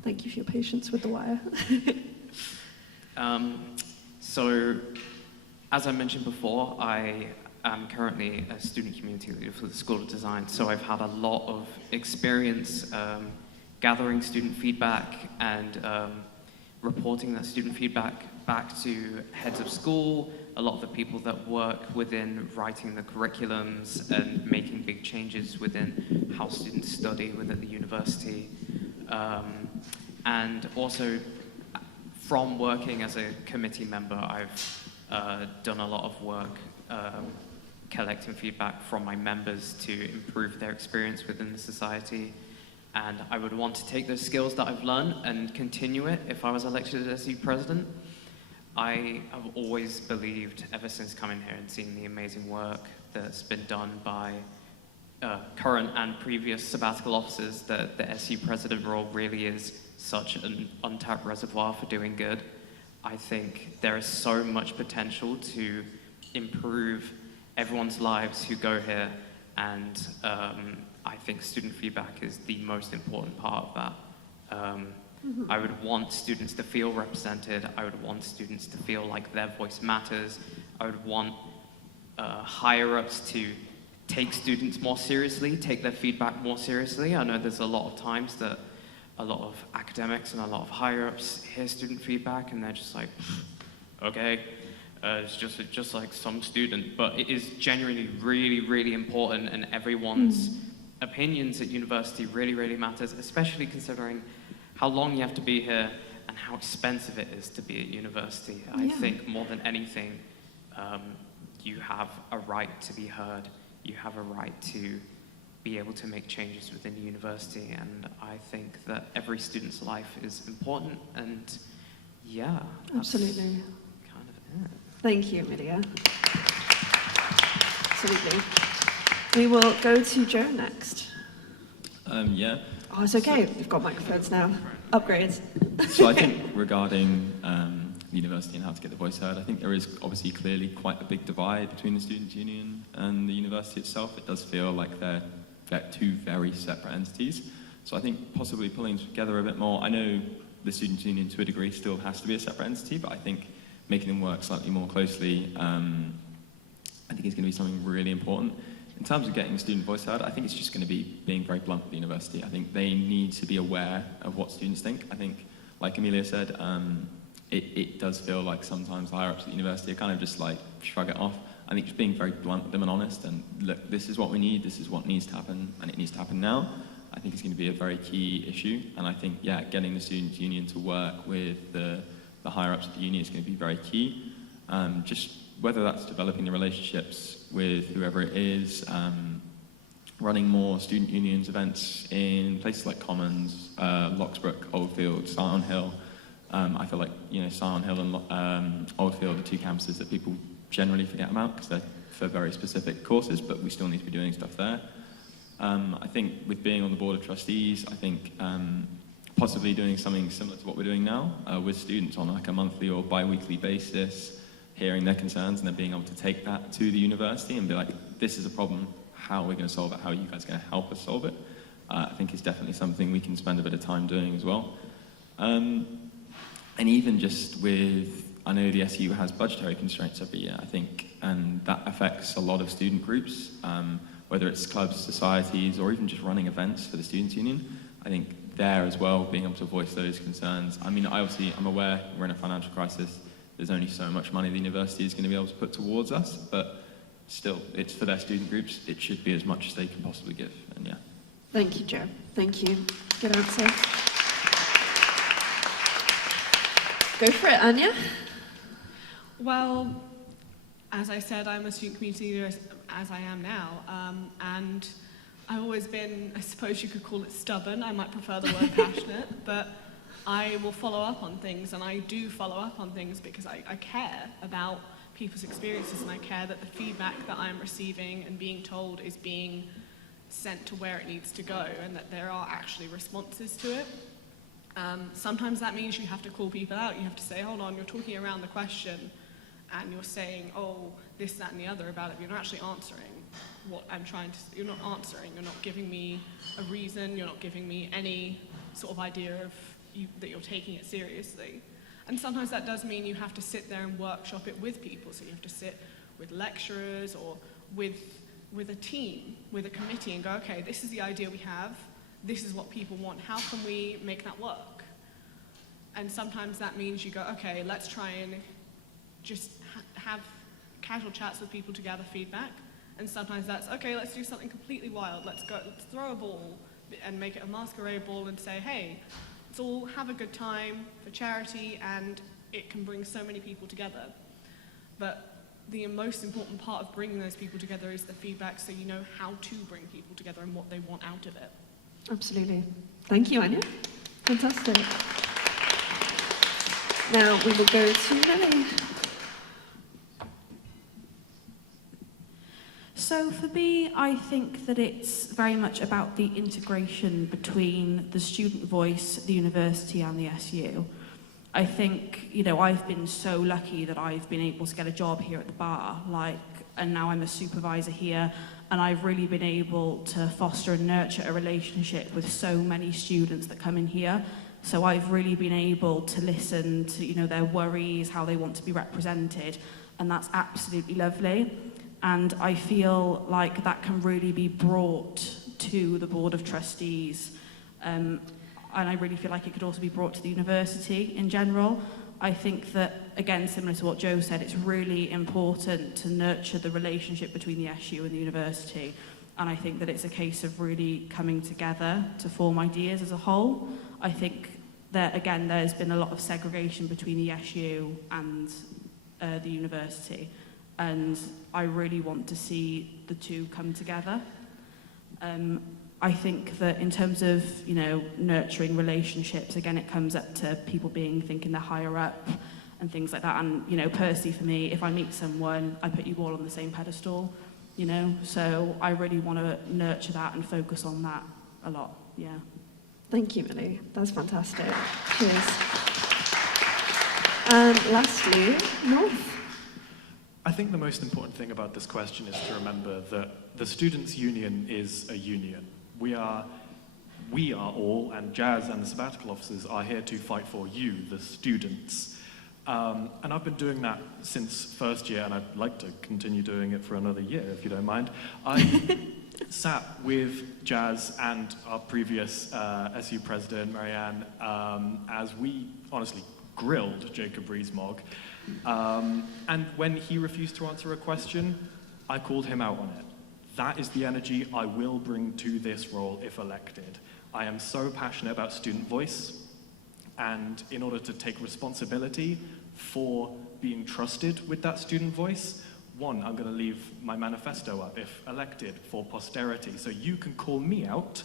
Thank you for your patience with the wire. So, as I mentioned before, I am currently a student community leader for the School of Design, so I've had a lot of experience gathering student feedback and reporting that student feedback back to heads of school, a lot of the people that work within writing the curriculums and making big changes within how students study within the university. And also, from working as a committee member, I've done a lot of work collecting feedback from my members to improve their experience within the society. And I would want to take those skills that I've learned and continue it if I was elected as SU president. I have always believed, ever since coming here and seeing the amazing work that's been done by current and previous sabbatical officers, that the SU president role really is such an untapped reservoir for doing good. I think there is so much potential to improve everyone's lives who go here, and I think student feedback is the most important part of that. I would want students to feel represented. I would want students to feel like their voice matters. I would want higher-ups to take students more seriously, take their feedback more seriously. I know there's a lot of times that a lot of academics and a lot of higher-ups hear student feedback and they're just like, okay, it's just like some student. But it is genuinely really, really important, and everyone's opinions at university really, really matters, especially considering how long you have to be here and how expensive it is to be at university. I think more than anything, you have a right to be heard. You have a right to be able to make changes within the university, and I think that every student's life is important, and yeah. Absolutely. Kind of it. Thank you, Amelia. Absolutely. We will go to Joe next. Yeah. Oh, it's okay. We've got microphones now. Upgrades. So I think regarding the university and how to get the voice heard, I think there is obviously clearly quite a big divide between the Students' Union and the university itself. It does feel like they're two very separate entities. So I think possibly pulling together a bit more. I know the Students' Union to a degree still has to be a separate entity, but I think making them work slightly more closely, I think is going to be something really important. In terms of getting the student voice heard, I think it's just going to be being very blunt with the university. I think they need to be aware of what students think. I think, like Amelia said, it does feel like sometimes the higher-ups at the university are kind of just like shrug it off. I think just being very blunt with them and honest and look, this is what we need, this is what needs to happen, and it needs to happen now, I think is going to be a very key issue. And I think, yeah, getting the Students' Union to work with the higher-ups at the uni is going to be very key. Just whether that's developing the relationships with whoever it is, running more student unions events in places like Commons, Locksbrook, Oldfield, Syon Hill. I feel like, Syon Hill and Oldfield are two campuses that people generally forget about because they're for very specific courses, but we still need to be doing stuff there. I think with being on the Board of Trustees, I think possibly doing something similar to what we're doing now with students on like a monthly or bi-weekly basis, hearing their concerns and then being able to take that to the university and be like, this is a problem, how are we going to solve it, how are you guys going to help us solve it? I think is definitely something we can spend a bit of time doing as well. And even just with, I know the SU has budgetary constraints every year, I think, and that affects a lot of student groups, whether it's clubs, societies, or even just running events for the Students' Union. I think there as well, being able to voice those concerns. I mean, I'm aware we're in a financial crisis. There's only so much money the university is going to be able to put towards us, but still, it's for their student groups. It should be as much as they can possibly give, and yeah. Thank you, Joe. Thank you. Good answer. Go for it, Anya. Well, as I said, I'm a student community leader as I am now, and I've always been, I suppose you could call it stubborn. I might prefer the word passionate, but I will follow up on things, and I do follow up on things because I care about people's experiences, and I care that the feedback that I'm receiving and being told is being sent to where it needs to go, and that there are actually responses to it. Sometimes that means you have to call people out. You have to say, hold on, you're talking around the question, and you're saying, oh, this, that, and the other about it. You're not actually answering what I'm trying to, you're not answering. You're not giving me a reason. You're not giving me any sort of idea of that you're taking it seriously. And sometimes that does mean you have to sit there and workshop it with people. So you have to sit with lecturers or with a team, with a committee, and go, okay, this is the idea we have. This is what people want. How can we make that work? And sometimes that means you go, okay, let's try and just have casual chats with people to gather feedback. And sometimes that's, okay, let's do something completely wild. Let's throw a ball and make it a masquerade ball and say, hey, let's all have a good time for charity, and it can bring so many people together. But the most important part of bringing those people together is the feedback, so you know how to bring people together and what they want out of it. Absolutely. Thank you, Anya. Fantastic. Now we will go to Lily. So for me, I think that it's very much about the integration between the student voice, the university and the SU. I think, I've been so lucky that I've been able to get a job here at the bar, and now I'm a supervisor here, and I've really been able to foster and nurture a relationship with so many students that come in here. So I've really been able to listen to, their worries, how they want to be represented, and that's absolutely lovely. And I feel like that can really be brought to the Board of Trustees. And I really feel like it could also be brought to the university in general. I think that, again, similar to what Joe said, it's really important to nurture the relationship between the SU and the university. And I think that it's a case of really coming together to form ideas as a whole. I think that, again, there's been a lot of segregation between the SU and the university. And I really want to see the two come together. I think that in terms of, you know, nurturing relationships, again, it comes up to people thinking they're higher up and things like that. And, you know, personally for me, if I meet someone, I put you all on the same pedestal, you know? So I really want to nurture that and focus on that a lot, yeah. Thank you, Millie. That's fantastic. Cheers. And lastly, North. I think the most important thing about this question is to remember that the Students' Union is a union. We are all, and Jazz and the Sabbatical Officers are here to fight for you, the students. And I've been doing that since first year, and I'd like to continue doing it for another year, if you don't mind. I sat with Jazz and our previous SU president, Marianne, as we honestly grilled Jacob Rees-Mogg. And when he refused to answer a question, I called him out on it. That is the energy I will bring to this role if elected. I am so passionate about student voice, and in order to take responsibility for being trusted with that student voice, one, I'm going to leave my manifesto up if elected for posterity, so you can call me out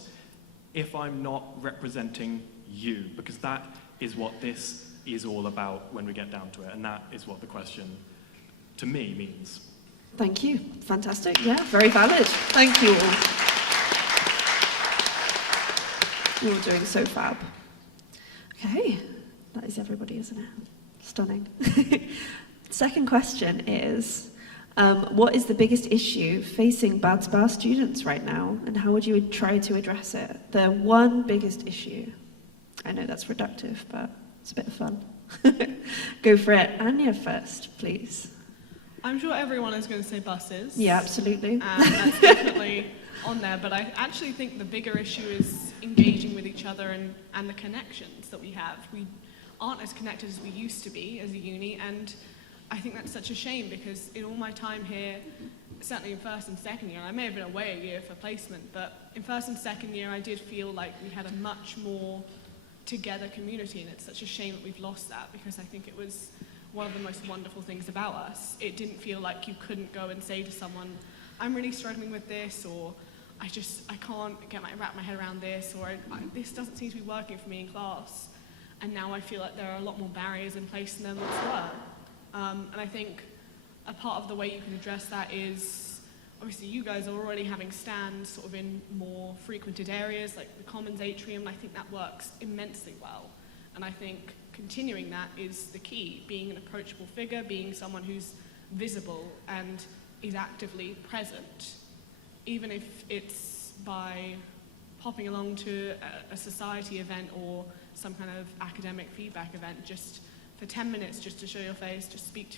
if I'm not representing you, because that is what this is all about when we get down to it, and that is what the question, to me, means. Thank you. Fantastic. Yeah, very valid. Thank you all. You're doing so fab. Okay, that is everybody, isn't it? Stunning. Second question is, what is the biggest issue facing Bad Spa students right now, and how would you try to address it? The one biggest issue. I know that's reductive, but it's a bit of fun. Go for it. Anya first, please. I'm sure everyone is going to say buses. Yeah, absolutely. And that's definitely on there, but I actually think the bigger issue is engaging with each other and the connections that we have. We aren't as connected as we used to be as a uni, and I think that's such a shame because in all my time here, certainly in first and second year, I may have been away a year for placement, but in first and second year I did feel like we had a much more together community, and it's such a shame that we've lost that because I think it was one of the most wonderful things about us. It didn't feel like you couldn't go and say to someone, I'm really struggling with this, or I can't wrap my head around this, or this doesn't seem to be working for me in class. And now I feel like there are a lot more barriers in place than there once were. And I think a part of the way you can address that is, obviously you guys are already having stands sort of in more frequented areas, like the Commons Atrium. I think that works immensely well. And I think continuing that is the key, being an approachable figure, being someone who's visible and is actively present, even if it's by popping along to a society event or some kind of academic feedback event, just for 10 minutes, just to show your face, just speak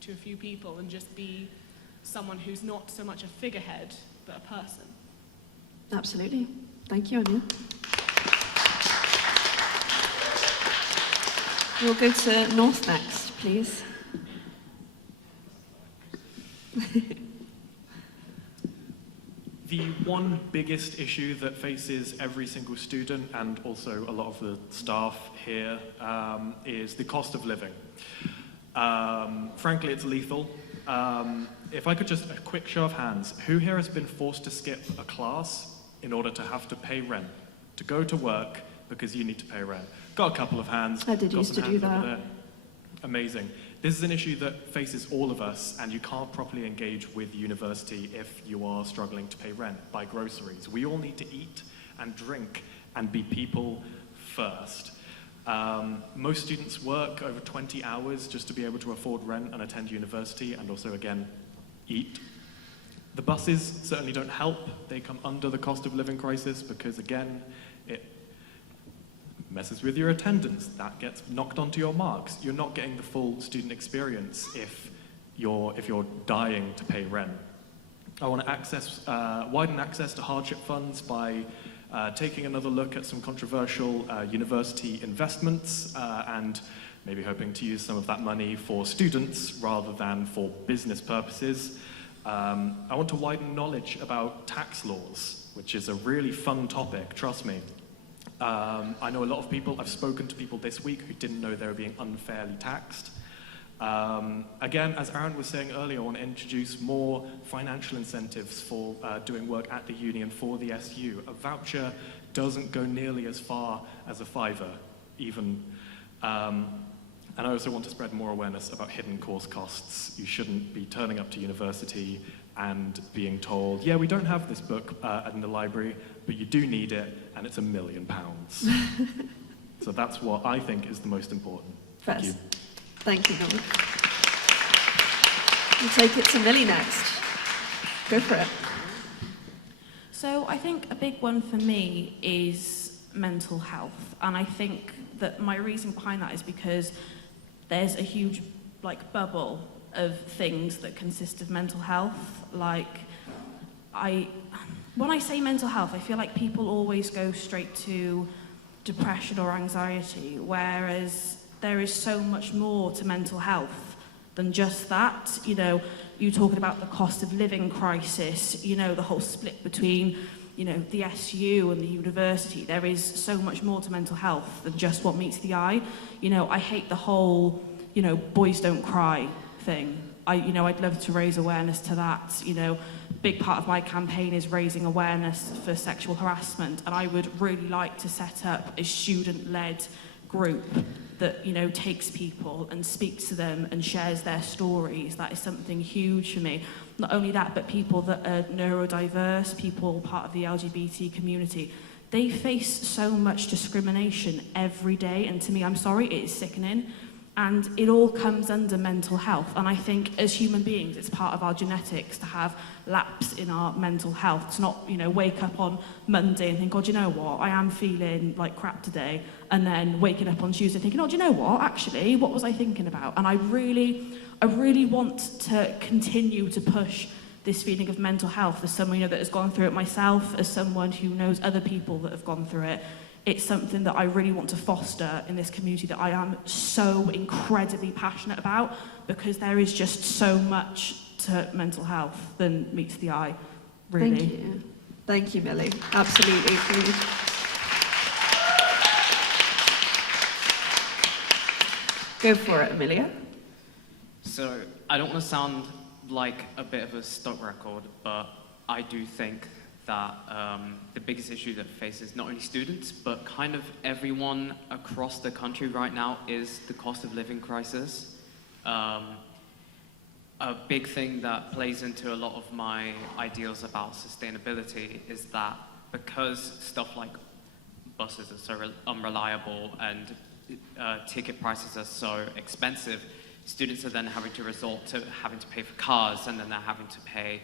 to a few people and just be someone who's not so much a figurehead, but a person. Absolutely. Thank you, Anya. We'll go to North next, please. The one biggest issue that faces every single student and also a lot of the staff here is the cost of living. Frankly, it's lethal. If I could just, a quick show of hands, who here has been forced to skip a class in order to have to pay rent, to go to work because you need to pay rent? Got a couple of hands. I did Got used some to do hands over that. there. Amazing. This is an issue that faces all of us, and you can't properly engage with the university if you are struggling to pay rent, buy groceries. We all need to eat and drink and be people first. Most students work over 20 hours just to be able to afford rent and attend university, and also, again, eat. The buses certainly don't help. They come under the cost of living crisis because, again, it messes with your attendance. That gets knocked onto your marks. You're not getting the full student experience if you're dying to pay rent. I want to widen access to hardship funds by taking another look at some controversial university investments and maybe hoping to use some of that money for students rather than for business purposes. I want to widen knowledge about tax laws, which is a really fun topic, trust me. I know a lot of people, I've spoken to people this week who didn't know they were being unfairly taxed. Again, as Aaron was saying earlier, I want to introduce more financial incentives for doing work at the uni and for the SU. A voucher doesn't go nearly as far as a fiver, even. And I also want to spread more awareness about hidden course costs. You shouldn't be turning up to university and being told, yeah, we don't have this book in the library, but you do need it, and it's £1 million. So that's what I think is the most important. Thank you. Thank you, Noel. We'll take it to Millie next. Go for it. So I think a big one for me is mental health. And I think that my reason behind that is because there's a huge bubble of things that consist of mental health. When I say mental health, I feel like people always go straight to depression or anxiety, whereas there is so much more to mental health than just that. You know, you talking about the cost of living crisis, you know, the whole split between, you know, the SU and the university. There is so much more to mental health than just what meets the eye. You know, I hate the whole, you know, boys don't cry thing. I'd love to raise awareness to that. You know, big part of my campaign is raising awareness for sexual harassment, and I would really like to set up a student-led group that, you know, takes people and speaks to them and shares their stories. That is something huge for me. Not only that, but people that are neurodiverse, people part of the LGBT community, they face so much discrimination every day, and to me, I'm sorry, it is sickening. And it all comes under mental health. And I think as human beings, it's part of our genetics to have lapse in our mental health. To not, you know, wake up on Monday and think, oh, do you know what? I am feeling like crap today. And then waking up on Tuesday thinking, oh, do you know what? Actually, what was I thinking about? And I really want to continue to push this feeling of mental health as someone, you know, that has gone through it myself, as someone who knows other people that have gone through it. It's something that I really want to foster in this community that I am so incredibly passionate about, because there is just so much to mental health than meets the eye, really. Thank you. Thank you, Millie. Absolutely. Go for it, Amelia. So I don't want to sound like a bit of a stock record, but I do think that the biggest issue that faces not only students, but kind of everyone across the country right now is the cost of living crisis. A big thing that plays into a lot of my ideals about sustainability is that because stuff like buses are so unreliable and ticket prices are so expensive, students are then having to resort to having to pay for cars, and then they're having to pay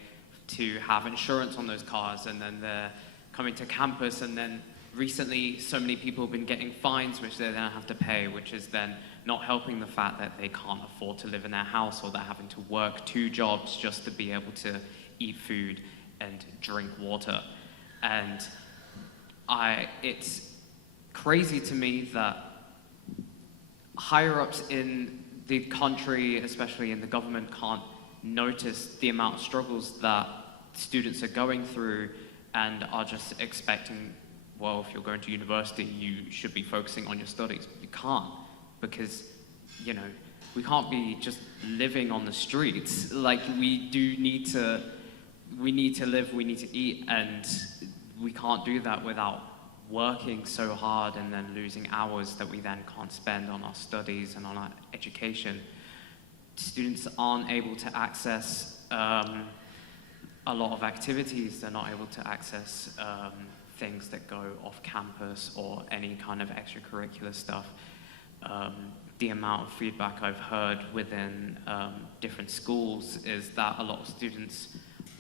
to have insurance on those cars, and then they're coming to campus, and then recently so many people have been getting fines which they then have to pay, which is then not helping the fact that they can't afford to live in their house, or they're having to work 2 jobs just to be able to eat food and drink water. And it's crazy to me that higher ups in the country, especially in the government, can't notice the amount of struggles that students are going through and are just expecting, well, if you're going to university, you should be focusing on your studies. You can't, because, you know, we can't be just living on the streets. Like, we need to live, we need to eat, and we can't do that without working so hard and then losing hours that we then can't spend on our studies and on our education. Students aren't able to access a lot of activities. They're not able to access things that go off campus or any kind of extracurricular stuff. The amount of feedback I've heard within different schools is that a lot of students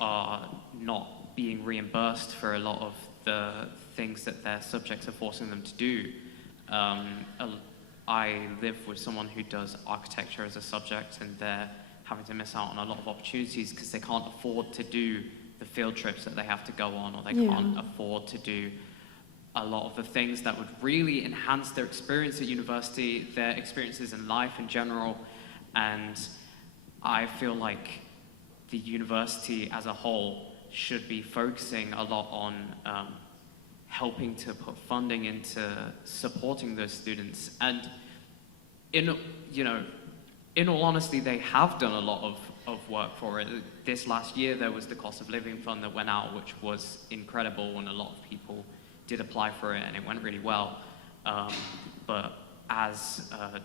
are not being reimbursed for a lot of the things that their subjects are forcing them to do. I live with someone who does architecture as a subject, and they're having to miss out on a lot of opportunities because they can't afford to do the field trips that they have to go on, or they Yeah. can't afford to do a lot of the things that would really enhance their experience at university, their experiences in life in general. And I feel like the university as a whole should be focusing a lot on helping to put funding into supporting those students. And in all honesty, they have done a lot of work for it. This last year, there was the cost of living fund that went out, which was incredible, and a lot of people did apply for it, and it went really well. But as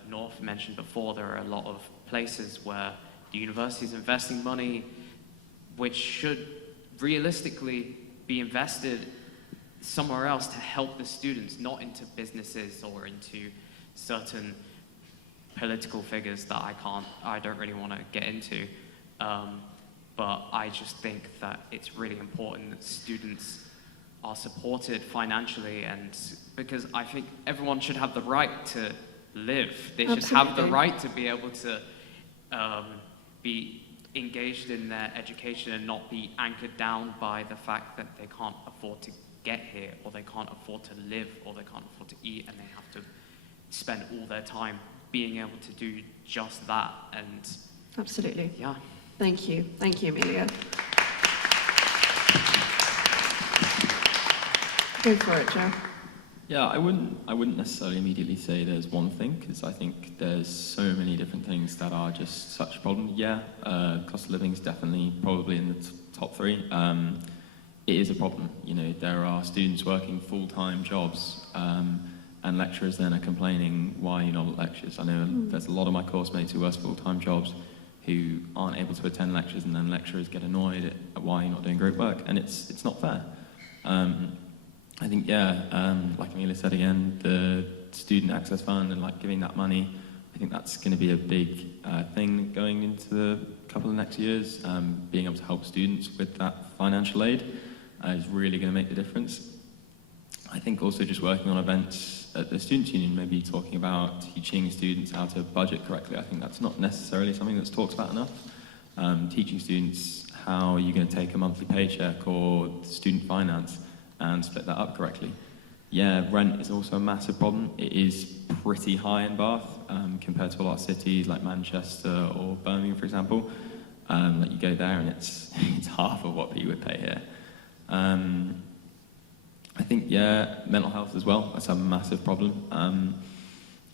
North mentioned before, there are a lot of places where the university is investing money which should realistically be invested somewhere else to help the students, not into businesses or into certain political figures that I don't really want to get into. But I just think that it's really important that students are supported financially, and because I think everyone should have the right to live. They should have the Absolutely. right to be able to be engaged in their education and not be anchored down by the fact that they can't afford to get here, or they can't afford to live, or they can't afford to eat, and they have to spend all their time being able to do just that. And Absolutely. yeah. Thank you, Amelia. Go for it, Joe. Yeah, I wouldn't necessarily immediately say there's one thing, because I think there's so many different things that are just such a problem. Yeah, cost of living is definitely probably in the top three. It is a problem. You know, there are students working full-time jobs, and lecturers then are complaining, why are you not at lectures? I know there's a lot of my course mates who work full-time jobs who aren't able to attend lectures, and then lecturers get annoyed at why you're not doing group work, and it's not fair. I think, like Amelia said again, the student access fund and like giving that money, I think that's going to be a big thing going into the couple of next years. Being able to help students with that financial aid is really going to make the difference. I think also just working on events at the Students' Union, maybe talking about teaching students how to budget correctly. I think that's not necessarily something that's talked about enough. Teaching students how you're going to take a monthly paycheck or student finance and split that up correctly. Yeah, rent is also a massive problem. It is pretty high in Bath compared to a lot of cities like Manchester or Birmingham, for example. Like you go there and it's half of what people would pay here. I think, mental health as well. That's a massive problem.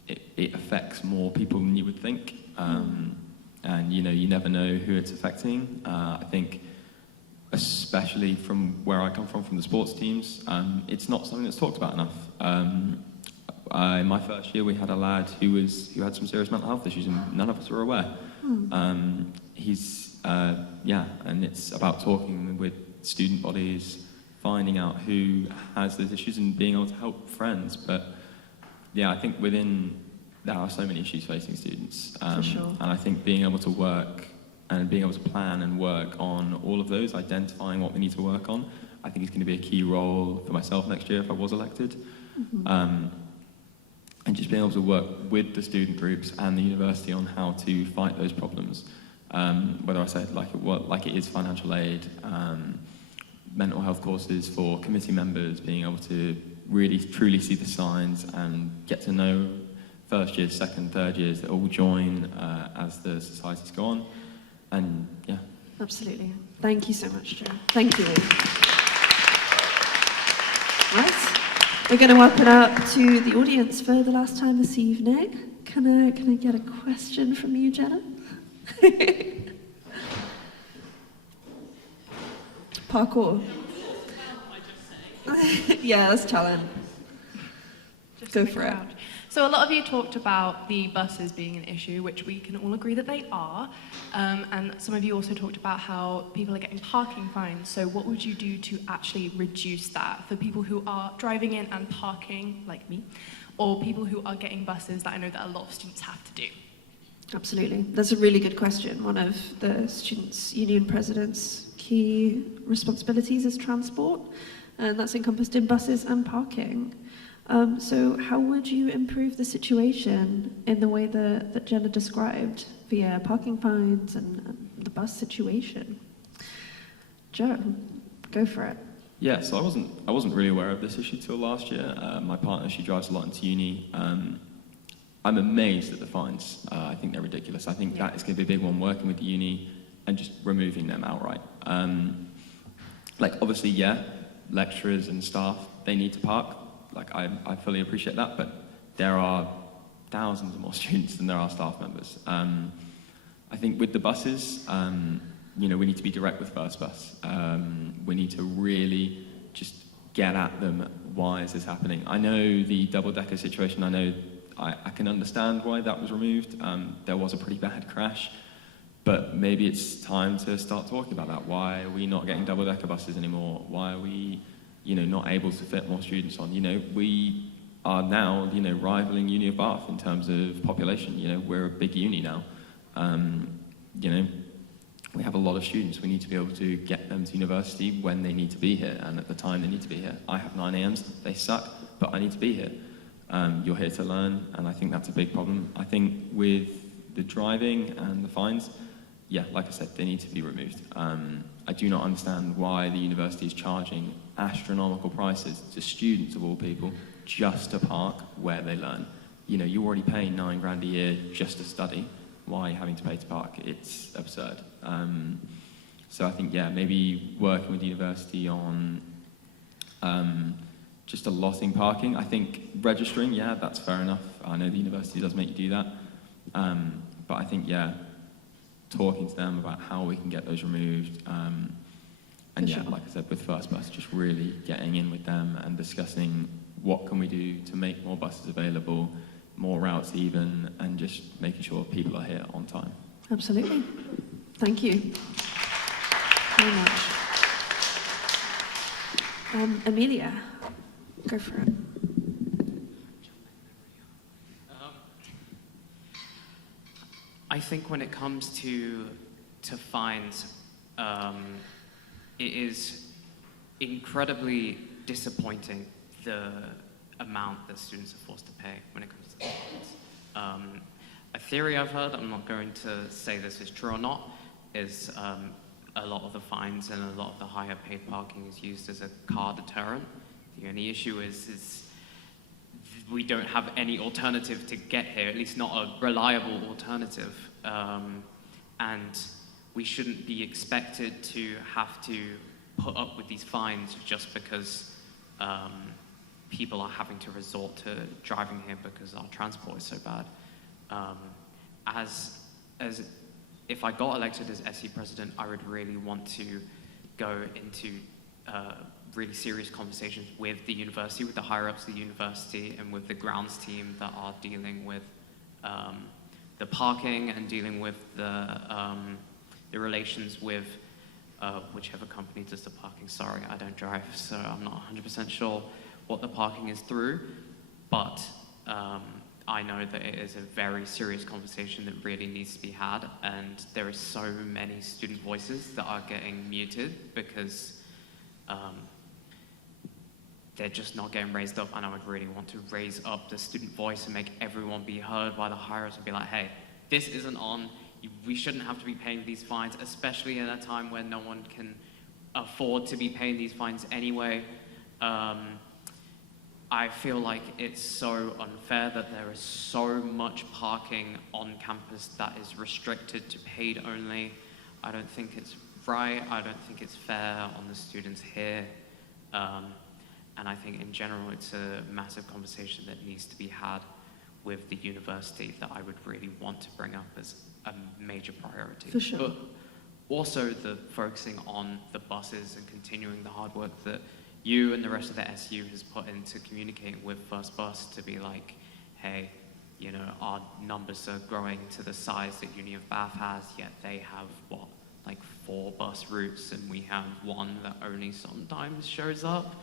It affects more people than you would think. And, you never know who it's affecting. I think, especially from where I come from the sports teams, it's not something that's talked about enough. In my first year, we had a lad who had some serious mental health issues, and none of us were aware. And it's about talking with student bodies, finding out who has those issues, and being able to help friends. But yeah, I think there are so many issues facing students, For sure. and I think being able to work and being able to plan and work on all of those, identifying what we need to work on, I think is going to be a key role for myself next year if I was elected. And just being able to work with the student groups and the university on how to fight those problems. Whether I said like it is financial aid, mental health courses for committee members, being able to really truly see the signs and get to know first years, second, third years that all join as the societies go on. And yeah. Absolutely. Thank you so much, Joe. Thank you. Right. We're going to open up to the audience for the last time this evening. Can I get a question from you, Jenna? Parkour. Yeah, that's talent. Go for it. So a lot of you talked about the buses being an issue, which we can all agree that they are. And some of you also talked about how people are getting parking fines. So what would you do to actually reduce that for people who are driving in and parking, like me, or people who are getting buses that I know that a lot of students have to do? Absolutely. That's a really good question. One of the Students' Union President's key responsibilities is transport, and that's encompassed in buses and parking. So how would you improve the situation in the way that Jenna described via parking fines and the bus situation? Joe, go for it. Yeah, so I wasn't really aware of this issue till last year. My partner, she drives a lot into uni. I'm amazed at the fines. I think they're ridiculous. I think that is going to be a big one, working with the uni and just removing them outright. Like, obviously, yeah, lecturers and staff, they need to park. Like, I fully appreciate that, but there are thousands of more students than there are staff members. I think with the buses, you know, we need to be direct with First Bus. We need to really just get at them. Why is this happening? I know the double-decker situation. I know I can understand why that was removed. There was a pretty bad crash, but maybe it's time to start talking about that. Why are we not getting double-decker buses anymore? Why are we, you know, not able to fit more students on? You know, we are now, you know, rivaling Uni of Bath in terms of population. You know, we're a big uni now. You know, we have a lot of students. We need to be able to get them to university when they need to be here and at the time they need to be here. I have 9 a.m.s, they suck, but I need to be here. You're here to learn, and I think that's a big problem. I think with the driving and the fines, yeah, like I said, they need to be removed. I do not understand why the university is charging astronomical prices to students of all people just to park where they learn. You know, you're already paying £9,000 a year just to study. Why are you having to pay to park? It's absurd. So I think, yeah, maybe working with the university on just allotting parking. I think registering, yeah, that's fair enough. I know the university does make you do that. But I think, yeah, talking to them about how we can get those removed. And yeah, like I said, with First Bus, just really getting in with them and discussing what can we do to make more buses available, more routes even, and just making sure people are here on time. Absolutely. Thank you very much. Amelia, go for it. I think when it comes to fines, it is incredibly disappointing the amount that students are forced to pay when it comes to fines. A theory I've heard, I'm not going to say this is true or not, is a lot of the fines and a lot of the higher paid parking is used as a car deterrent. The only issue is we don't have any alternative to get here, at least not a reliable alternative. And we shouldn't be expected to have to put up with these fines just because people are having to resort to driving here because our transport is so bad. As if I got elected as SE president, I would really want to go into really serious conversations with the university, with the higher-ups of the university, and with the grounds team that are dealing with the parking and dealing with the relations with whichever company does the parking. Sorry, I don't drive, so I'm not 100% sure what the parking is through, but I know that it is a very serious conversation that really needs to be had, and there are so many student voices that are getting muted because they're just not getting raised up, and I would really want to raise up the student voice and make everyone be heard by the higher-ups and be like, hey, this isn't on. We shouldn't have to be paying these fines, especially in a time when no one can afford to be paying these fines anyway. I feel like it's so unfair that there is so much parking on campus that is restricted to paid only. I don't think it's right. I don't think it's fair on the students here. And I think in general it's a massive conversation that needs to be had with the university that I would really want to bring up as a major priority. For sure. But also the focusing on the buses and continuing the hard work that you and the rest of the SU has put into communicating with First Bus to be like, hey, you know, our numbers are growing to the size that Uni of Bath has, yet they have, what, like 4 bus routes, and we have 1 that only sometimes shows up.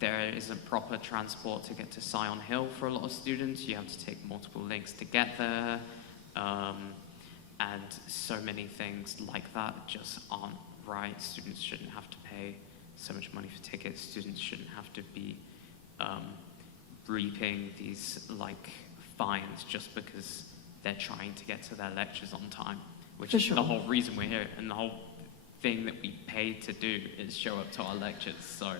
There isn't proper transport to get to Scion Hill for a lot of students. You have to take multiple links to get there. And so many things like that just aren't right. Students shouldn't have to pay so much money for tickets. Students shouldn't have to be reaping these like fines just because they're trying to get to their lectures on time. which For is sure. the whole reason we're here, and the whole thing that we pay to do is show up to our lectures. So,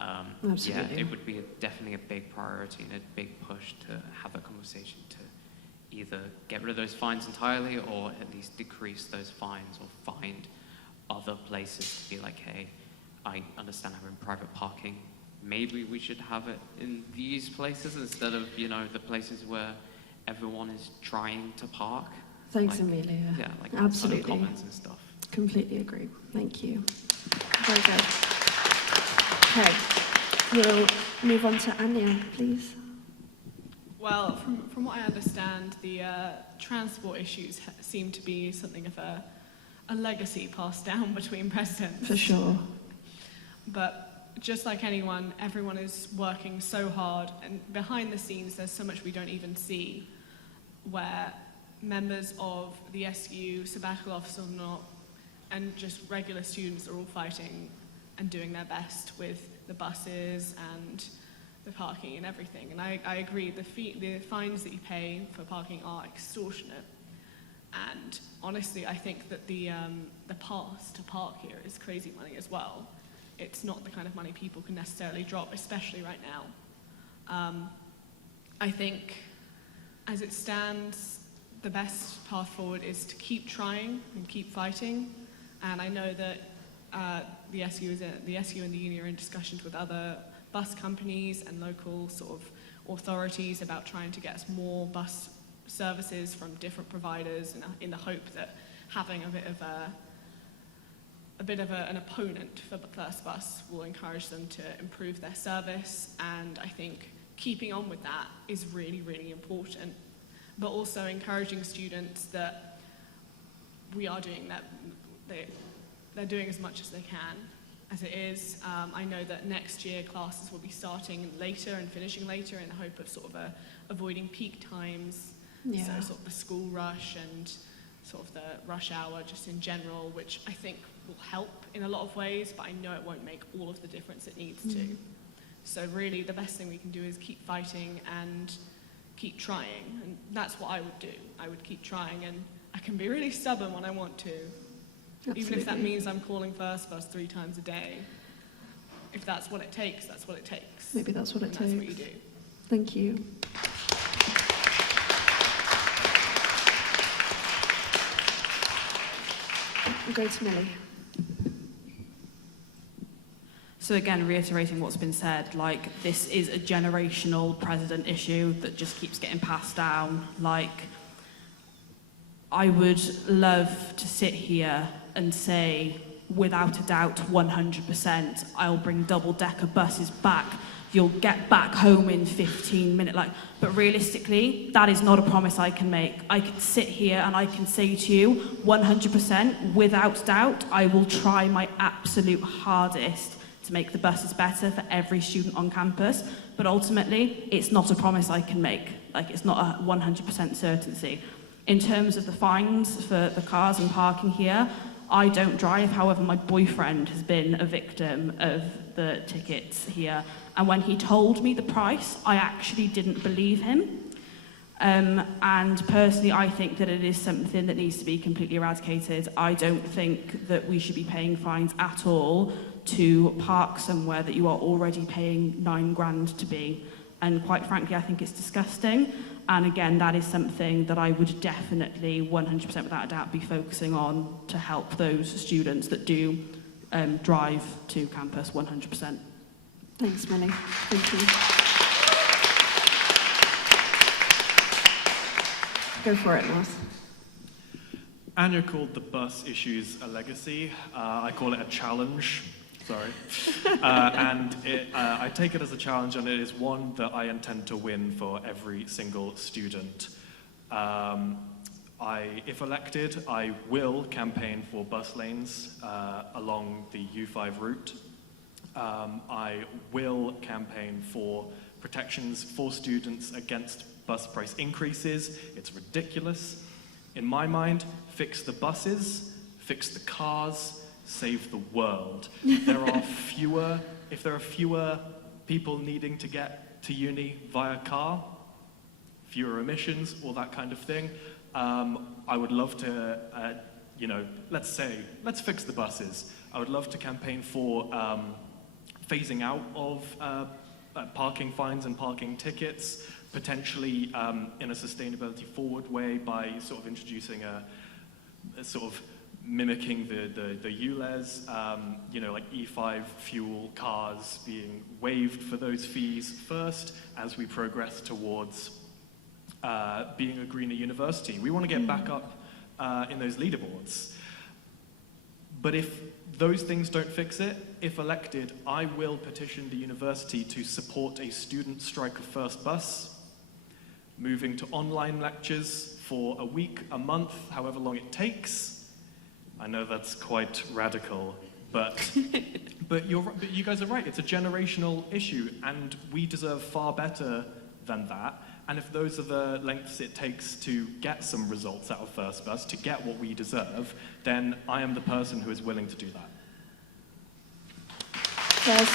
yeah, Absolutely. it would be definitely a big priority and a big push to have a conversation to either get rid of those fines entirely or at least decrease those fines or find other places to be like, hey, I understand having private parking. Maybe we should have it in these places instead of, the places where everyone is trying to park. Thanks, Like, Amelia. Yeah, like outside of Absolutely. commons and stuff. Completely agree. Thank you. Very good. Okay, we'll move on to Anya, please. Well, from what I understand, the transport issues seem to be something of a legacy passed down between presidents. For sure. But just like everyone is working so hard, and behind the scenes there's so much we don't even see, where members of the SU, Sabbatical Officer or not, and just regular students are all fighting and doing their best with the buses and the parking and everything. And I agree, the fines that you pay for parking are extortionate. And honestly, I think that the pass to park here is crazy money as well. It's not the kind of money people can necessarily drop, especially right now. I think, as it stands, the best path forward is to keep trying and keep fighting. And I know that the SU and the Uni are in discussions with other bus companies and local sort of authorities about trying to get us more bus services from different providers, in the hope that having a bit of an opponent for the first bus will encourage them to improve their service. And I think keeping on with that is really, really important. But also encouraging students that we are doing that, they're doing as much as they can as it is. I know that next year classes will be starting later and finishing later in the hope of sort of avoiding peak times. Yeah. So sort of the school rush and sort of the rush hour just in general, which I think will help in a lot of ways, but I know it won't make all of the difference it needs to. So really the best thing we can do is keep fighting and keep trying, and that's what I would do. I would keep trying, and I can be really stubborn when I want to. Absolutely. Even if that means I'm calling first bus 3 times a day. If that's what it takes, that's what it takes. Maybe that's what it And takes. That's what you do. Thank you. We'll go to Millie. So again, reiterating what's been said, this is a generational president issue that just keeps getting passed down. I would love to sit here and say, without a doubt, 100%, I'll bring double-decker buses back. You'll get back home in 15 minutes. But realistically, that is not a promise I can make. I can sit here and I can say to you, 100%, without doubt, I will try my absolute hardest to make the buses better for every student on campus. But ultimately, it's not a promise I can make. It's not a 100% certainty. In terms of the fines for the cars and parking here, I don't drive. However, my boyfriend has been a victim of the tickets here. And when he told me the price, I actually didn't believe him. And personally, I think that it is something that needs to be completely eradicated. I don't think that we should be paying fines at all to park somewhere that you are already paying £9,000 to be. And quite frankly, I think it's disgusting. And again, that is something that I would definitely, 100% without a doubt, be focusing on to help those students that do drive to campus 100%. Thanks, Millie. Thank you. Go for it, Mars. Anya called the bus issues a legacy. I call it a challenge. Sorry. And I take it as a challenge, and it is one that I intend to win for every single student. If elected, I will campaign for bus lanes along the U5 route. I will campaign for protections for students against bus price increases. It's ridiculous. In my mind, fix the buses, fix the cars, save the world. If there are fewer people needing to get to uni via car, fewer emissions, all that kind of thing. I would love to, let's fix the buses. I would love to campaign for phasing out of parking fines and parking tickets, potentially in a sustainability forward way by sort of introducing a sort of mimicking the ULEZ, like E5 fuel cars being waived for those fees first as we progress towards being a greener university. We want to get back up in those leaderboards. But if those things don't fix it, if elected, I will petition the university to support a student strike of first bus, moving to online lectures for a week, a month, however long it takes. I know that's quite radical, but you guys are right. It's a generational issue, and we deserve far better than that. And if those are the lengths it takes to get some results out of First Bus, to get what we deserve, then I am the person who is willing to do that. Yes.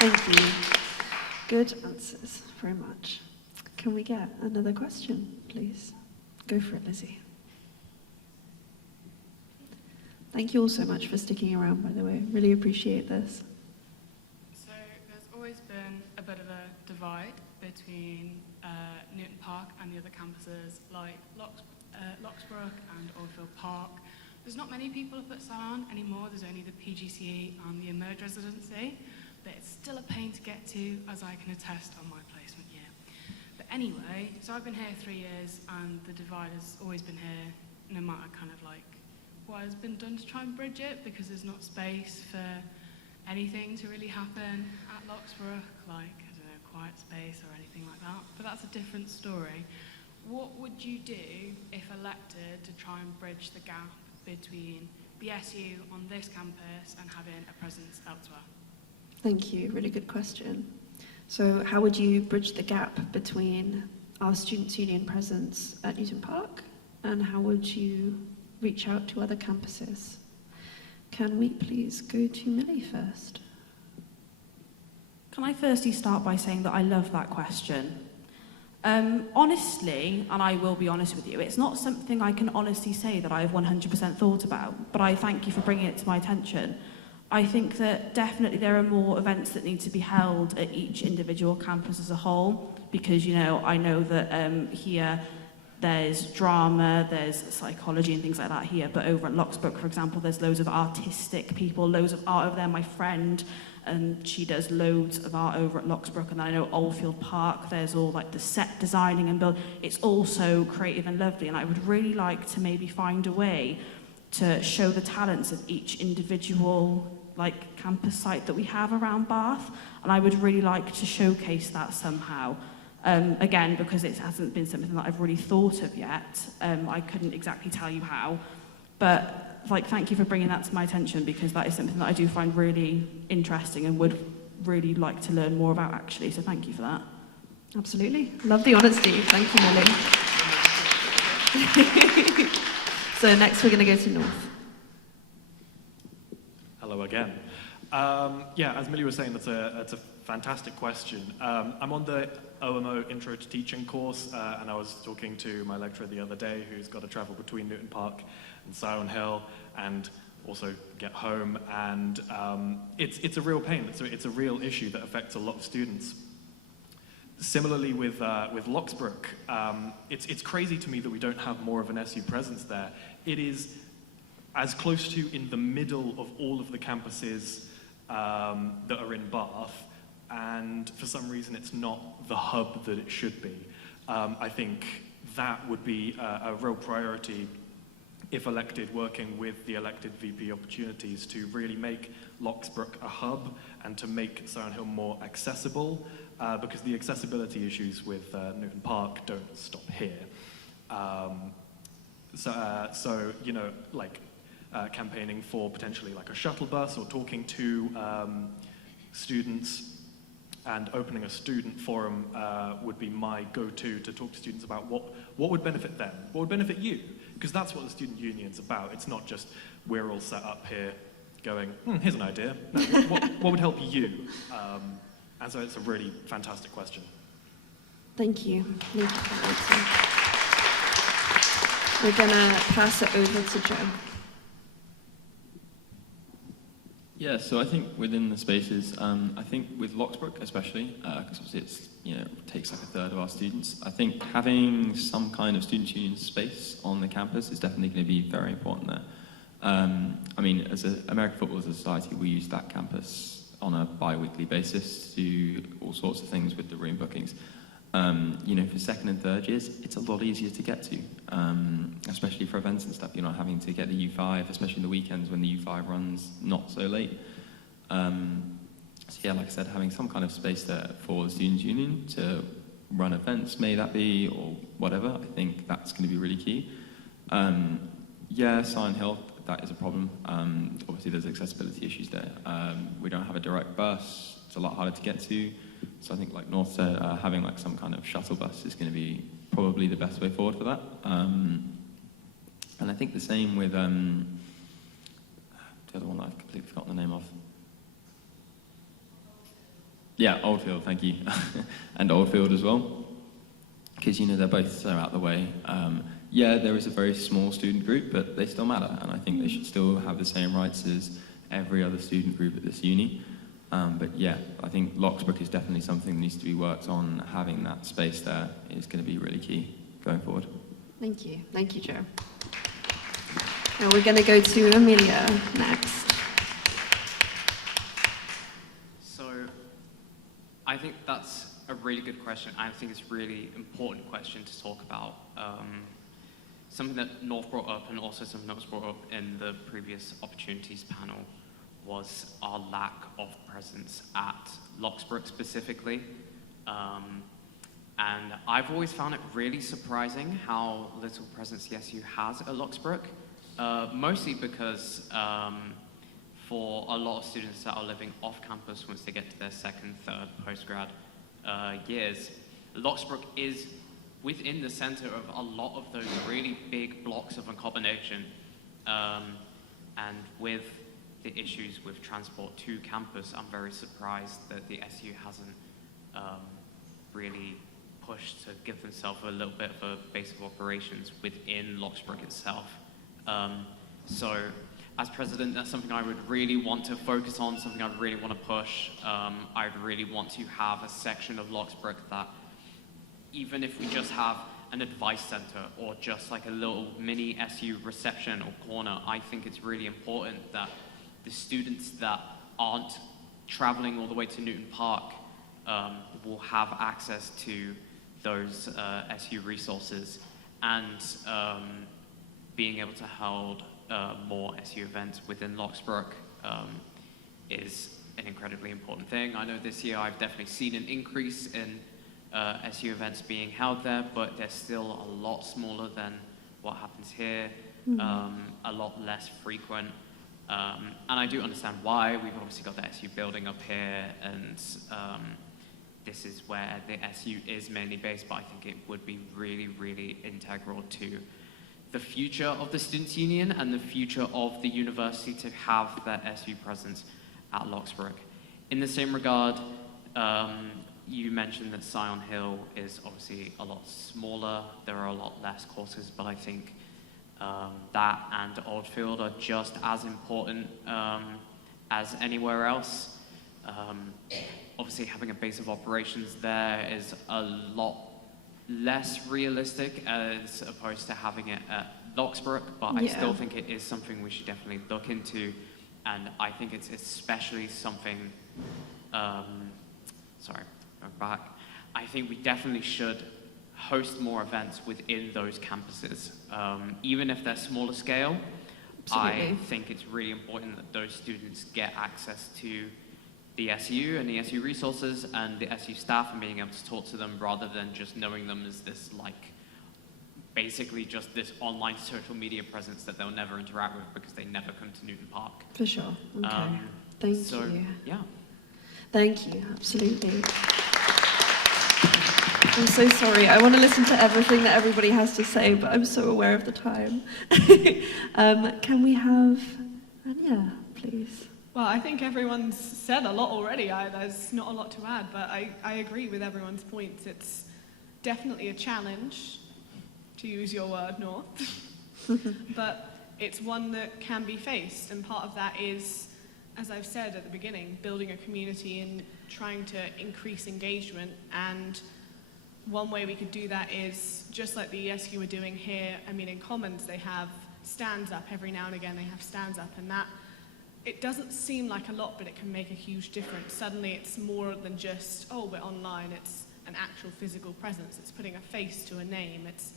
Thank you. Good answers, very much. Can we get another question, please? Go for it, Lizzie. Thank you all so much for sticking around, by the way. Really appreciate this. So there's always been a bit of a divide between Newton Park and the other campuses like Locksbrook and Oldfield Park. There's not many people up at Sion anymore. There's only the PGCE and the Emerge residency, but it's still a pain to get to, as I can attest on my placement year. But anyway, so I've been here 3 years, and the divide has always been here, no matter kind of like what has been done to try and bridge it, because there's not space for anything to really happen at Locksborough, like, I don't know, quiet space or anything like that. But that's a different story. What would you do if elected to try and bridge the gap between the SU on this campus and having a presence elsewhere? Thank you, really good question. So how would you bridge the gap between our Students' Union presence at Newton Park, and how would you reach out to other campuses? Can we please go to Millie first? Can I firstly start by saying that I love that question? Honestly, and I will be honest with you, it's not something I can honestly say that I have 100% thought about, but I thank you for bringing it to my attention. I think that definitely there are more events that need to be held at each individual campus as a whole, because, I know that here there's drama, there's psychology and things like that here, but over at Locksbrook, for example, there's loads of artistic people, loads of art over there. My friend, and she does loads of art over at Locksbrook, and I know Oldfield Park, there's all like the set designing and build. It's all so creative and lovely, and I would really like to maybe find a way to show the talents of each individual campus site that we have around Bath, and I would really like to showcase that somehow. Again, because it hasn't been something that I've really thought of yet, I couldn't exactly tell you how, but thank you for bringing that to my attention, because that is something that I do find really interesting and would really like to learn more about, actually, so thank you for that. Absolutely. Love the honesty. Thank you, Millie. So next we're going to go to North. Hello again. As Millie was saying, that's a fantastic question. I'm on the OMO Intro to Teaching course, and I was talking to my lecturer the other day, who's got to travel between Newton Park and Sion Hill, and also get home, and it's a real pain. It's a real issue that affects a lot of students. Similarly with Locksbrook, it's crazy to me that we don't have more of an SU presence there. It is as close to in the middle of all of the campuses that are in Bath, and for some reason it's not the hub that it should be. I think that would be a real priority if elected, working with the elected VP opportunities to really make Locksbrook a hub and to make Sion Hill more accessible, because the accessibility issues with Newton Park don't stop here. Campaigning for potentially a shuttle bus, or talking to students and opening a student forum would be my go-to to talk to students about what would benefit them, what would benefit you, because that's what the student union's about. It's not just we're all set up here going, here's an idea. No, what would help you? And so it's a really fantastic question. Thank you. Thank you for that answer. We're going to pass it over to Joe. Yeah, so I think within the spaces, I think with Locksbrook especially, because obviously it's, it takes like a third of our students, I think having some kind of student union space on the campus is definitely going to be very important there. I mean, as an American Football Society, we use that campus on a bi-weekly basis to do all sorts of things with the room bookings. For second and third years, it's a lot easier to get to, especially for events and stuff. You're not having to get the U5, especially in the weekends when the U5 runs not so late. So yeah, like I said, having some kind of space there for the Students' Union to run events, may that be, or whatever, I think that's going to be really key. Yeah, Sion Hill, that is a problem. Obviously, there's accessibility issues there. We don't have a direct bus. It's a lot harder to get to. So I think, like North said, having like some kind of shuttle bus is going to be probably the best way forward for that. And I think the same with the other one that I've completely forgotten the name of. Yeah, Oldfield, thank you. And Oldfield as well. Because, they're both so out of the way. Yeah, there is a very small student group, but they still matter. And I think they should still have the same rights as every other student group at this uni. But yeah, I think Locksbrook is definitely something that needs to be worked on. Having that space there is going to be really key going forward. Thank you. Thank you, Joe. Now we're going to go to Amelia next. So I think that's a really good question. I think it's a really important question to talk about. Something that North brought up, and also something that was brought up in the previous opportunities panel, was our lack of presence at Locksbrook specifically. And I've always found it really surprising how little presence the SU has at Locksbrook, mostly because for a lot of students that are living off campus once they get to their second, third postgrad years, Locksbrook is within the center of a lot of those really big blocks of accommodation. And with the issues with transport to campus, I'm very surprised that the SU hasn't really pushed to give themselves a little bit of a base of operations within Locksbrook itself. So as president, that's something I would really want to focus on, something I really want to push. I'd really want to have a section of Locksbrook that, even if we just have an advice center or just like a little mini SU reception or corner, I think it's really important that the students that aren't traveling all the way to Newton Park will have access to those SU resources, and being able to hold more SU events within Locksbrook is an incredibly important thing. I know this year I've definitely seen an increase in SU events being held there, but they're still a lot smaller than what happens here, a lot less frequent. And I do understand why. We've obviously got the SU building up here, and this is where the SU is mainly based, but I think it would be really, really integral to the future of the Students' Union and the future of the university to have that SU presence at Locksbrook. In the same regard, you mentioned that Sion Hill is obviously a lot smaller. There are a lot less courses, but I think that and Oldfield are just as important as anywhere else. Obviously, having a base of operations there is a lot less realistic as opposed to having it at Locksbrook, but I still think it is something we should definitely look into, and I think it's especially something, sorry, going back, I think we definitely should host more events within those campuses, even if they're smaller scale. Absolutely. I think it's really important that those students get access to the SU and the SU resources and the SU staff, and being able to talk to them rather than just knowing them as this, like, basically just this online social media presence that they'll never interact with because they never come to Newton Park. For sure. Okay. Thank you. Yeah. Thank you. Absolutely. I'm so sorry. I want to listen to everything that everybody has to say, but I'm so aware of the time. Can we have Anya, please? Well, I think everyone's said a lot already. There's not a lot to add, but I agree with everyone's points. It's definitely a challenge, to use your word, North, but it's one that can be faced, and part of that is, as I've said at the beginning, building a community and trying to increase engagement. And one way we could do that is, just like the ESU are doing here, I mean, in Commons they have stands up every now and again, they have stands up, and that, it doesn't seem like a lot, but it can make a huge difference. Suddenly it's more than just, oh, we're online, it's an actual physical presence, it's putting a face to a name, it's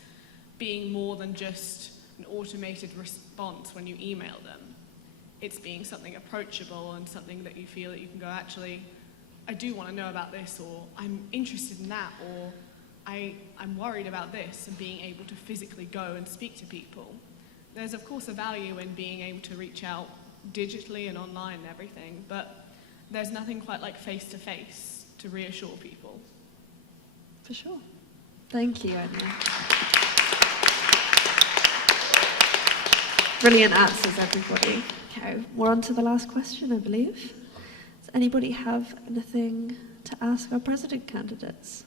being more than just an automated response when you email them. It's being something approachable and something that you feel that you can go, actually, I do want to know about this, or I'm interested in that, or I'm worried about this, and being able to physically go and speak to people. There's of course a value in being able to reach out digitally and online and everything, but there's nothing quite like face-to-face to reassure people. For sure. Thank you, Anya. Brilliant answers, everybody. Okay, we're on to the last question, I believe. Does anybody have anything to ask our president candidates?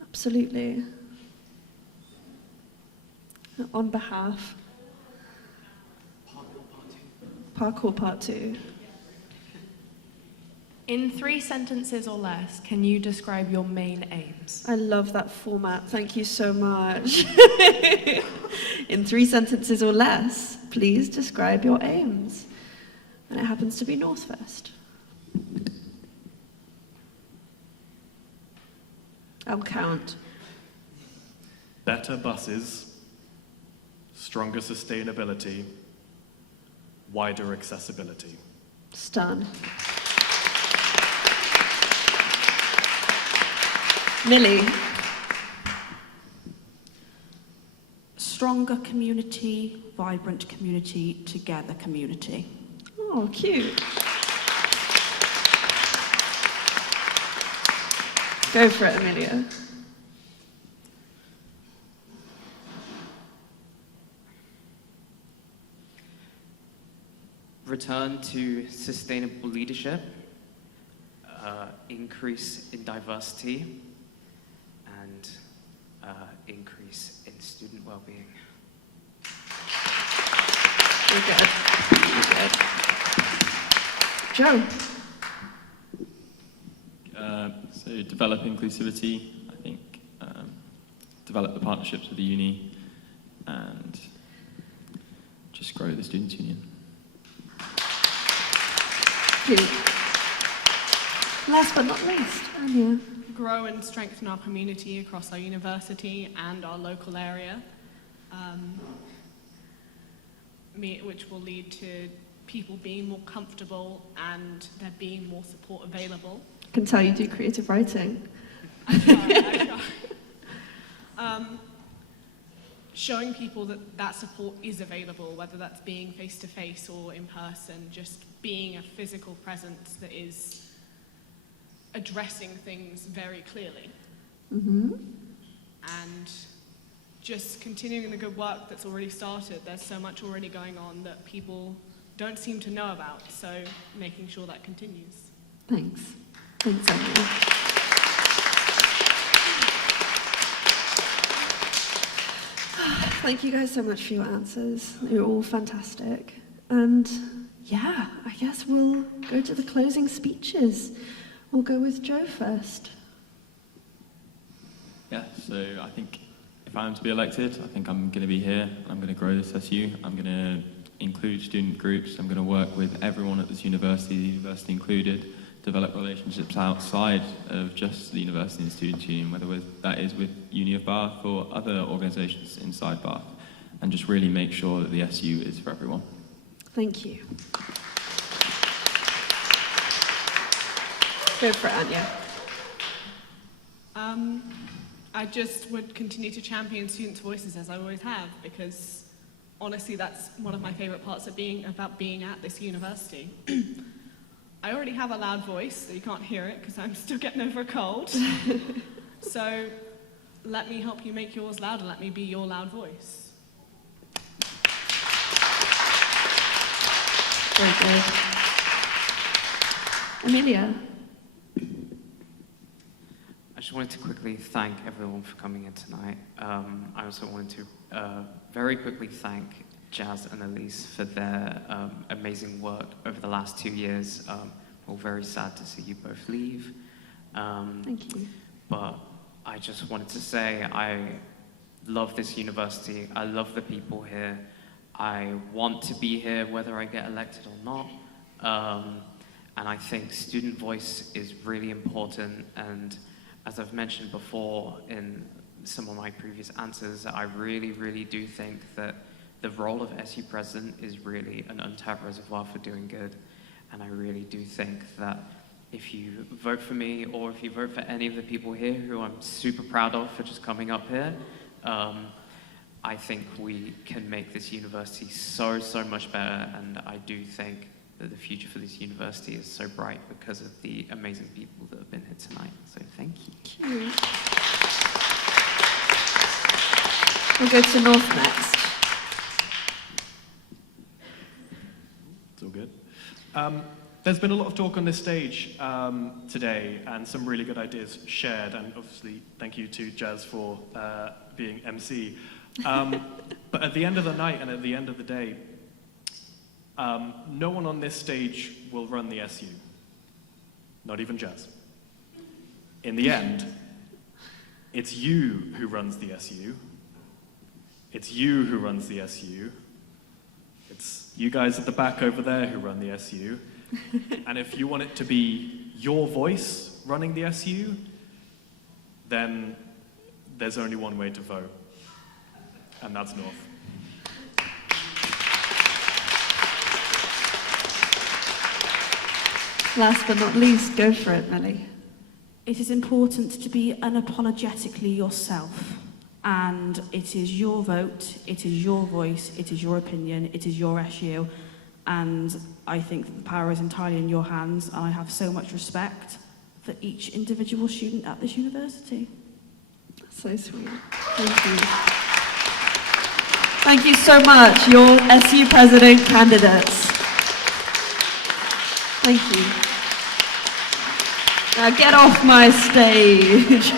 Absolutely. On behalf. Parkour Part 2. In 3 sentences or less, can you describe your main aims? I love that format. Thank you so much. In 3 sentences or less, please describe your aims. And it happens to be North first. I'll count. Better buses, stronger sustainability, wider accessibility. Stun. Millie. Stronger community, vibrant community, together community. Oh, cute. Go for it, Amelia. Return to sustainable leadership, increase in diversity, and increase in student well-being. You're good. You're good. Joe. So develop inclusivity, I think, develop the partnerships with the uni, and just grow the Students' Union. Last but not least, Anya. Grow and strengthen our community across our university and our local area, which will lead to people being more comfortable and there being more support available. I can tell you do creative writing. I try. Showing people that that support is available, whether that's being face-to-face or in person, just being a physical presence that is addressing things very clearly. Mm-hmm. And just continuing the good work that's already started. There's so much already going on that people don't seem to know about, so making sure that continues. Thanks. Thanks, Anya. Thank you guys so much for your answers. They were all fantastic. And yeah, I guess we'll go to the closing speeches. We'll go with Joe first. Yeah, so I think if I am to be elected, I think I'm going to be here. I'm going to grow this SU. I'm going to include student groups. I'm going to work with everyone at this university, the university included, develop relationships outside of just the university and students' union, whether that is with Uni of Bath or other organisations inside Bath, and just really make sure that the SU is for everyone. Thank you. Go for it, Anya. I just would continue to champion students' voices as I always have, because honestly that's one of my favourite parts of being at this university. I already have a loud voice, so you can't hear it because I'm still getting over a cold. So let me help you make yours louder. Let me be your loud voice. Very good. Amelia? I just wanted to quickly thank everyone for coming in tonight. I also wanted to very quickly thank Jazz and Elise for their amazing work over the last 2 years. We're very sad to see you both leave. Thank you. But I just wanted to say I love this university. I love the people here. I want to be here whether I get elected or not. And I think student voice is really important. And as I've mentioned before in some of my previous answers, I really, really do think that the role of SU president is really an untapped reservoir for doing good. And I really do think that if you vote for me or if you vote for any of the people here who I'm super proud of for just coming up here, I think we can make this university so, so much better. And I do think that the future for this university is so bright because of the amazing people that have been here tonight. So thank you. Thank you. We'll go to North next. It's all good. There's been a lot of talk on this stage today and some really good ideas shared, and obviously thank you to Jazz for being MC. But at the end of the night and at the end of the day, no one on this stage will run the SU. Not even Jazz. In the end, it's you who runs the SU. It's you who runs the SU. It's you guys at the back over there who run the SU. And if you want it to be your voice running the SU, then there's only one way to vote, and that's North. Last but not least, go for it, Melly. It is important to be unapologetically yourself. And it is your vote, it is your voice, it is your opinion, it is your SU. And I think that the power is entirely in your hands. And I have so much respect for each individual student at this university. So sweet. Thank you. Thank you so much, your SU president candidates. Thank you. Now get off my stage.